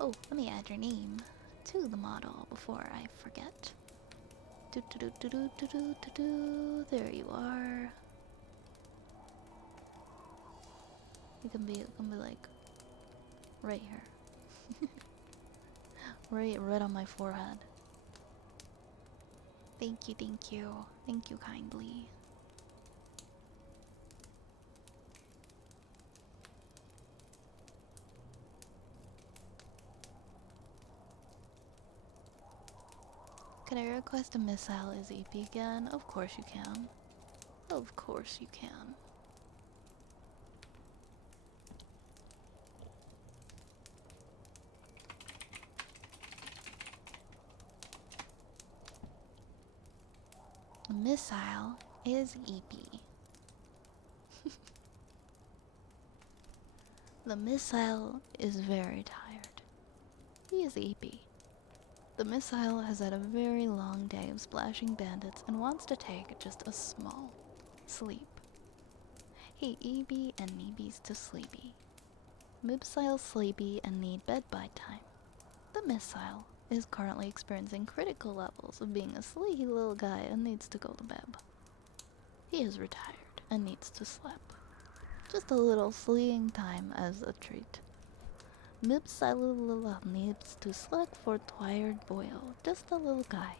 Oh, let me add your name to the model before I forget. There you are. You can be like right here. right on my forehead. Thank you, thank you. Thank you kindly. Can I request a missile as EP again? Of course you can. Of course you can. A missile is EP. The missile is very tired. He is EP. The missile has had a very long day of splashing bandits and wants to take just a small sleep. He EB and neebies to sleepy. Missile sleepy and need bed by time. The missile is currently experiencing critical levels of being a sleepy little guy and needs to go to bed. He is retired and needs to sleep. Just a little sleeping time as a treat. Missile needs to sleep for tired boyo, just a little guy.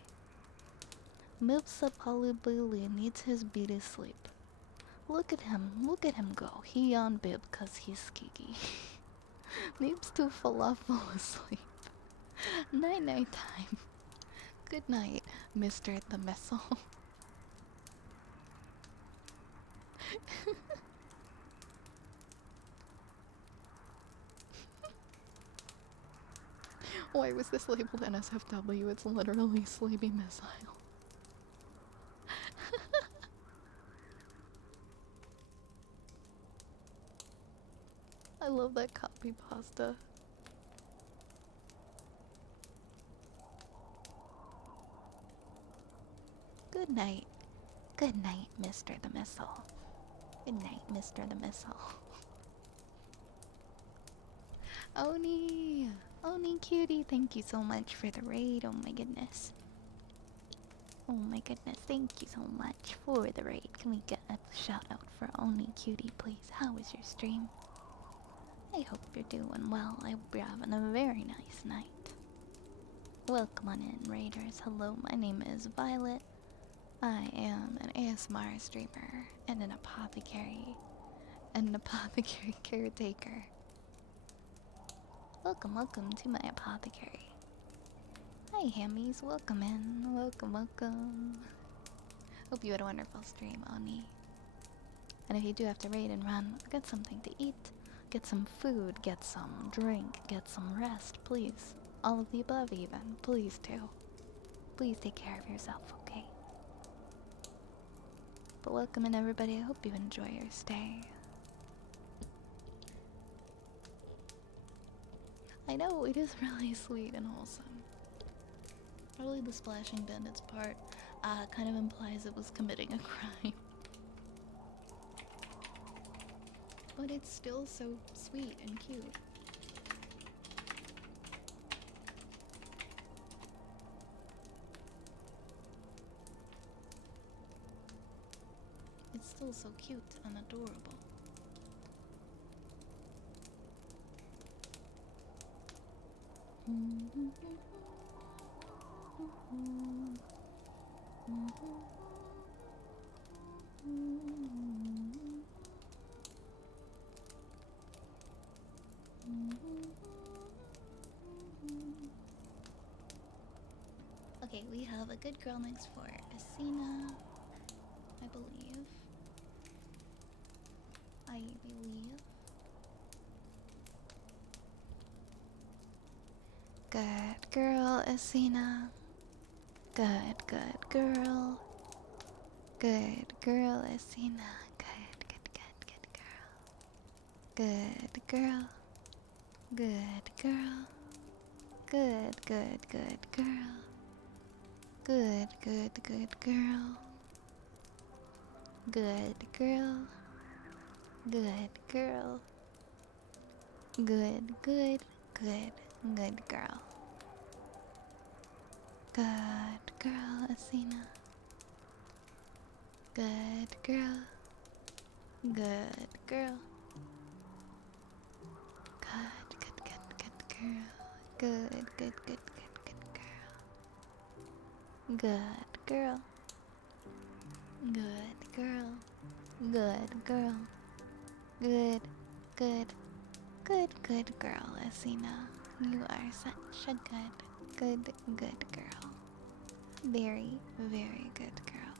Mipsa probably needs his beady sleep. Look at him go. He on bib cause he's skiki. Needs to falafel asleep. Night night time. Good night, Mr. the Missile. Why was this labeled NSFW? It's literally Sleepy Missile. I love that copy pasta. Good night. Good night, Mr. the Missile. Good night, Mr. the Missile. Oni! Oni cutie, thank you so much for the raid. Oh my goodness. Oh my goodness, thank you so much for the raid. Can we get a shout out for Oni cutie, please? How was your stream? I hope you're doing well. I hope you're having a very nice night. Welcome on in, raiders. Hello, my name is Violet. I am an ASMR streamer and an apothecary caretaker. Welcome to my apothecary. Hi hammies, welcome in, welcome. Hope you had a wonderful stream, Oni. And if you do have to raid and run, get something to eat, get some food, get some drink, get some rest, please. All of the above even, please do. Please take care of yourself, okay? But welcome in everybody, I hope you enjoy your stay. I know, it is really sweet and wholesome. Probably the splashing bandits part kind of implies it was committing a crime. But it's still so sweet and cute. It's still so cute and adorable. Okay, we have a good girl next for Asina, I believe. I believe. Good girl, Asina. Good girl. Good girl, Asina. Good girl. Good girl. Good girl. Good girl. Good girl. Good girl. Good girl. Good girl. Good girl, Asina. Good girl. Good girl. Good girl. Good girl. Good girl. Good girl. Good girl. Good, good girl, Asina. You are such a good girl. Very, very good girl.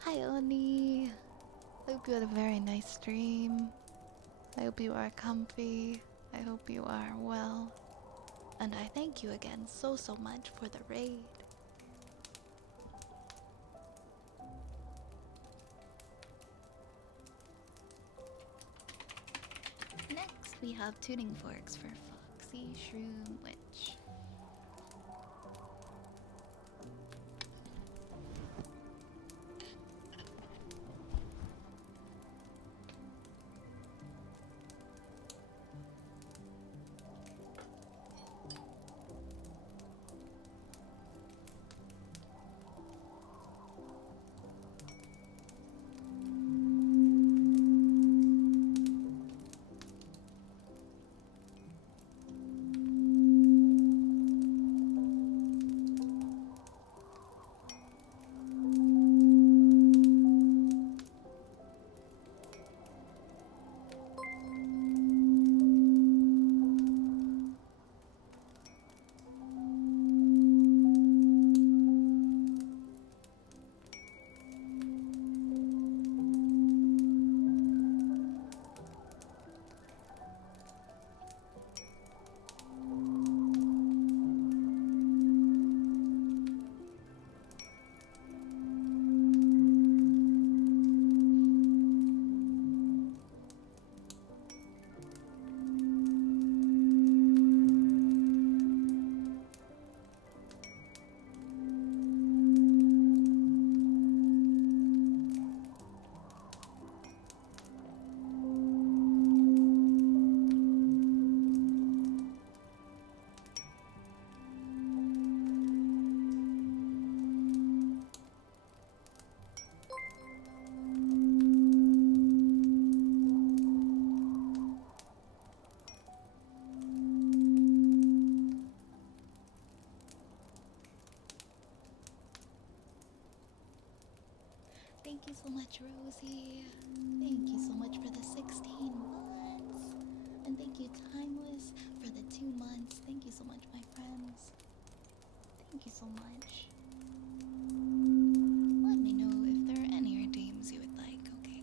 Hi, Oni. I hope you had a very nice stream. I hope you are comfy. I hope you are well. And I thank you again so much for the raid. Next, we have tuning forks for Foxy Shroom Witch. Thank you so much, Rosie. Thank you so much for the 16 months. And thank you, Timeless, for the 2 months. Thank you so much, my friends. Thank you so much. Let me know if there are any redeems you would like, okay?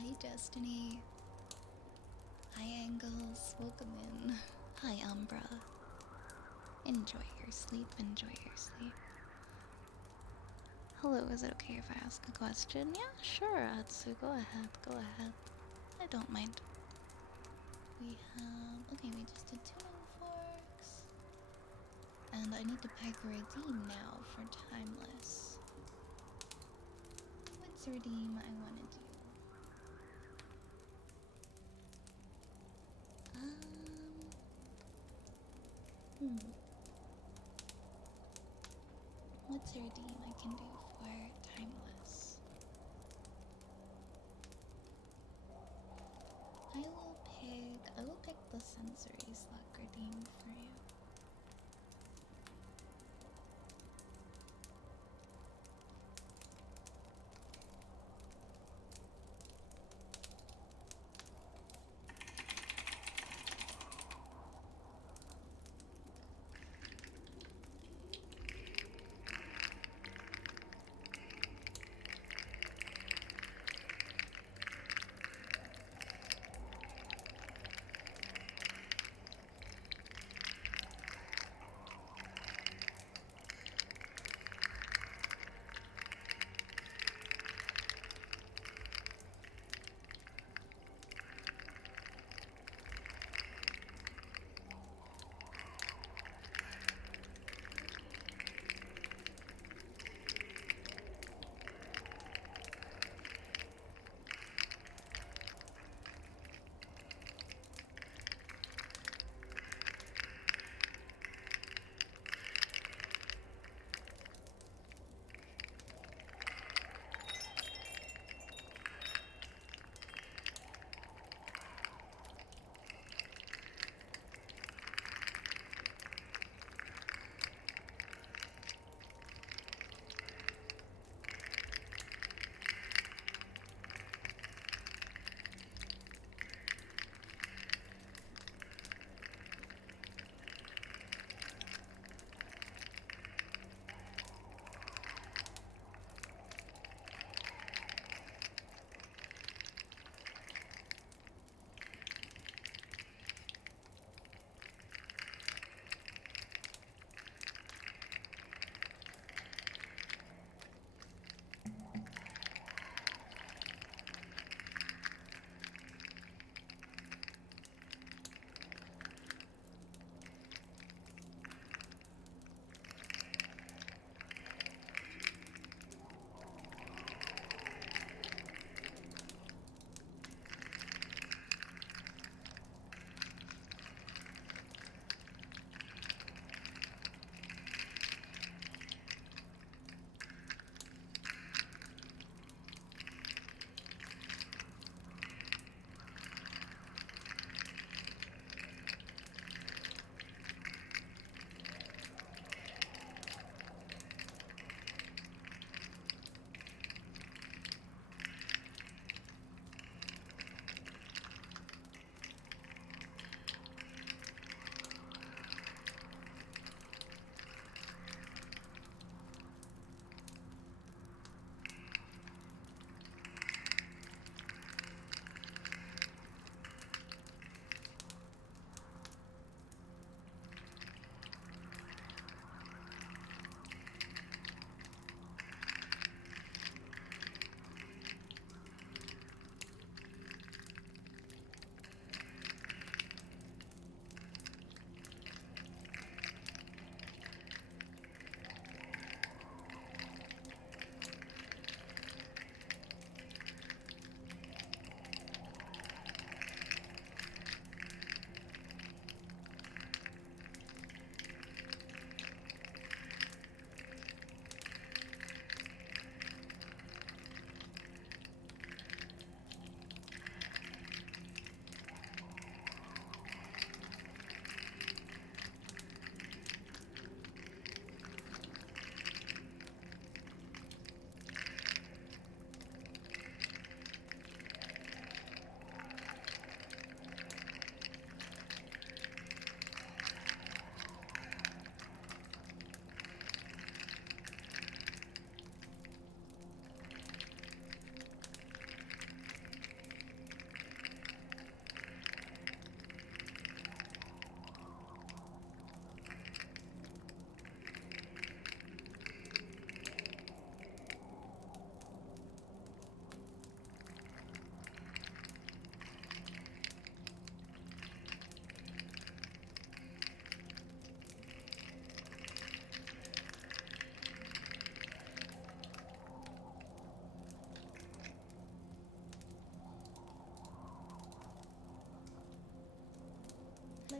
Hi, Destiny. Hi, Angles. Welcome in. Hi, Umbra. Enjoy your sleep, enjoy your sleep. Hello, is it okay if I ask a question? Yeah, sure, Atsu, go ahead, go ahead. I don't mind. We have. Okay, we just did 2 forks. And I need to pick redeem now for timeless. What's redeem I want to do? Hmm. What's redeem I can do for timeless? I will pick the sensory slug redeem for you.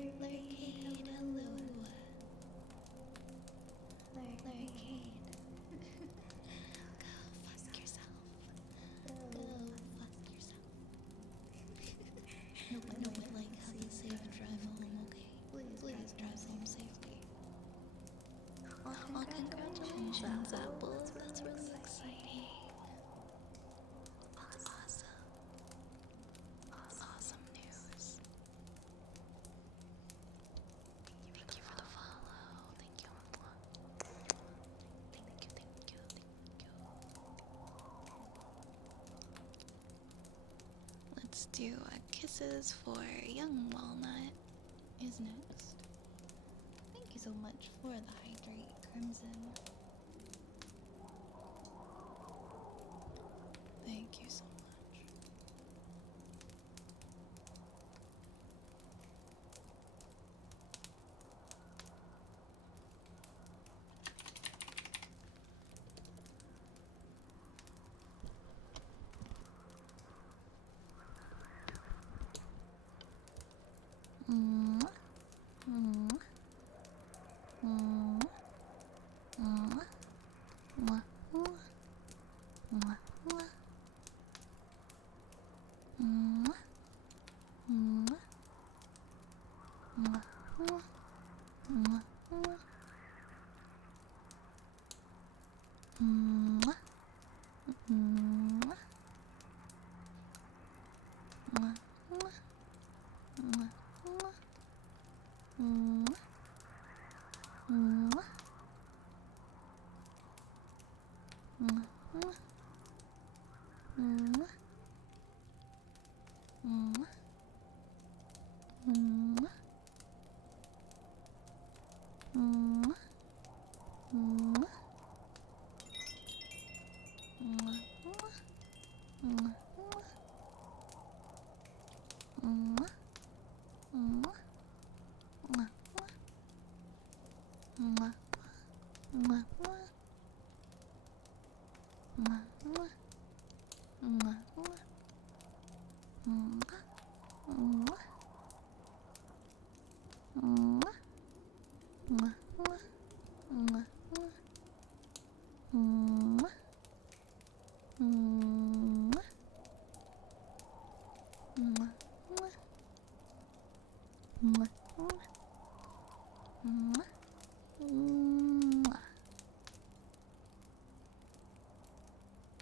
Lurkade, hello. Lurkade. Go fuck yourself. Go fuck yourself. No, but like, have a safe drive home, okay? Please drive home safely. Oh, congratulations, Apple. That's really exciting. Awesome. Awesome news. Thank you for the follow. Thank you. Thank you. Let's do kisses for Young Walnut is next. Thank you so much for the hydrate, Crimson. Thank you so much.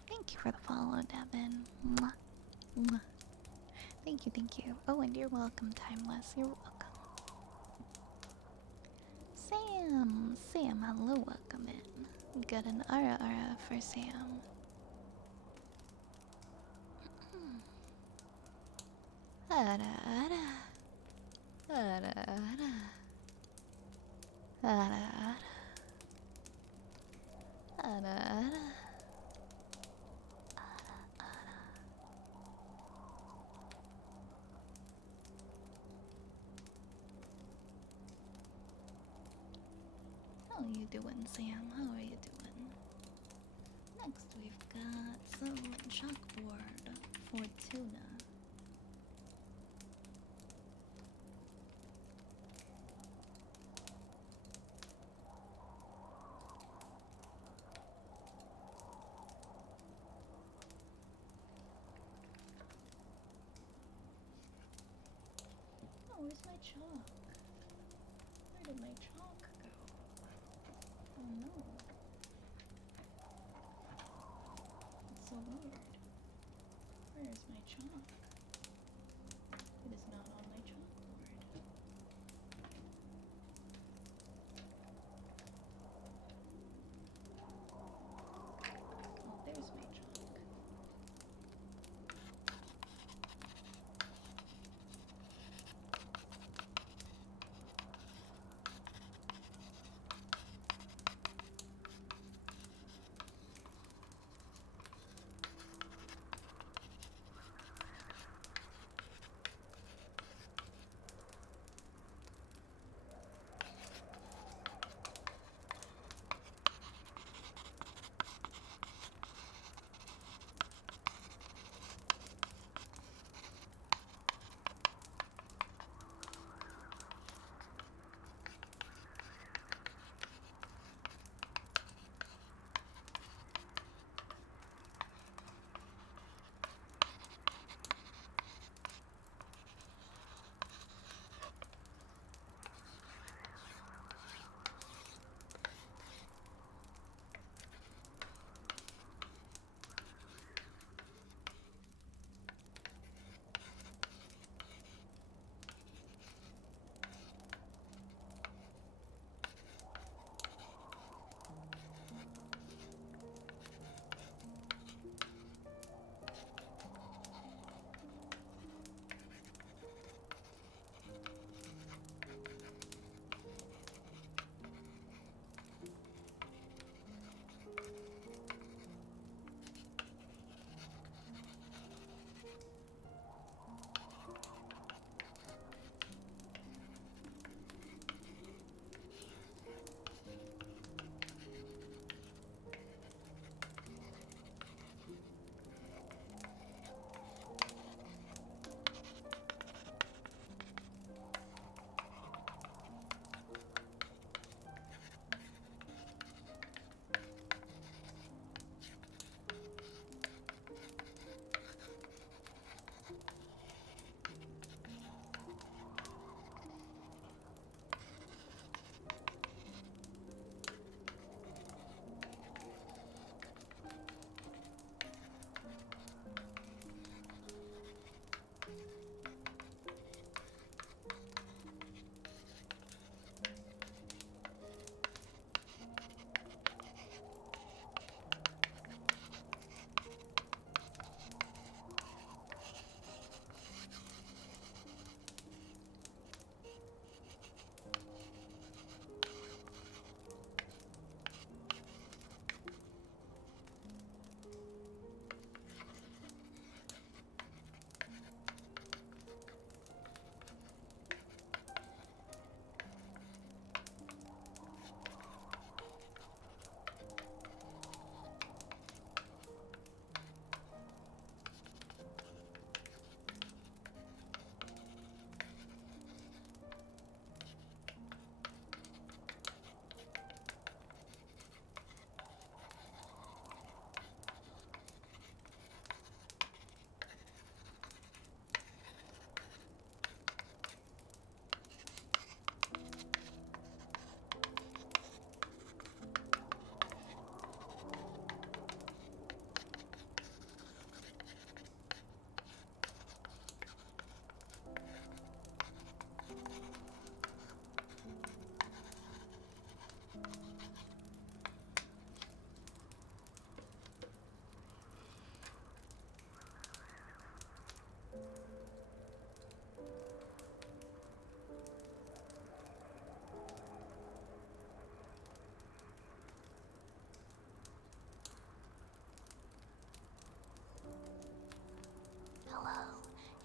Thank you for the follow, Devin. Thank you. Oh, and you're welcome, Timeless. You're welcome. Sam, hello, welcome in. Got an ara for Sam. Ara. How are you doing, Sam? How are you doing? Next, we've got some chalkboard for tuna. Oh, where's my chalk? Where did my chalk go? Oh no. It's so weird. Where is my chalk? It is not on my chalkboard. Oh, there's my chalk.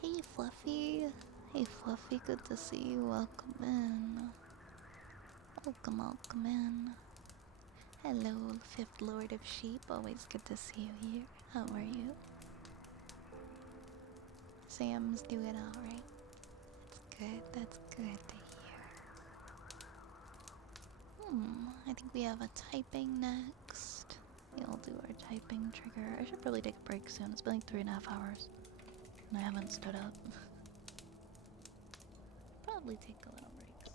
Hey Fluffy. Hey Fluffy, good to see you. Welcome in. Welcome, welcome in. Hello, Fifth Lord of Sheep. Always good to see you here. How are you? Sam's doing alright. That's good. That's good to hear. I think we have a typing next. We'll do our typing trigger. I should probably take a break soon. It's been like 3.5 hours. And I haven't stood up. Probably take a little break soon.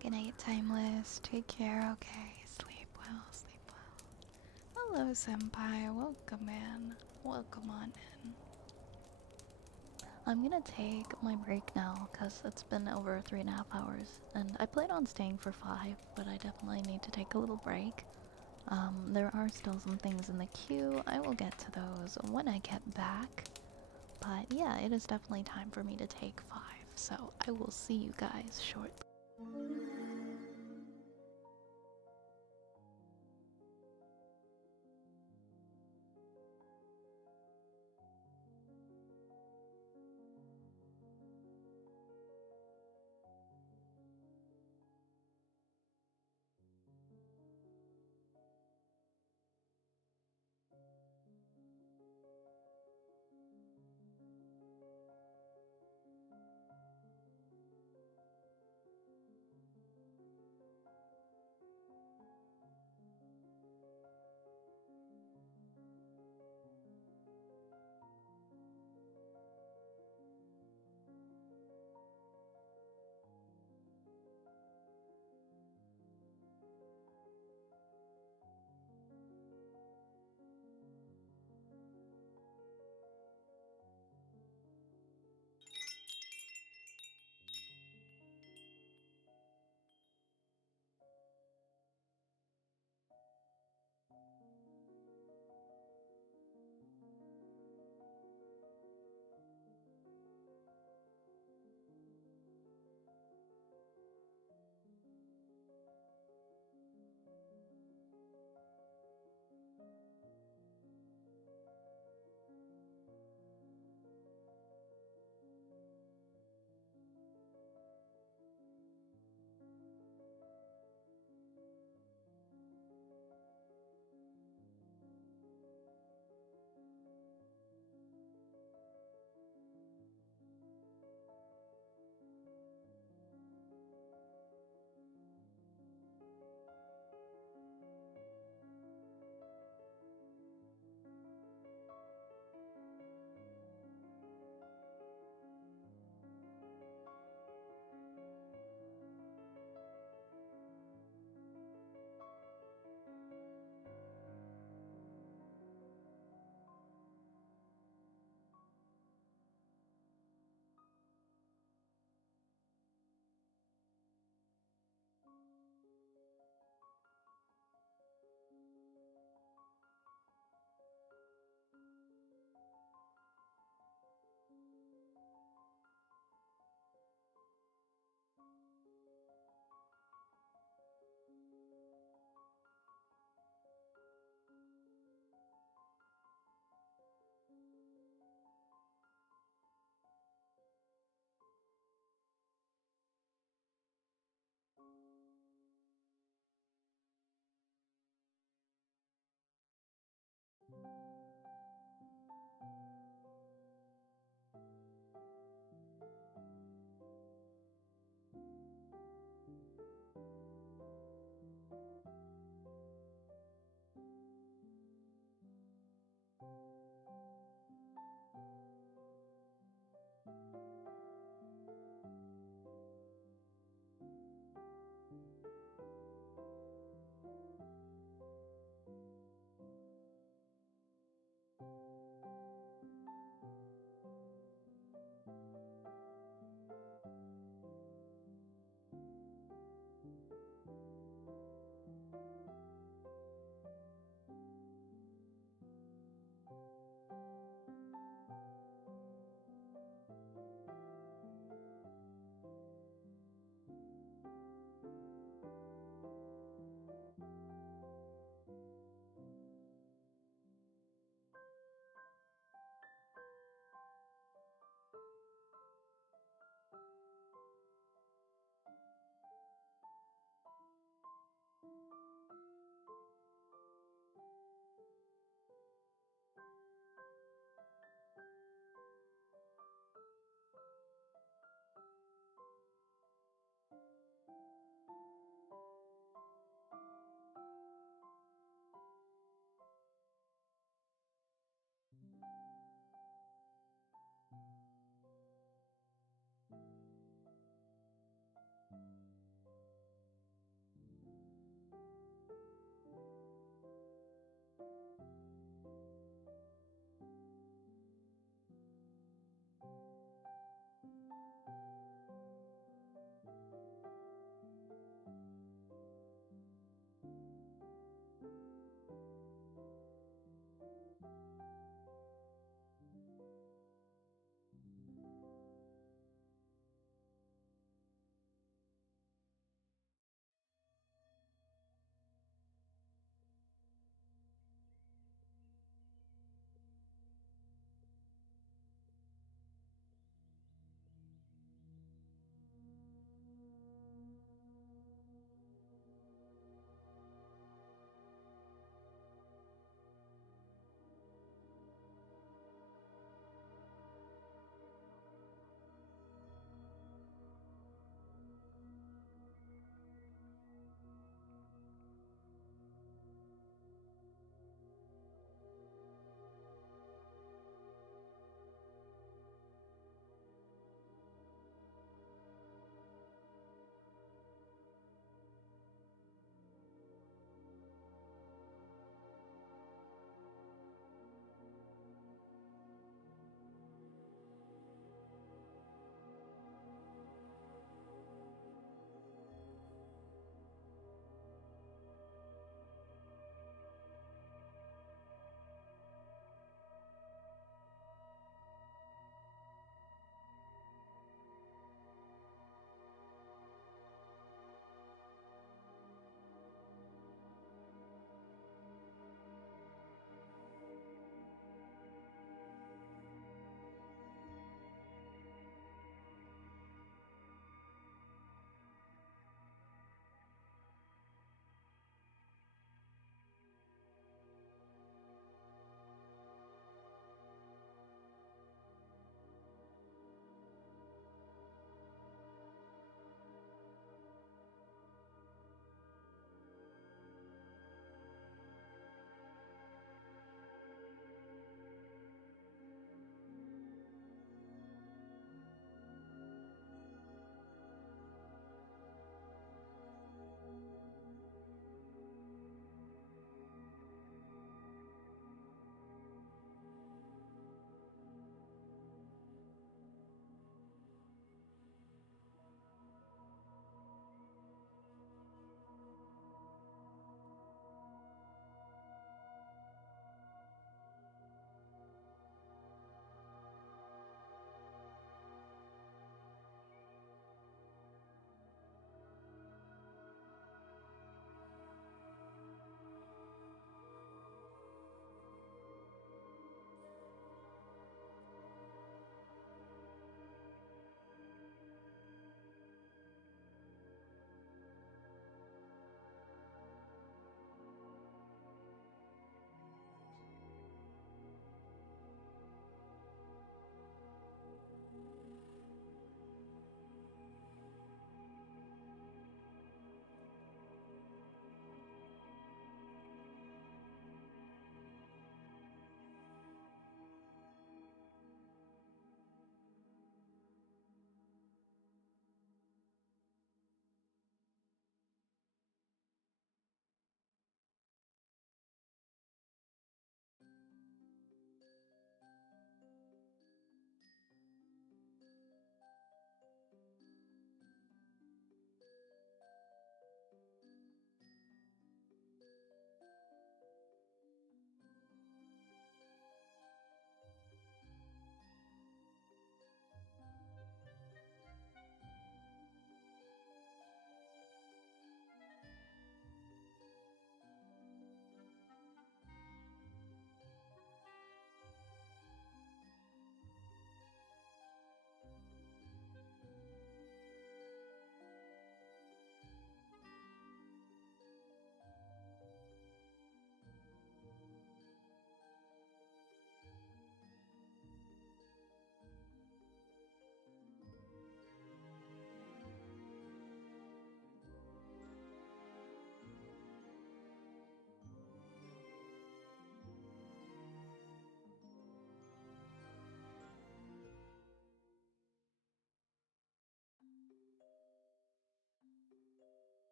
Good night, Timeless. Take care, okay? Sleep well, sleep well. Hello, Senpai. Welcome in. Welcome on in. I'm gonna take my break now because it's been over 3.5 hours. And I plan on staying for 5, but I definitely need to take a little break. There are still some things in the queue. I will get to those when I get back. But yeah, it is definitely time for me to take 5. So I will see you guys shortly.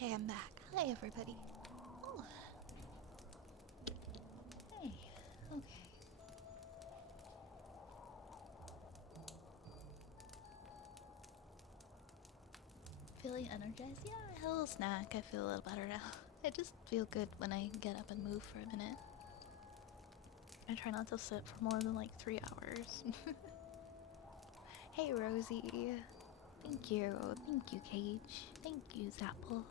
Okay, I'm back. Hi, everybody. Oh, hey. Okay. Feeling energized? Yeah, I had a little snack. I feel a little better now. I just feel good when I get up and move for a minute. I try not to sit for more than like 3 hours. Hey, Rosie. Thank you. Thank you, Cage. Thank you, Zapple.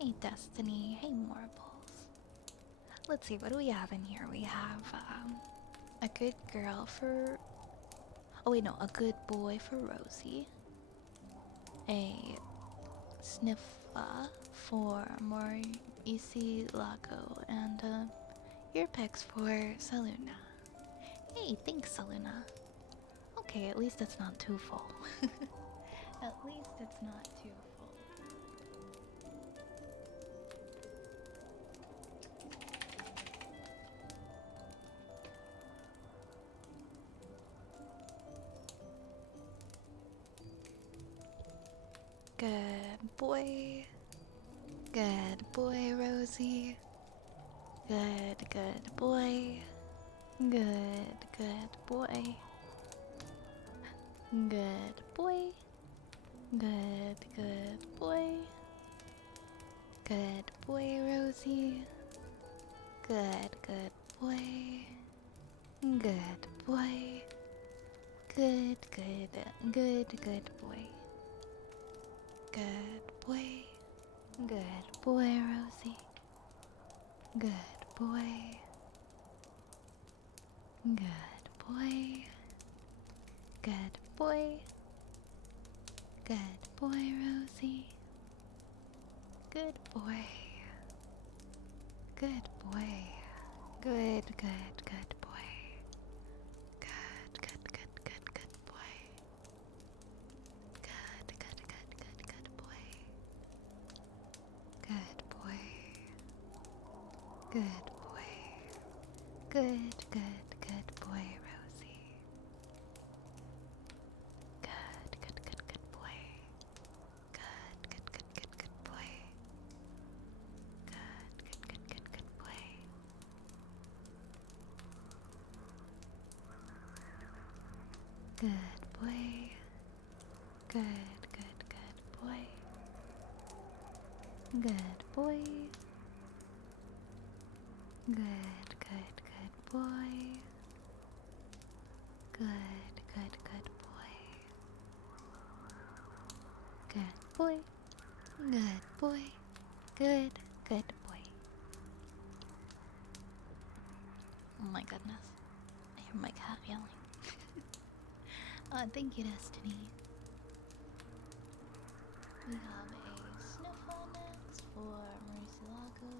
Hey, Destiny. Hey, Marbles. Let's see, what do we have in here? We have a good girl for. Oh, wait, no, a good boy for Rosie. A sniffa for Morisi Lago, and ear pecks for Saluna. Hey, thanks, Saluna. Okay, at least it's not too full. At least it's not too full. Good boy. Good boy, Rosie. Good boy. Good boy. Good boy. Good boy. Good boy, Rosie. Good boy. Good boy. Good boy. Good boy. Good boy, Rosie. Good boy. Good boy. Good boy. Good boy, Rosie. Good boy. Good boy. Good boy. Good boy. Good boy. Good boy. Good boy. Good boy, Rosie. Good boy. Good boy. Good boy. Good boy. Good boy. Good boy. Good boy. Good boy. Good boy. Good boy. Good boy. Oh my goodness. I hear my cat yelling. Thank you, Destiny. We have a sniffle next for Maricilago.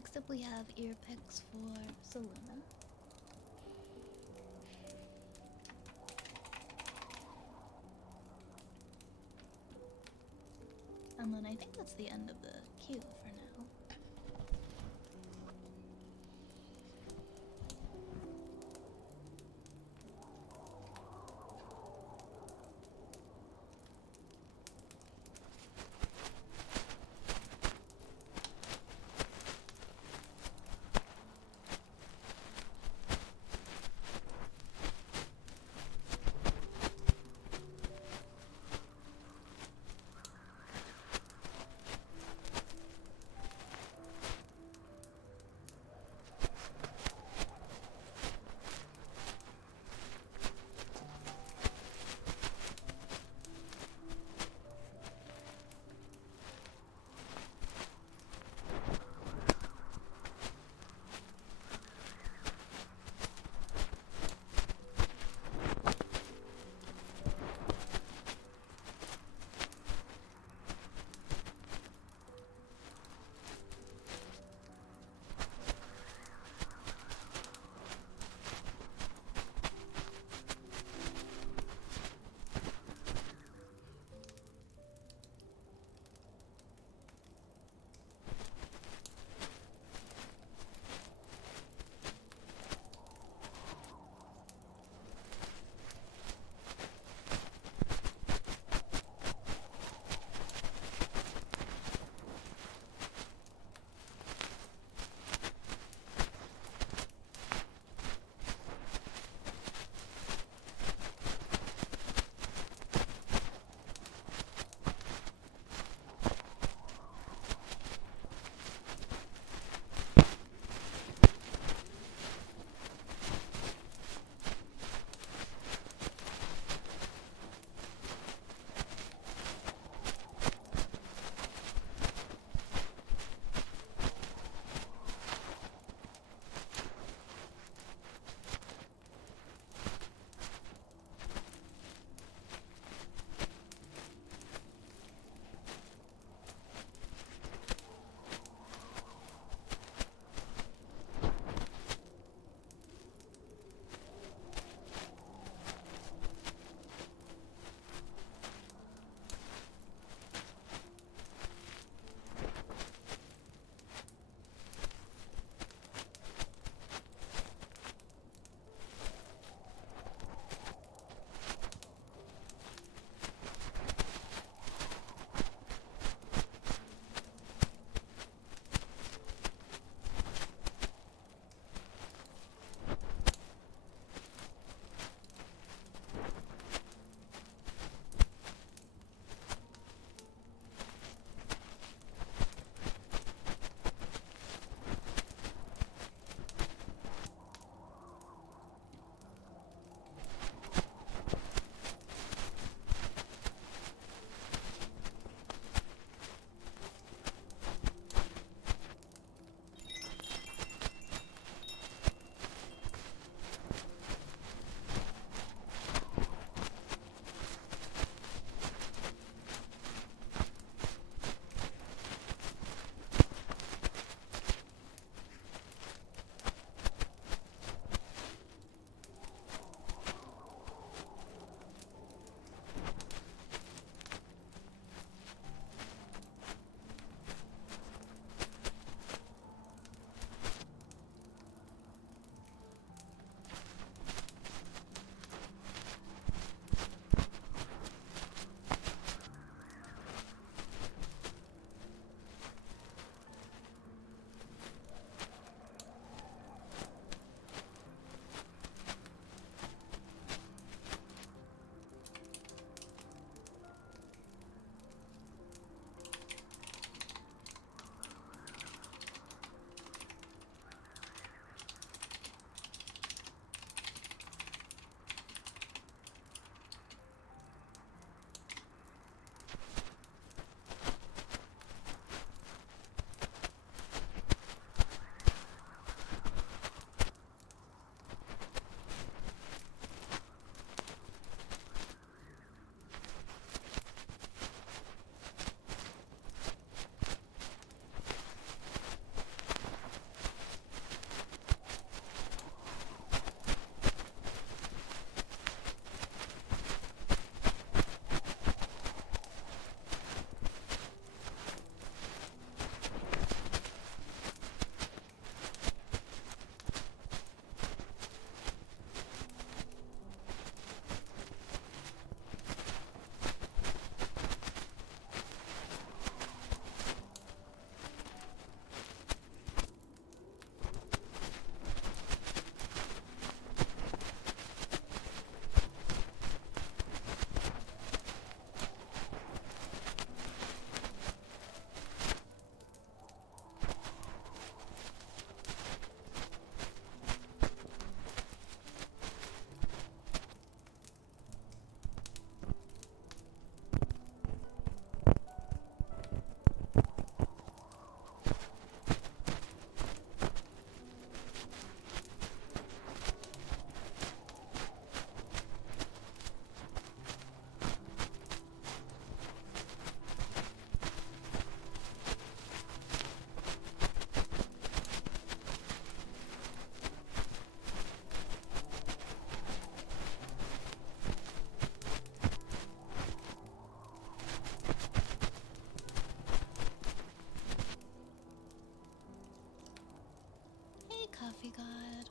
Next up, we have ear picks for Saluna. And then I think that's the end of the queue for now.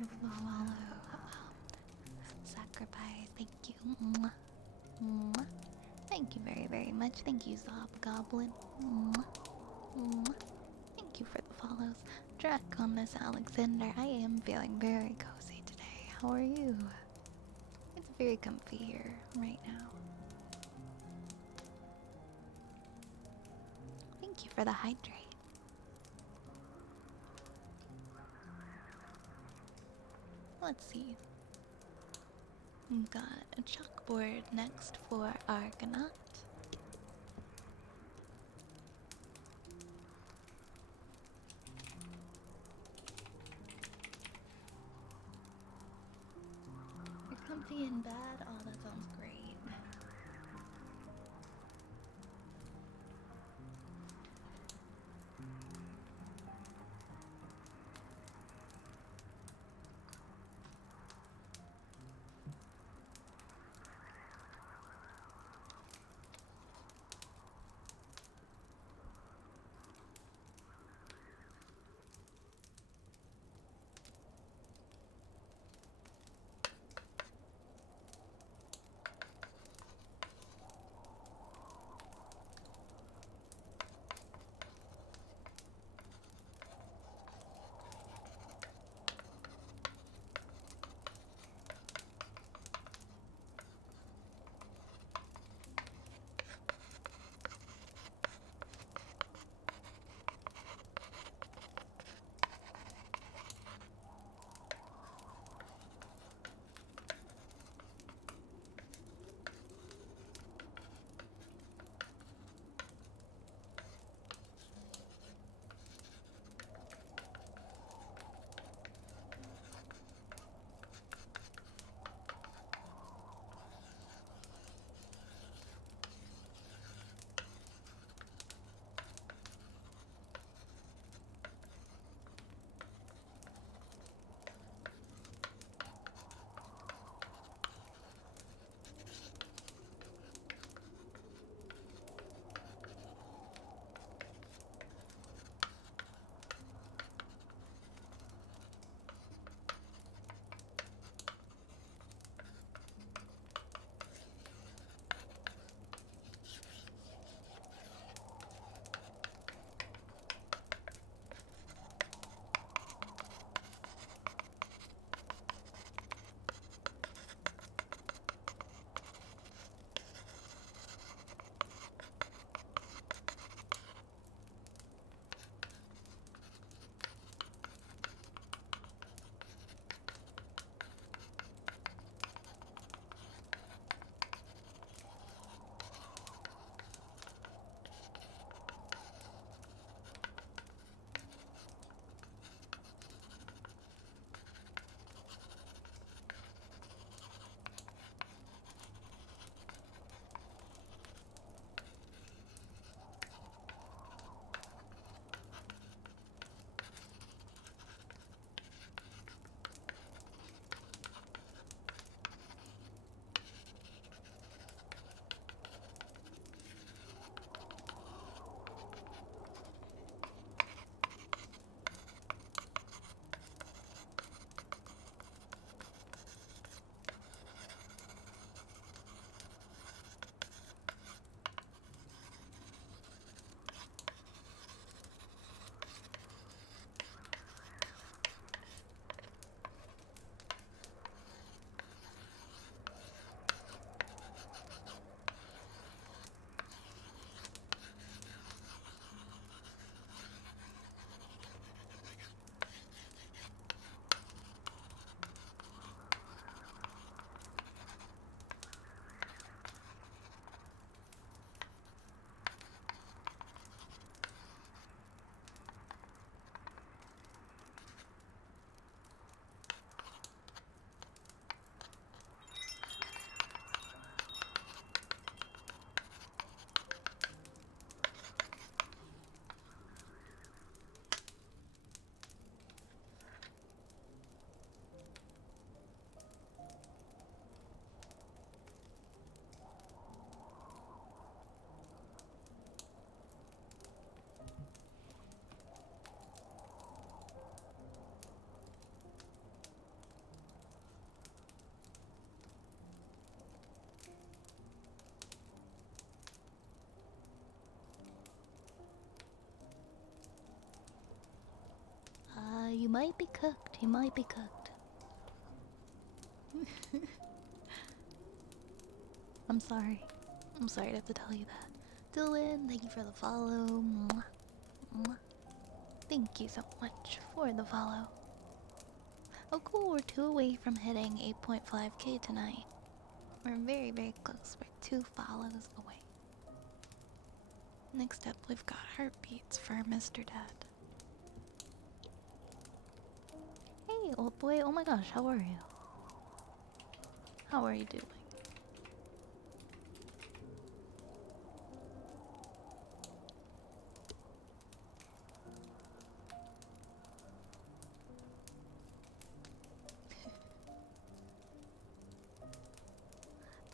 for the follow. Sacrifice. Thank you. Mwah. Mwah. Thank you very, very much. Thank you, Zob Goblin. Mwah. Mwah. Thank you for the follows. Draconis Alexander, I am feeling very cozy today. How are you? It's very comfy here right now. Thank you for the hydrate. Let's see. We've got a chalkboard next for Argonaut. You're comfy in bed? Oh, that sounds great. might be cooked. You might be cooked. I'm sorry. I'm sorry to have to tell you that. Dylan, thank you for the follow. Mwah. Mwah. Thank you so much for the follow. Oh, cool. We're 2 away from hitting 8.5k tonight. We're very, very close. We're 2 follows away. Next up, we've got heartbeats for Mr. Dad. Hey, old boy. Oh my gosh, how are you? How are you doing?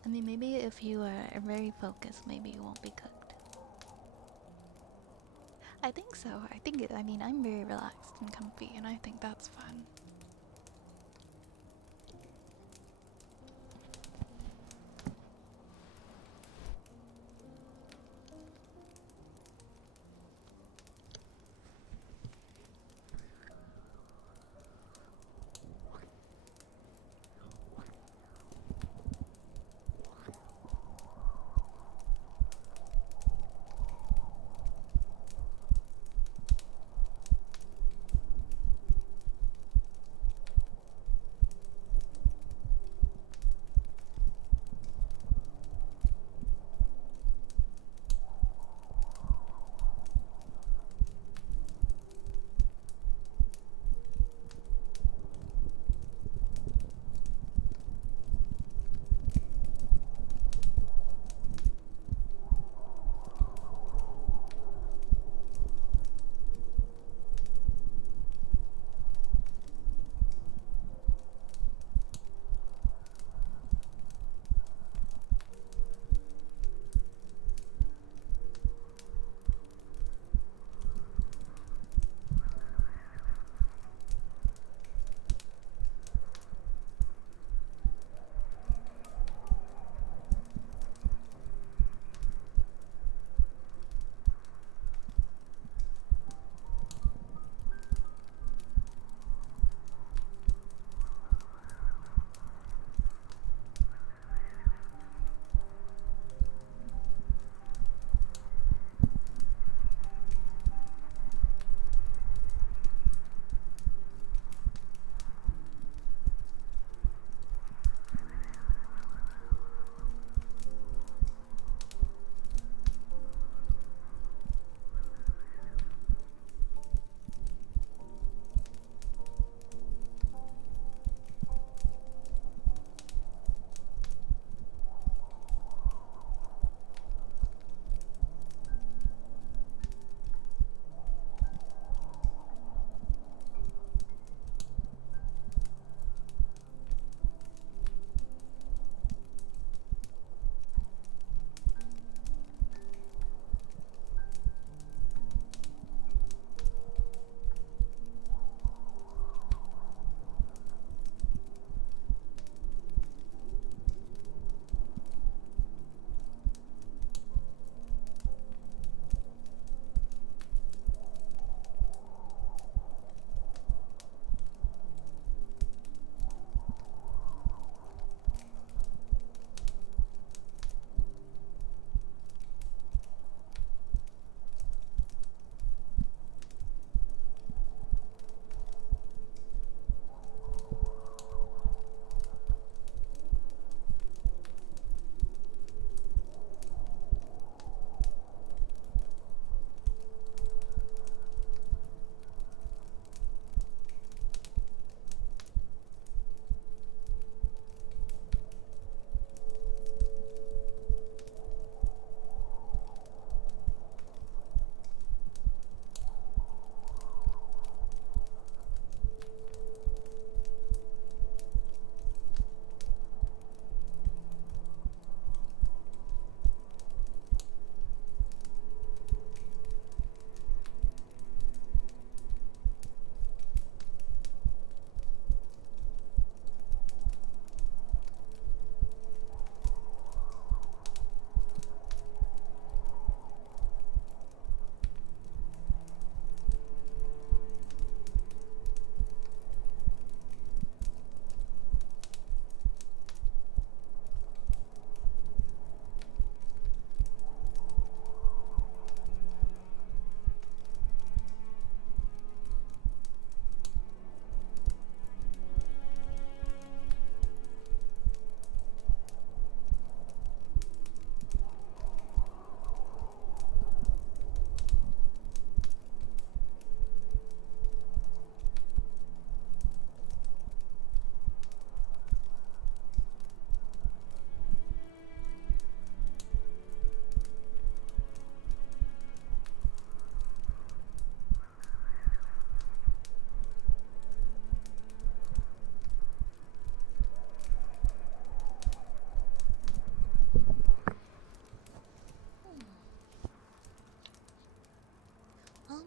I mean, maybe if you are very focused, maybe you won't be cooked. I think so. I mean, I'm very relaxed and comfy, and I think that's fun.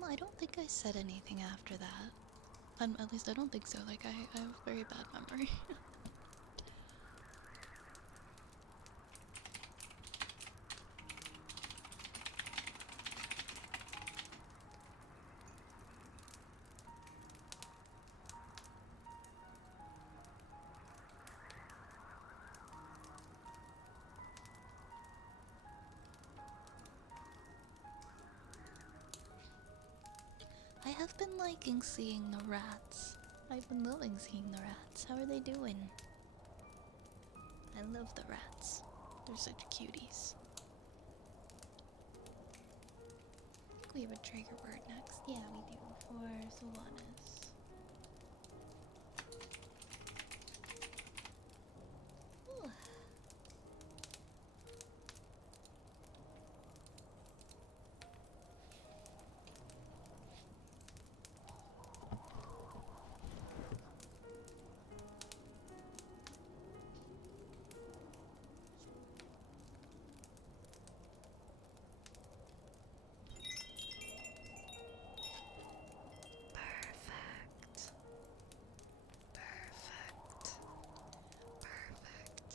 I don't think I said anything after that. At least I don't think so. Like, I have very bad memory. I have been liking seeing the rats. I've been loving seeing the rats. How are they doing? I love the rats. They're such cuties. We have a trigger word next. Yeah, we do. For Sylvanas. Ooh. Perfect. Perfect. Perfect.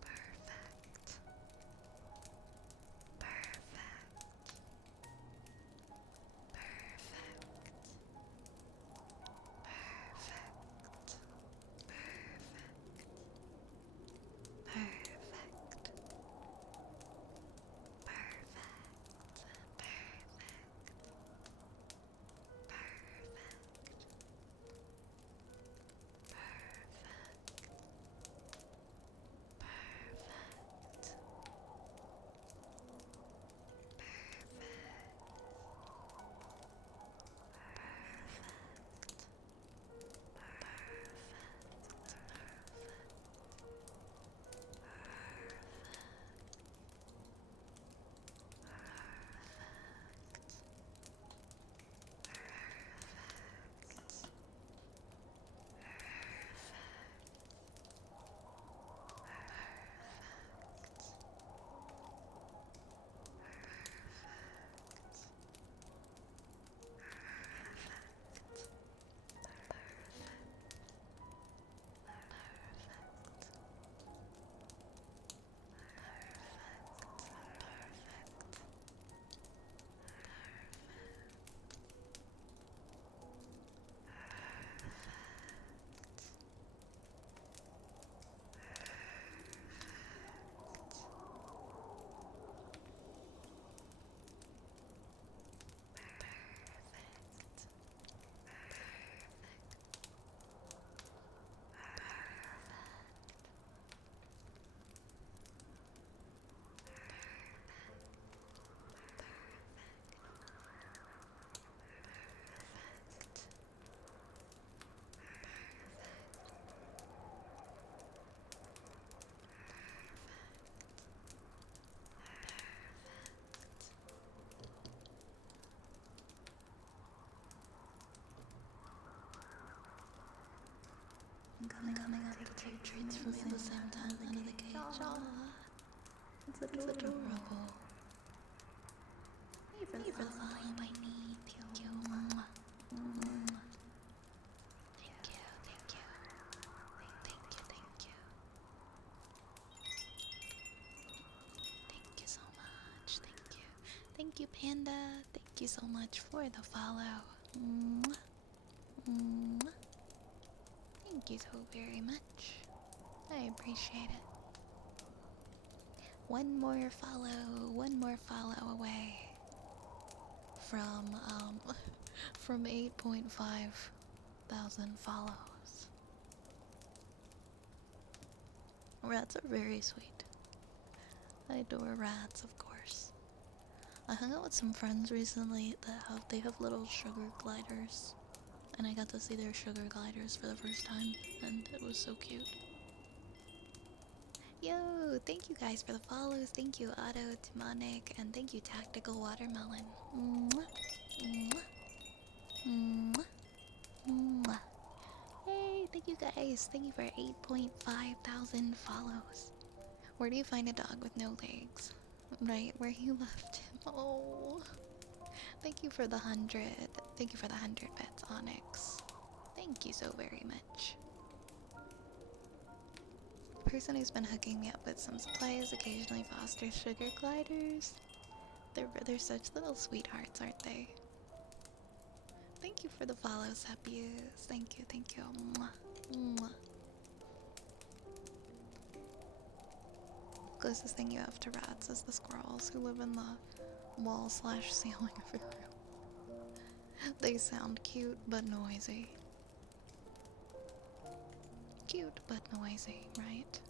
Perfect. Perfect. Perfect. Perfect. Perfect. Perfect. I'm coming up to take treats from the same time out of the cage. Aww. It's adorable. Thank you for the follow by me. Thank you. Thank you. Thank you. Thank you. Thank you. Thank you so much. Thank you. Thank you, Panda. Thank you so much for the follow. Mwah. Mwah. Thank you so very much. I appreciate it. One more follow away from from 8.5 thousand follows. Rats are very sweet. I adore rats, of course. I hung out with some friends recently that have little sugar gliders, and I got to see their sugar gliders for the first time, and it was so cute. Yo, thank you guys for the follows. Thank you, Otto, Timonic, and thank you, Tactical Watermelon. Mwah, mwah, mwah, mwah. Hey, thank you guys. Thank you for 8.5 thousand follows. Where do you find a dog with no legs? Right where you left him. Oh, Thank you for the 100. Thank you for the 100 bits, Onyx. Thank you so very much. The person who's been hooking me up with some supplies occasionally fosters sugar gliders. They're such little sweethearts, aren't they? Thank you for the follow, Sepius. Thank you, thank you. Mwah. Mwah. Closest thing you have to rats is the squirrels who live in the wall/ceiling of your room. They sound cute but noisy. Cute but noisy, right?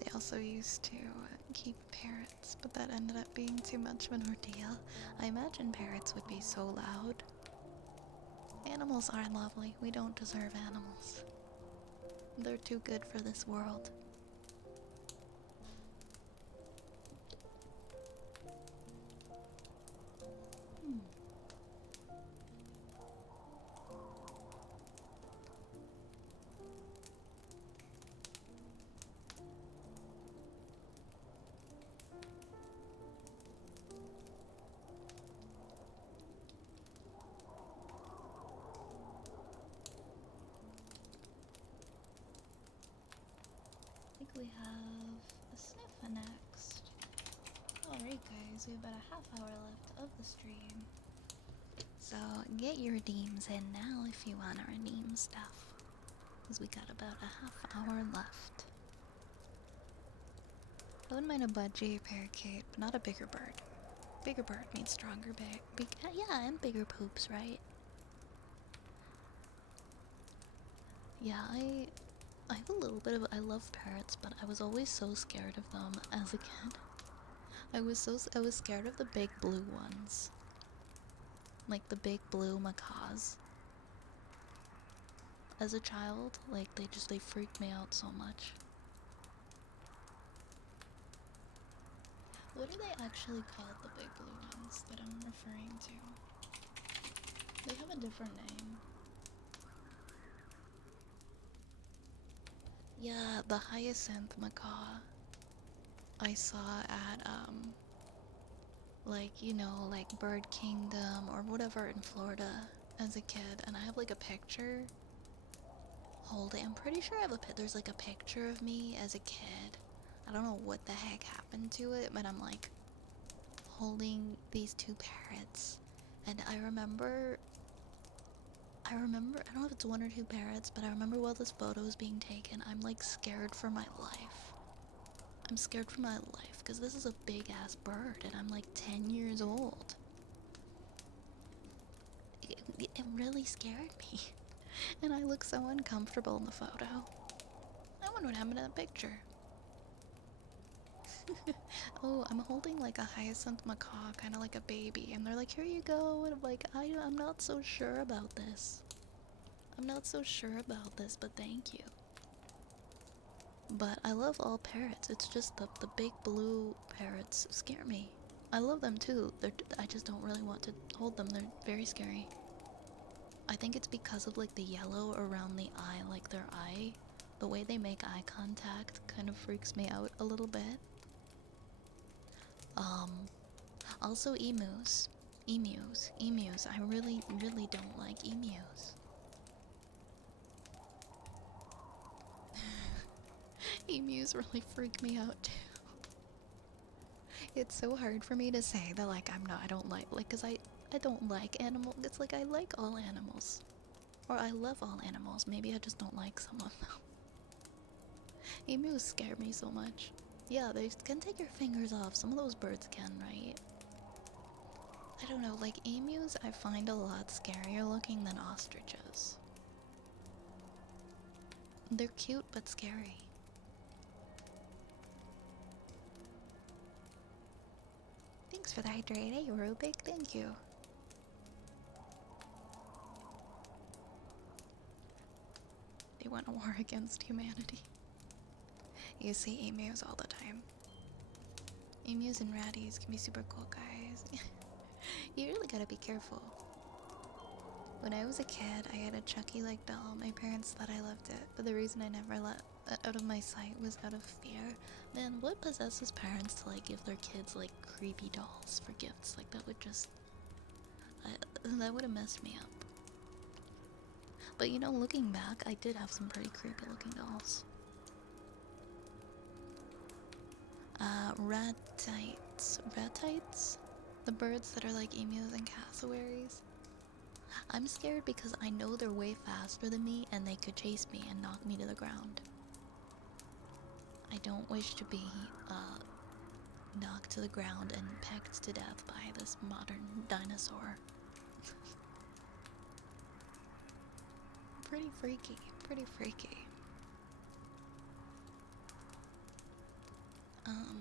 They also used to keep parrots, but that ended up being too much of an ordeal. I imagine parrots would be so loud. Animals are lovely. We don't deserve animals. They're too good for this world. I think we have a sniffer next. Alright guys, we have about a half hour left of the stream. So get your redeems in now if you want to redeem stuff. Because we got about a half hour left. I wouldn't mind a budgie parakeet, but not a bigger bird. Bigger bird needs stronger yeah, and bigger poops, right? Yeah, I have a little bit of I love parrots, but I was always so scared of them as a kid. I was scared of the big blue ones. Like the big blue macaws. As a child, like they freaked me out so much. What are they actually called, the big blue ones that I'm referring to? They have a different name. Yeah, the hyacinth macaw I saw at, like, you know, like Bird Kingdom or whatever in Florida as a kid. And I have like a picture. I'm pretty sure I have there's like a picture of me as a kid. I don't know what the heck happened to it, but I'm like holding these two parrots. And I remember, I don't know if it's one or two parrots, but I remember while this photo is being taken, I'm like scared for my life. I'm scared for my life because this is a big ass bird and I'm like 10 years old. It really scared me. And I look so uncomfortable in the photo. I wonder what happened to that picture. Oh, I'm holding like a hyacinth macaw, kind of like a baby, and they're like, here you go, and I'm like, I'm not so sure about this. I'm not so sure about this, but thank you. But I love all parrots, it's just the big blue parrots scare me. I love them too, I just don't really want to hold them, they're very scary. I think it's because of like the yellow around the eye, like their eye. The way they make eye contact kind of freaks me out a little bit. Also emus. Emus. I really, really don't like emus. Emus really freak me out too. It's so hard for me to say that like I don't like, cause I don't like animals. It's like I like all animals. Or I love all animals. Maybe I just don't like some of them. Emus scare me so much. Yeah, they can take your fingers off. Some of those birds can, right? I don't know, like emus I find a lot scarier looking than ostriches. They're cute but scary. Thanks for the hydrate, hey Rubik, thank you. They want a war against humanity. You see emus all the time. Emus and ratties can be super cool guys. You really gotta be careful. When I was a kid, I had a Chucky-like doll. My parents thought I loved it, but the reason I never let out of my sight was out of fear. Man, what possesses parents to like give their kids like creepy dolls for gifts? Like that would just that would have messed me up. But you know, looking back, I did have some pretty creepy looking dolls. Ratites. Ratites? The birds that are like emus and cassowaries. I'm scared because I know they're way faster than me and they could chase me and knock me to the ground. I don't wish to be knocked to the ground and pecked to death by this modern dinosaur. Pretty freaky, pretty freaky.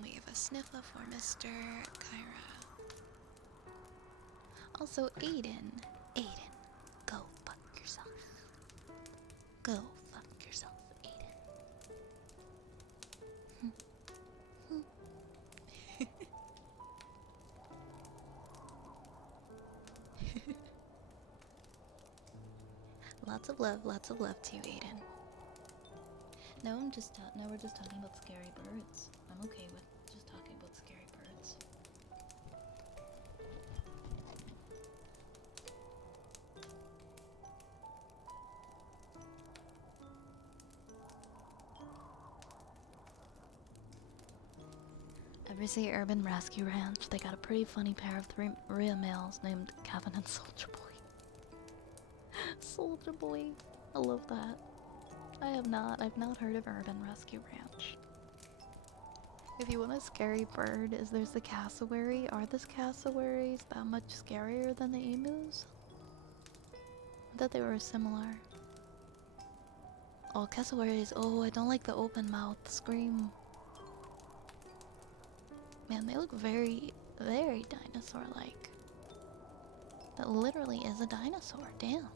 We have a sniffer for Mr. Kyra. Also, Aiden. Aiden, go fuck yourself. Go fuck yourself, Aiden. Lots of love to you, Aiden. Now we're just talking about scary birds. I'm okay with just talking about scary birds. Ever see Urban Rescue Ranch? They got a pretty funny pair of three real males named Kevin and Soldier Boy. Soldier Boy. I love that. I've not heard of Urban Rescue Ranch. If you want a scary bird, there's the cassowary. Are the cassowaries that much scarier than the emus? I thought they were similar. Oh, cassowaries. Oh, I don't like the open mouth scream. Man, they look very, very dinosaur-like. That literally is a dinosaur. Damn.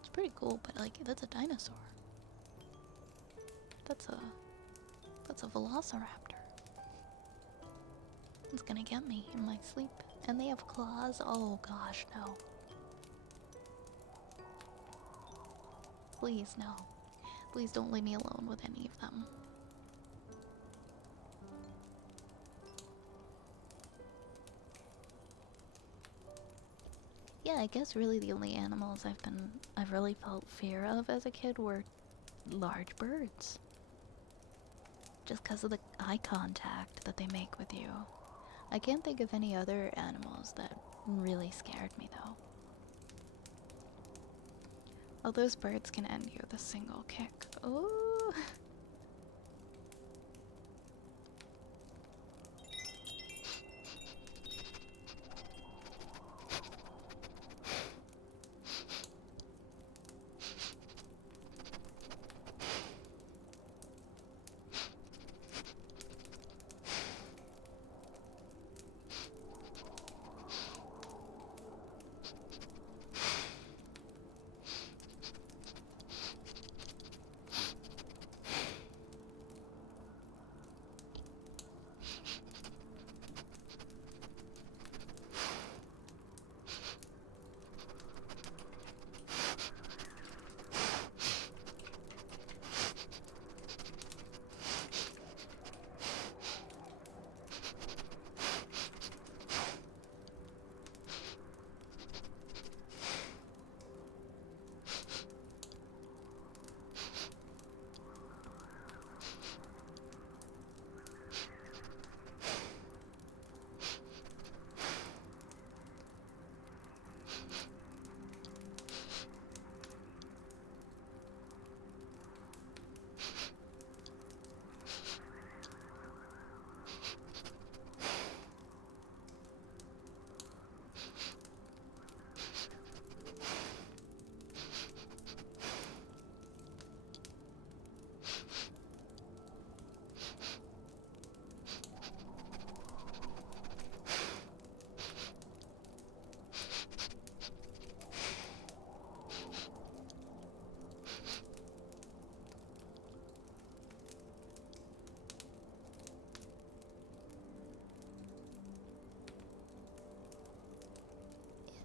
It's pretty cool, but like, that's a dinosaur. That's a velociraptor. It's gonna get me in my sleep. And they have claws. Oh gosh, no. Please, no. Please don't leave me alone with any of them. Yeah, I guess really the only animals I've really felt fear of as a kid were large birds. Just because of the eye contact that they make with you. I can't think of any other animals that really scared me though. Oh, those birds can end you with a single kick. Ooh.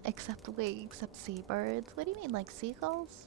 Except seabirds? What do you mean, like seagulls?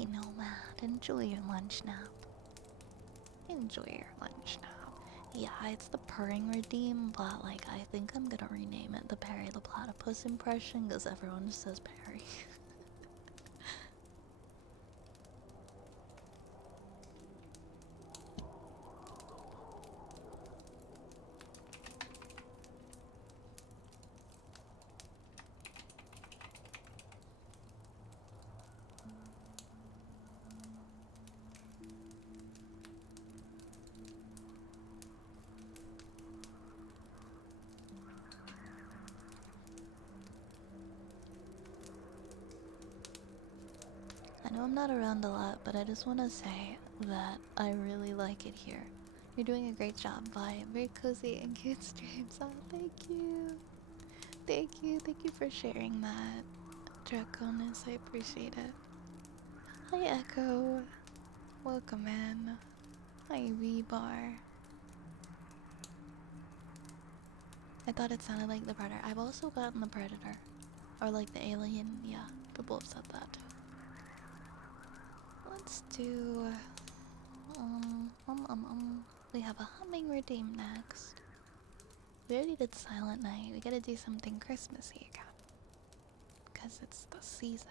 Hey, Nomad, enjoy your lunch nap. Enjoy your lunch nap. Yeah, it's the purring redeem, but like I think I'm gonna rename it the Perry the Platypus impression because everyone just says Perry. I know I'm not around a lot, but I just want to say that I really like it here. You're doing a great job, Vi. Very cozy and cute streams. Oh, thank you. Thank you. Thank you for sharing that, Draconis. I appreciate it. Hi, Echo. Welcome in. Hi, V-Bar. I thought it sounded like the Predator. I've also gotten the Predator. Or like the Alien. Yeah, people have said that too. Let's do... We have a humming redeem next. We already did Silent Night. We gotta do something Christmassy again. Because it's the season.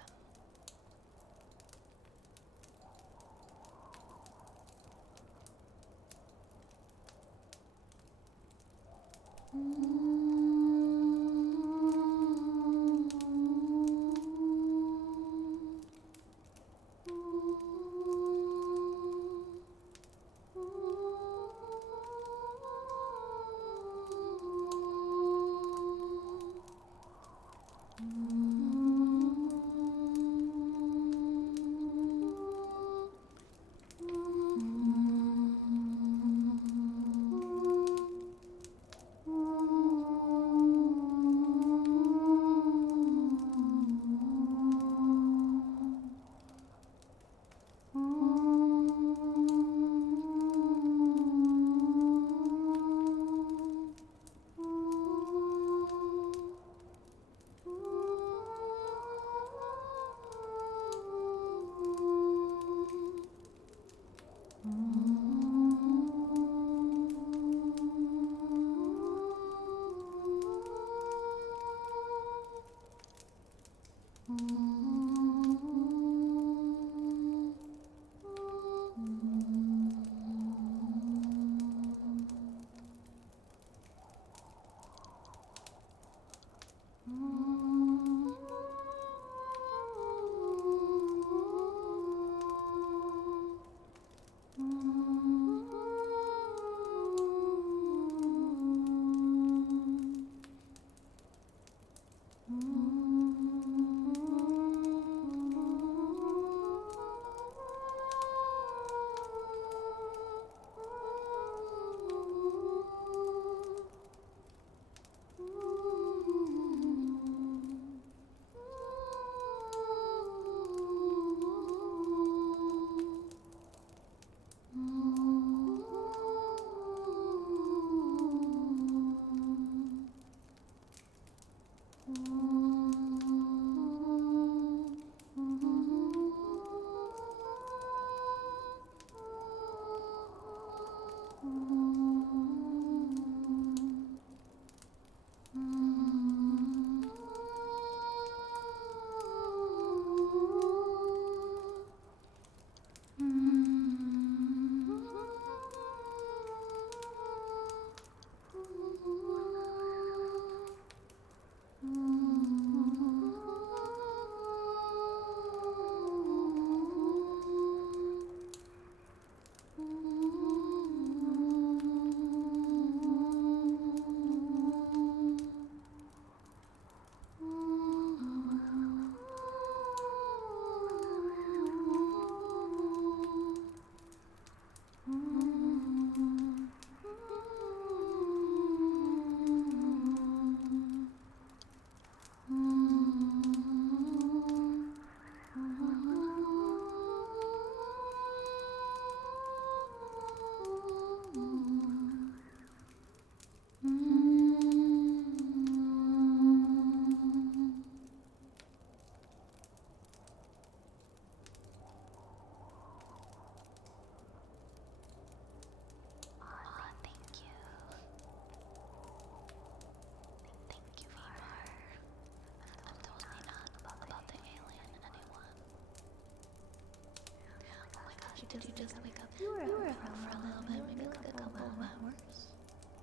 Did you just wake up? You were up for a little bit, maybe like a couple of hours.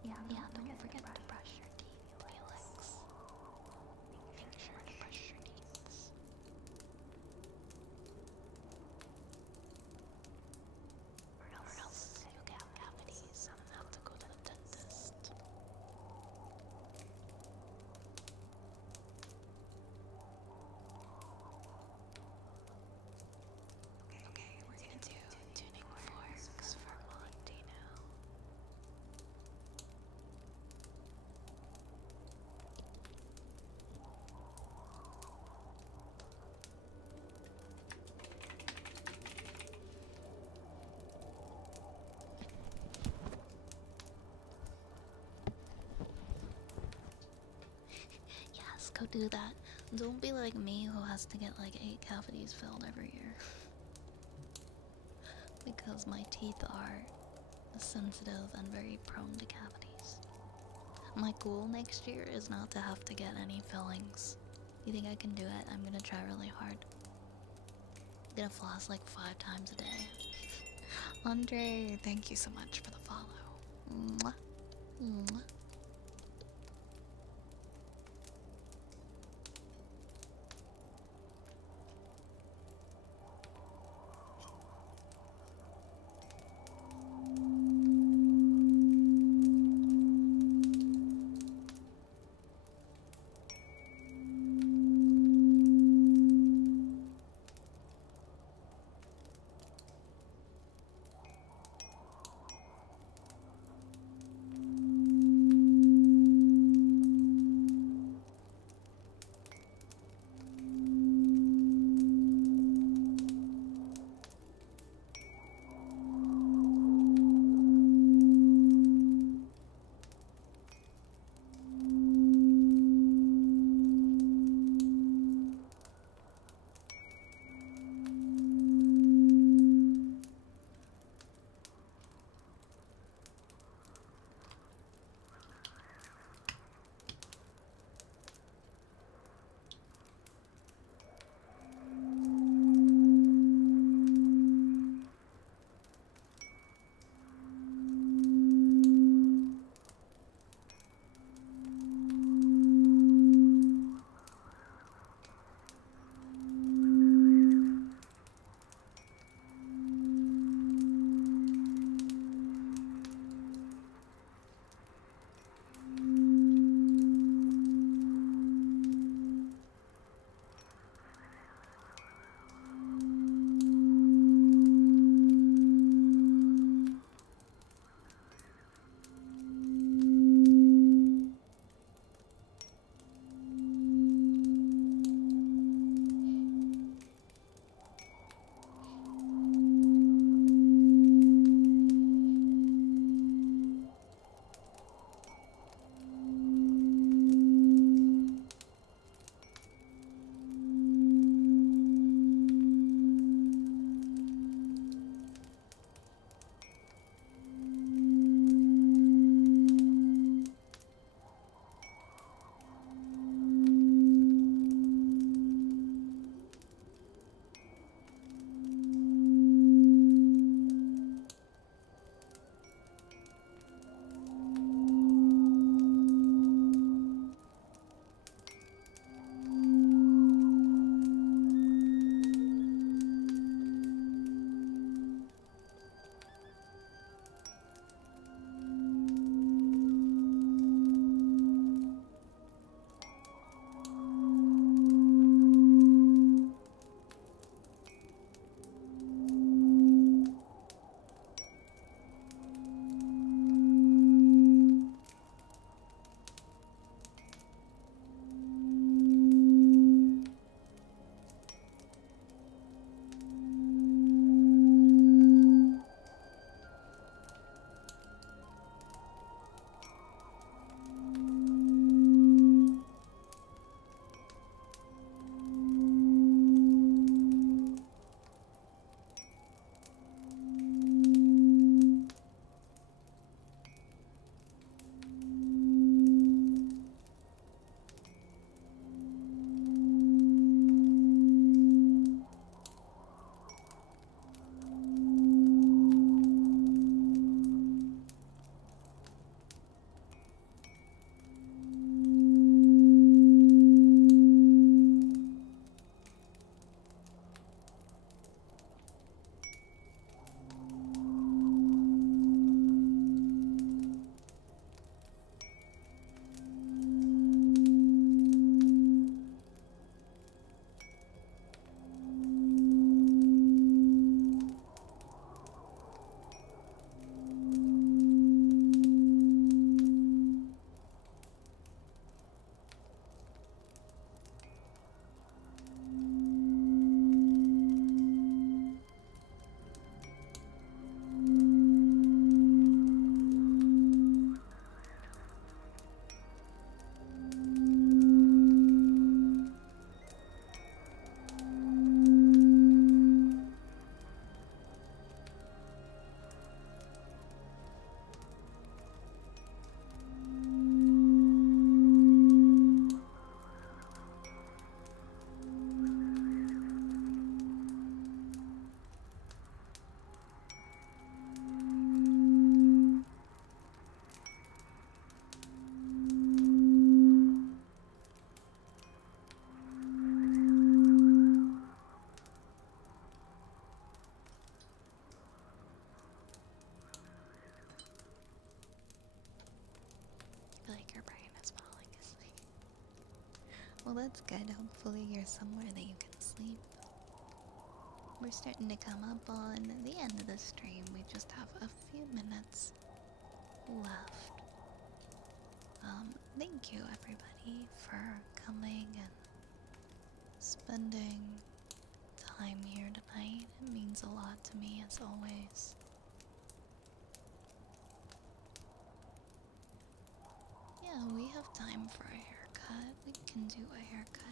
Yeah, don't forget to brush your teeth, Felix. Make sure to brush your teeth. Or else you'll get cavities and have to go to the dentist. Okay, we're gonna do tuning forks for Monty now. Yes, go do that. Don't be like me who has to get like 8 cavities filled every year. Because my teeth are sensitive and very prone to cavities. My goal next year is not to have to get any fillings. You think I can do it? I'm gonna try really hard. I'm gonna floss like 5 times a day. Andre, thank you so much for the follow. Mwah. Mwah. that's good. Hopefully you're somewhere that you can sleep. We're starting to come up on the end of the stream. We just have a few minutes left. Thank you everybody for coming and spending time here tonight. It means a lot to me as always. Yeah, we have time for a haircut. We can do a haircut.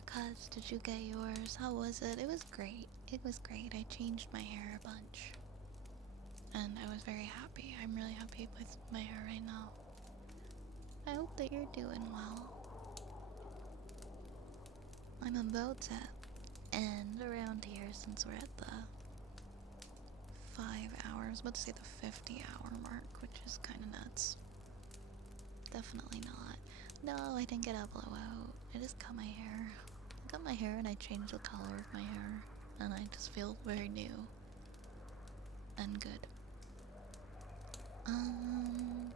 cuz. Did you get yours? How was it? It was great. It was great. I changed my hair a bunch. And I was very happy. I'm really happy with my hair right now. I hope that you're doing well. I'm about to end around here since we're at the 5 hours. About to say the 50-hour mark, which is kind of nuts. Definitely not. No, I didn't get a blowout. I just cut my hair. I cut my hair and I changed the color of my hair. And I just feel very new. And good. Um.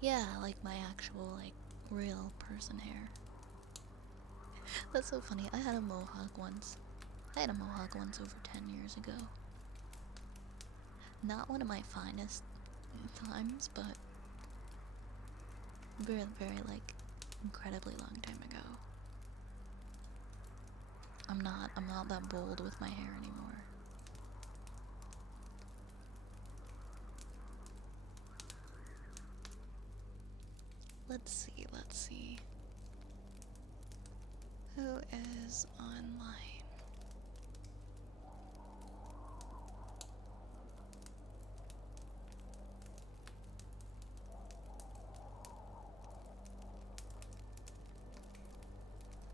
Yeah, like my actual, like, real person hair. That's so funny. I had a mohawk once. I had a mohawk once over 10 years ago. Not one of my finest times, but very, very, like, incredibly long time ago. I'm not that bold with my hair anymore. Let's see. Who is online?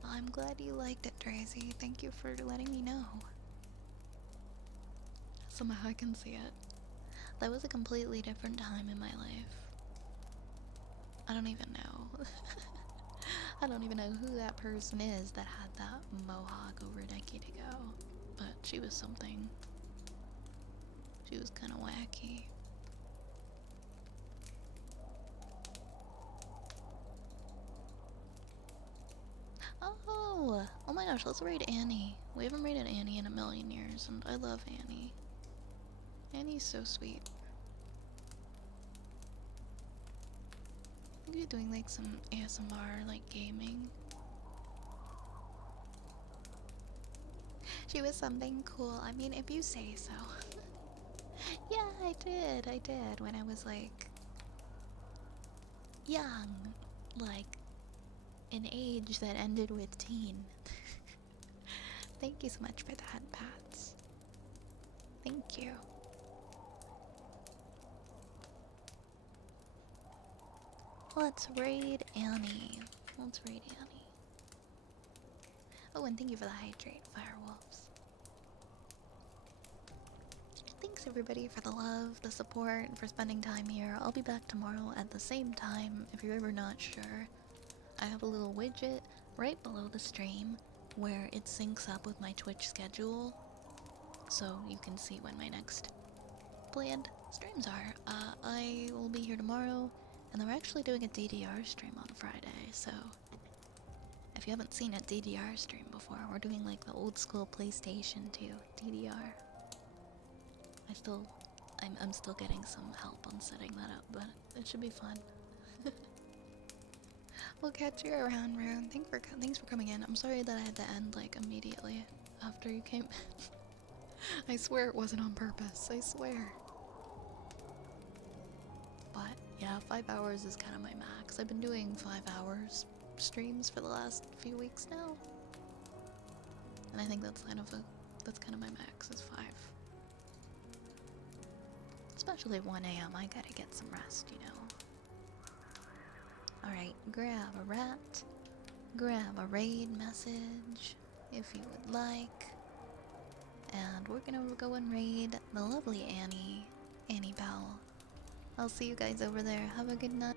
I'm glad you liked it, Tracy. Thank you for letting me know. Somehow I can see it. That was a completely different time in my life. I don't even know. I don't even know who that person is that had that mohawk over a decade ago. But she was something. She was kind of wacky. Oh my gosh, let's raid Annie. We haven't raided Annie in a million years, and I love Annie. Annie's so sweet. I think you're doing like some ASMR, like gaming. She was something cool. I mean, if you say so. Yeah, I did. When I was like young. Like an age that ended with teen. Thank you so much for that, Pats. Thank you. Let's raid Annie. Let's raid Annie. Oh, and thank you for the hydrate, Firewolves. Thanks everybody for the love, the support, and for spending time here. I'll be back tomorrow at the same time. If you're ever not sure, I have a little widget right below the stream where it syncs up with my Twitch schedule, so you can see when my next planned streams are. I will be here tomorrow, and then we're actually doing a DDR stream on Friday, so if you haven't seen a DDR stream before, we're doing like the old school PlayStation 2 DDR. I'm still getting some help on setting that up, but it should be fun. We'll catch you around, Rune. Thanks for coming in. I'm sorry that I had to end like immediately after you came. I swear it wasn't on purpose. I swear. But yeah, 5 hours is kind of my max. I've been doing 5 hours streams for the last few weeks now, and I think that's kind of my max is 5. Especially 1 a.m. I gotta get some rest, you know. Alright, grab a rat, grab a raid message if you would like, and we're gonna go and raid the lovely Annie Powell. I'll see you guys over there. Have a good night.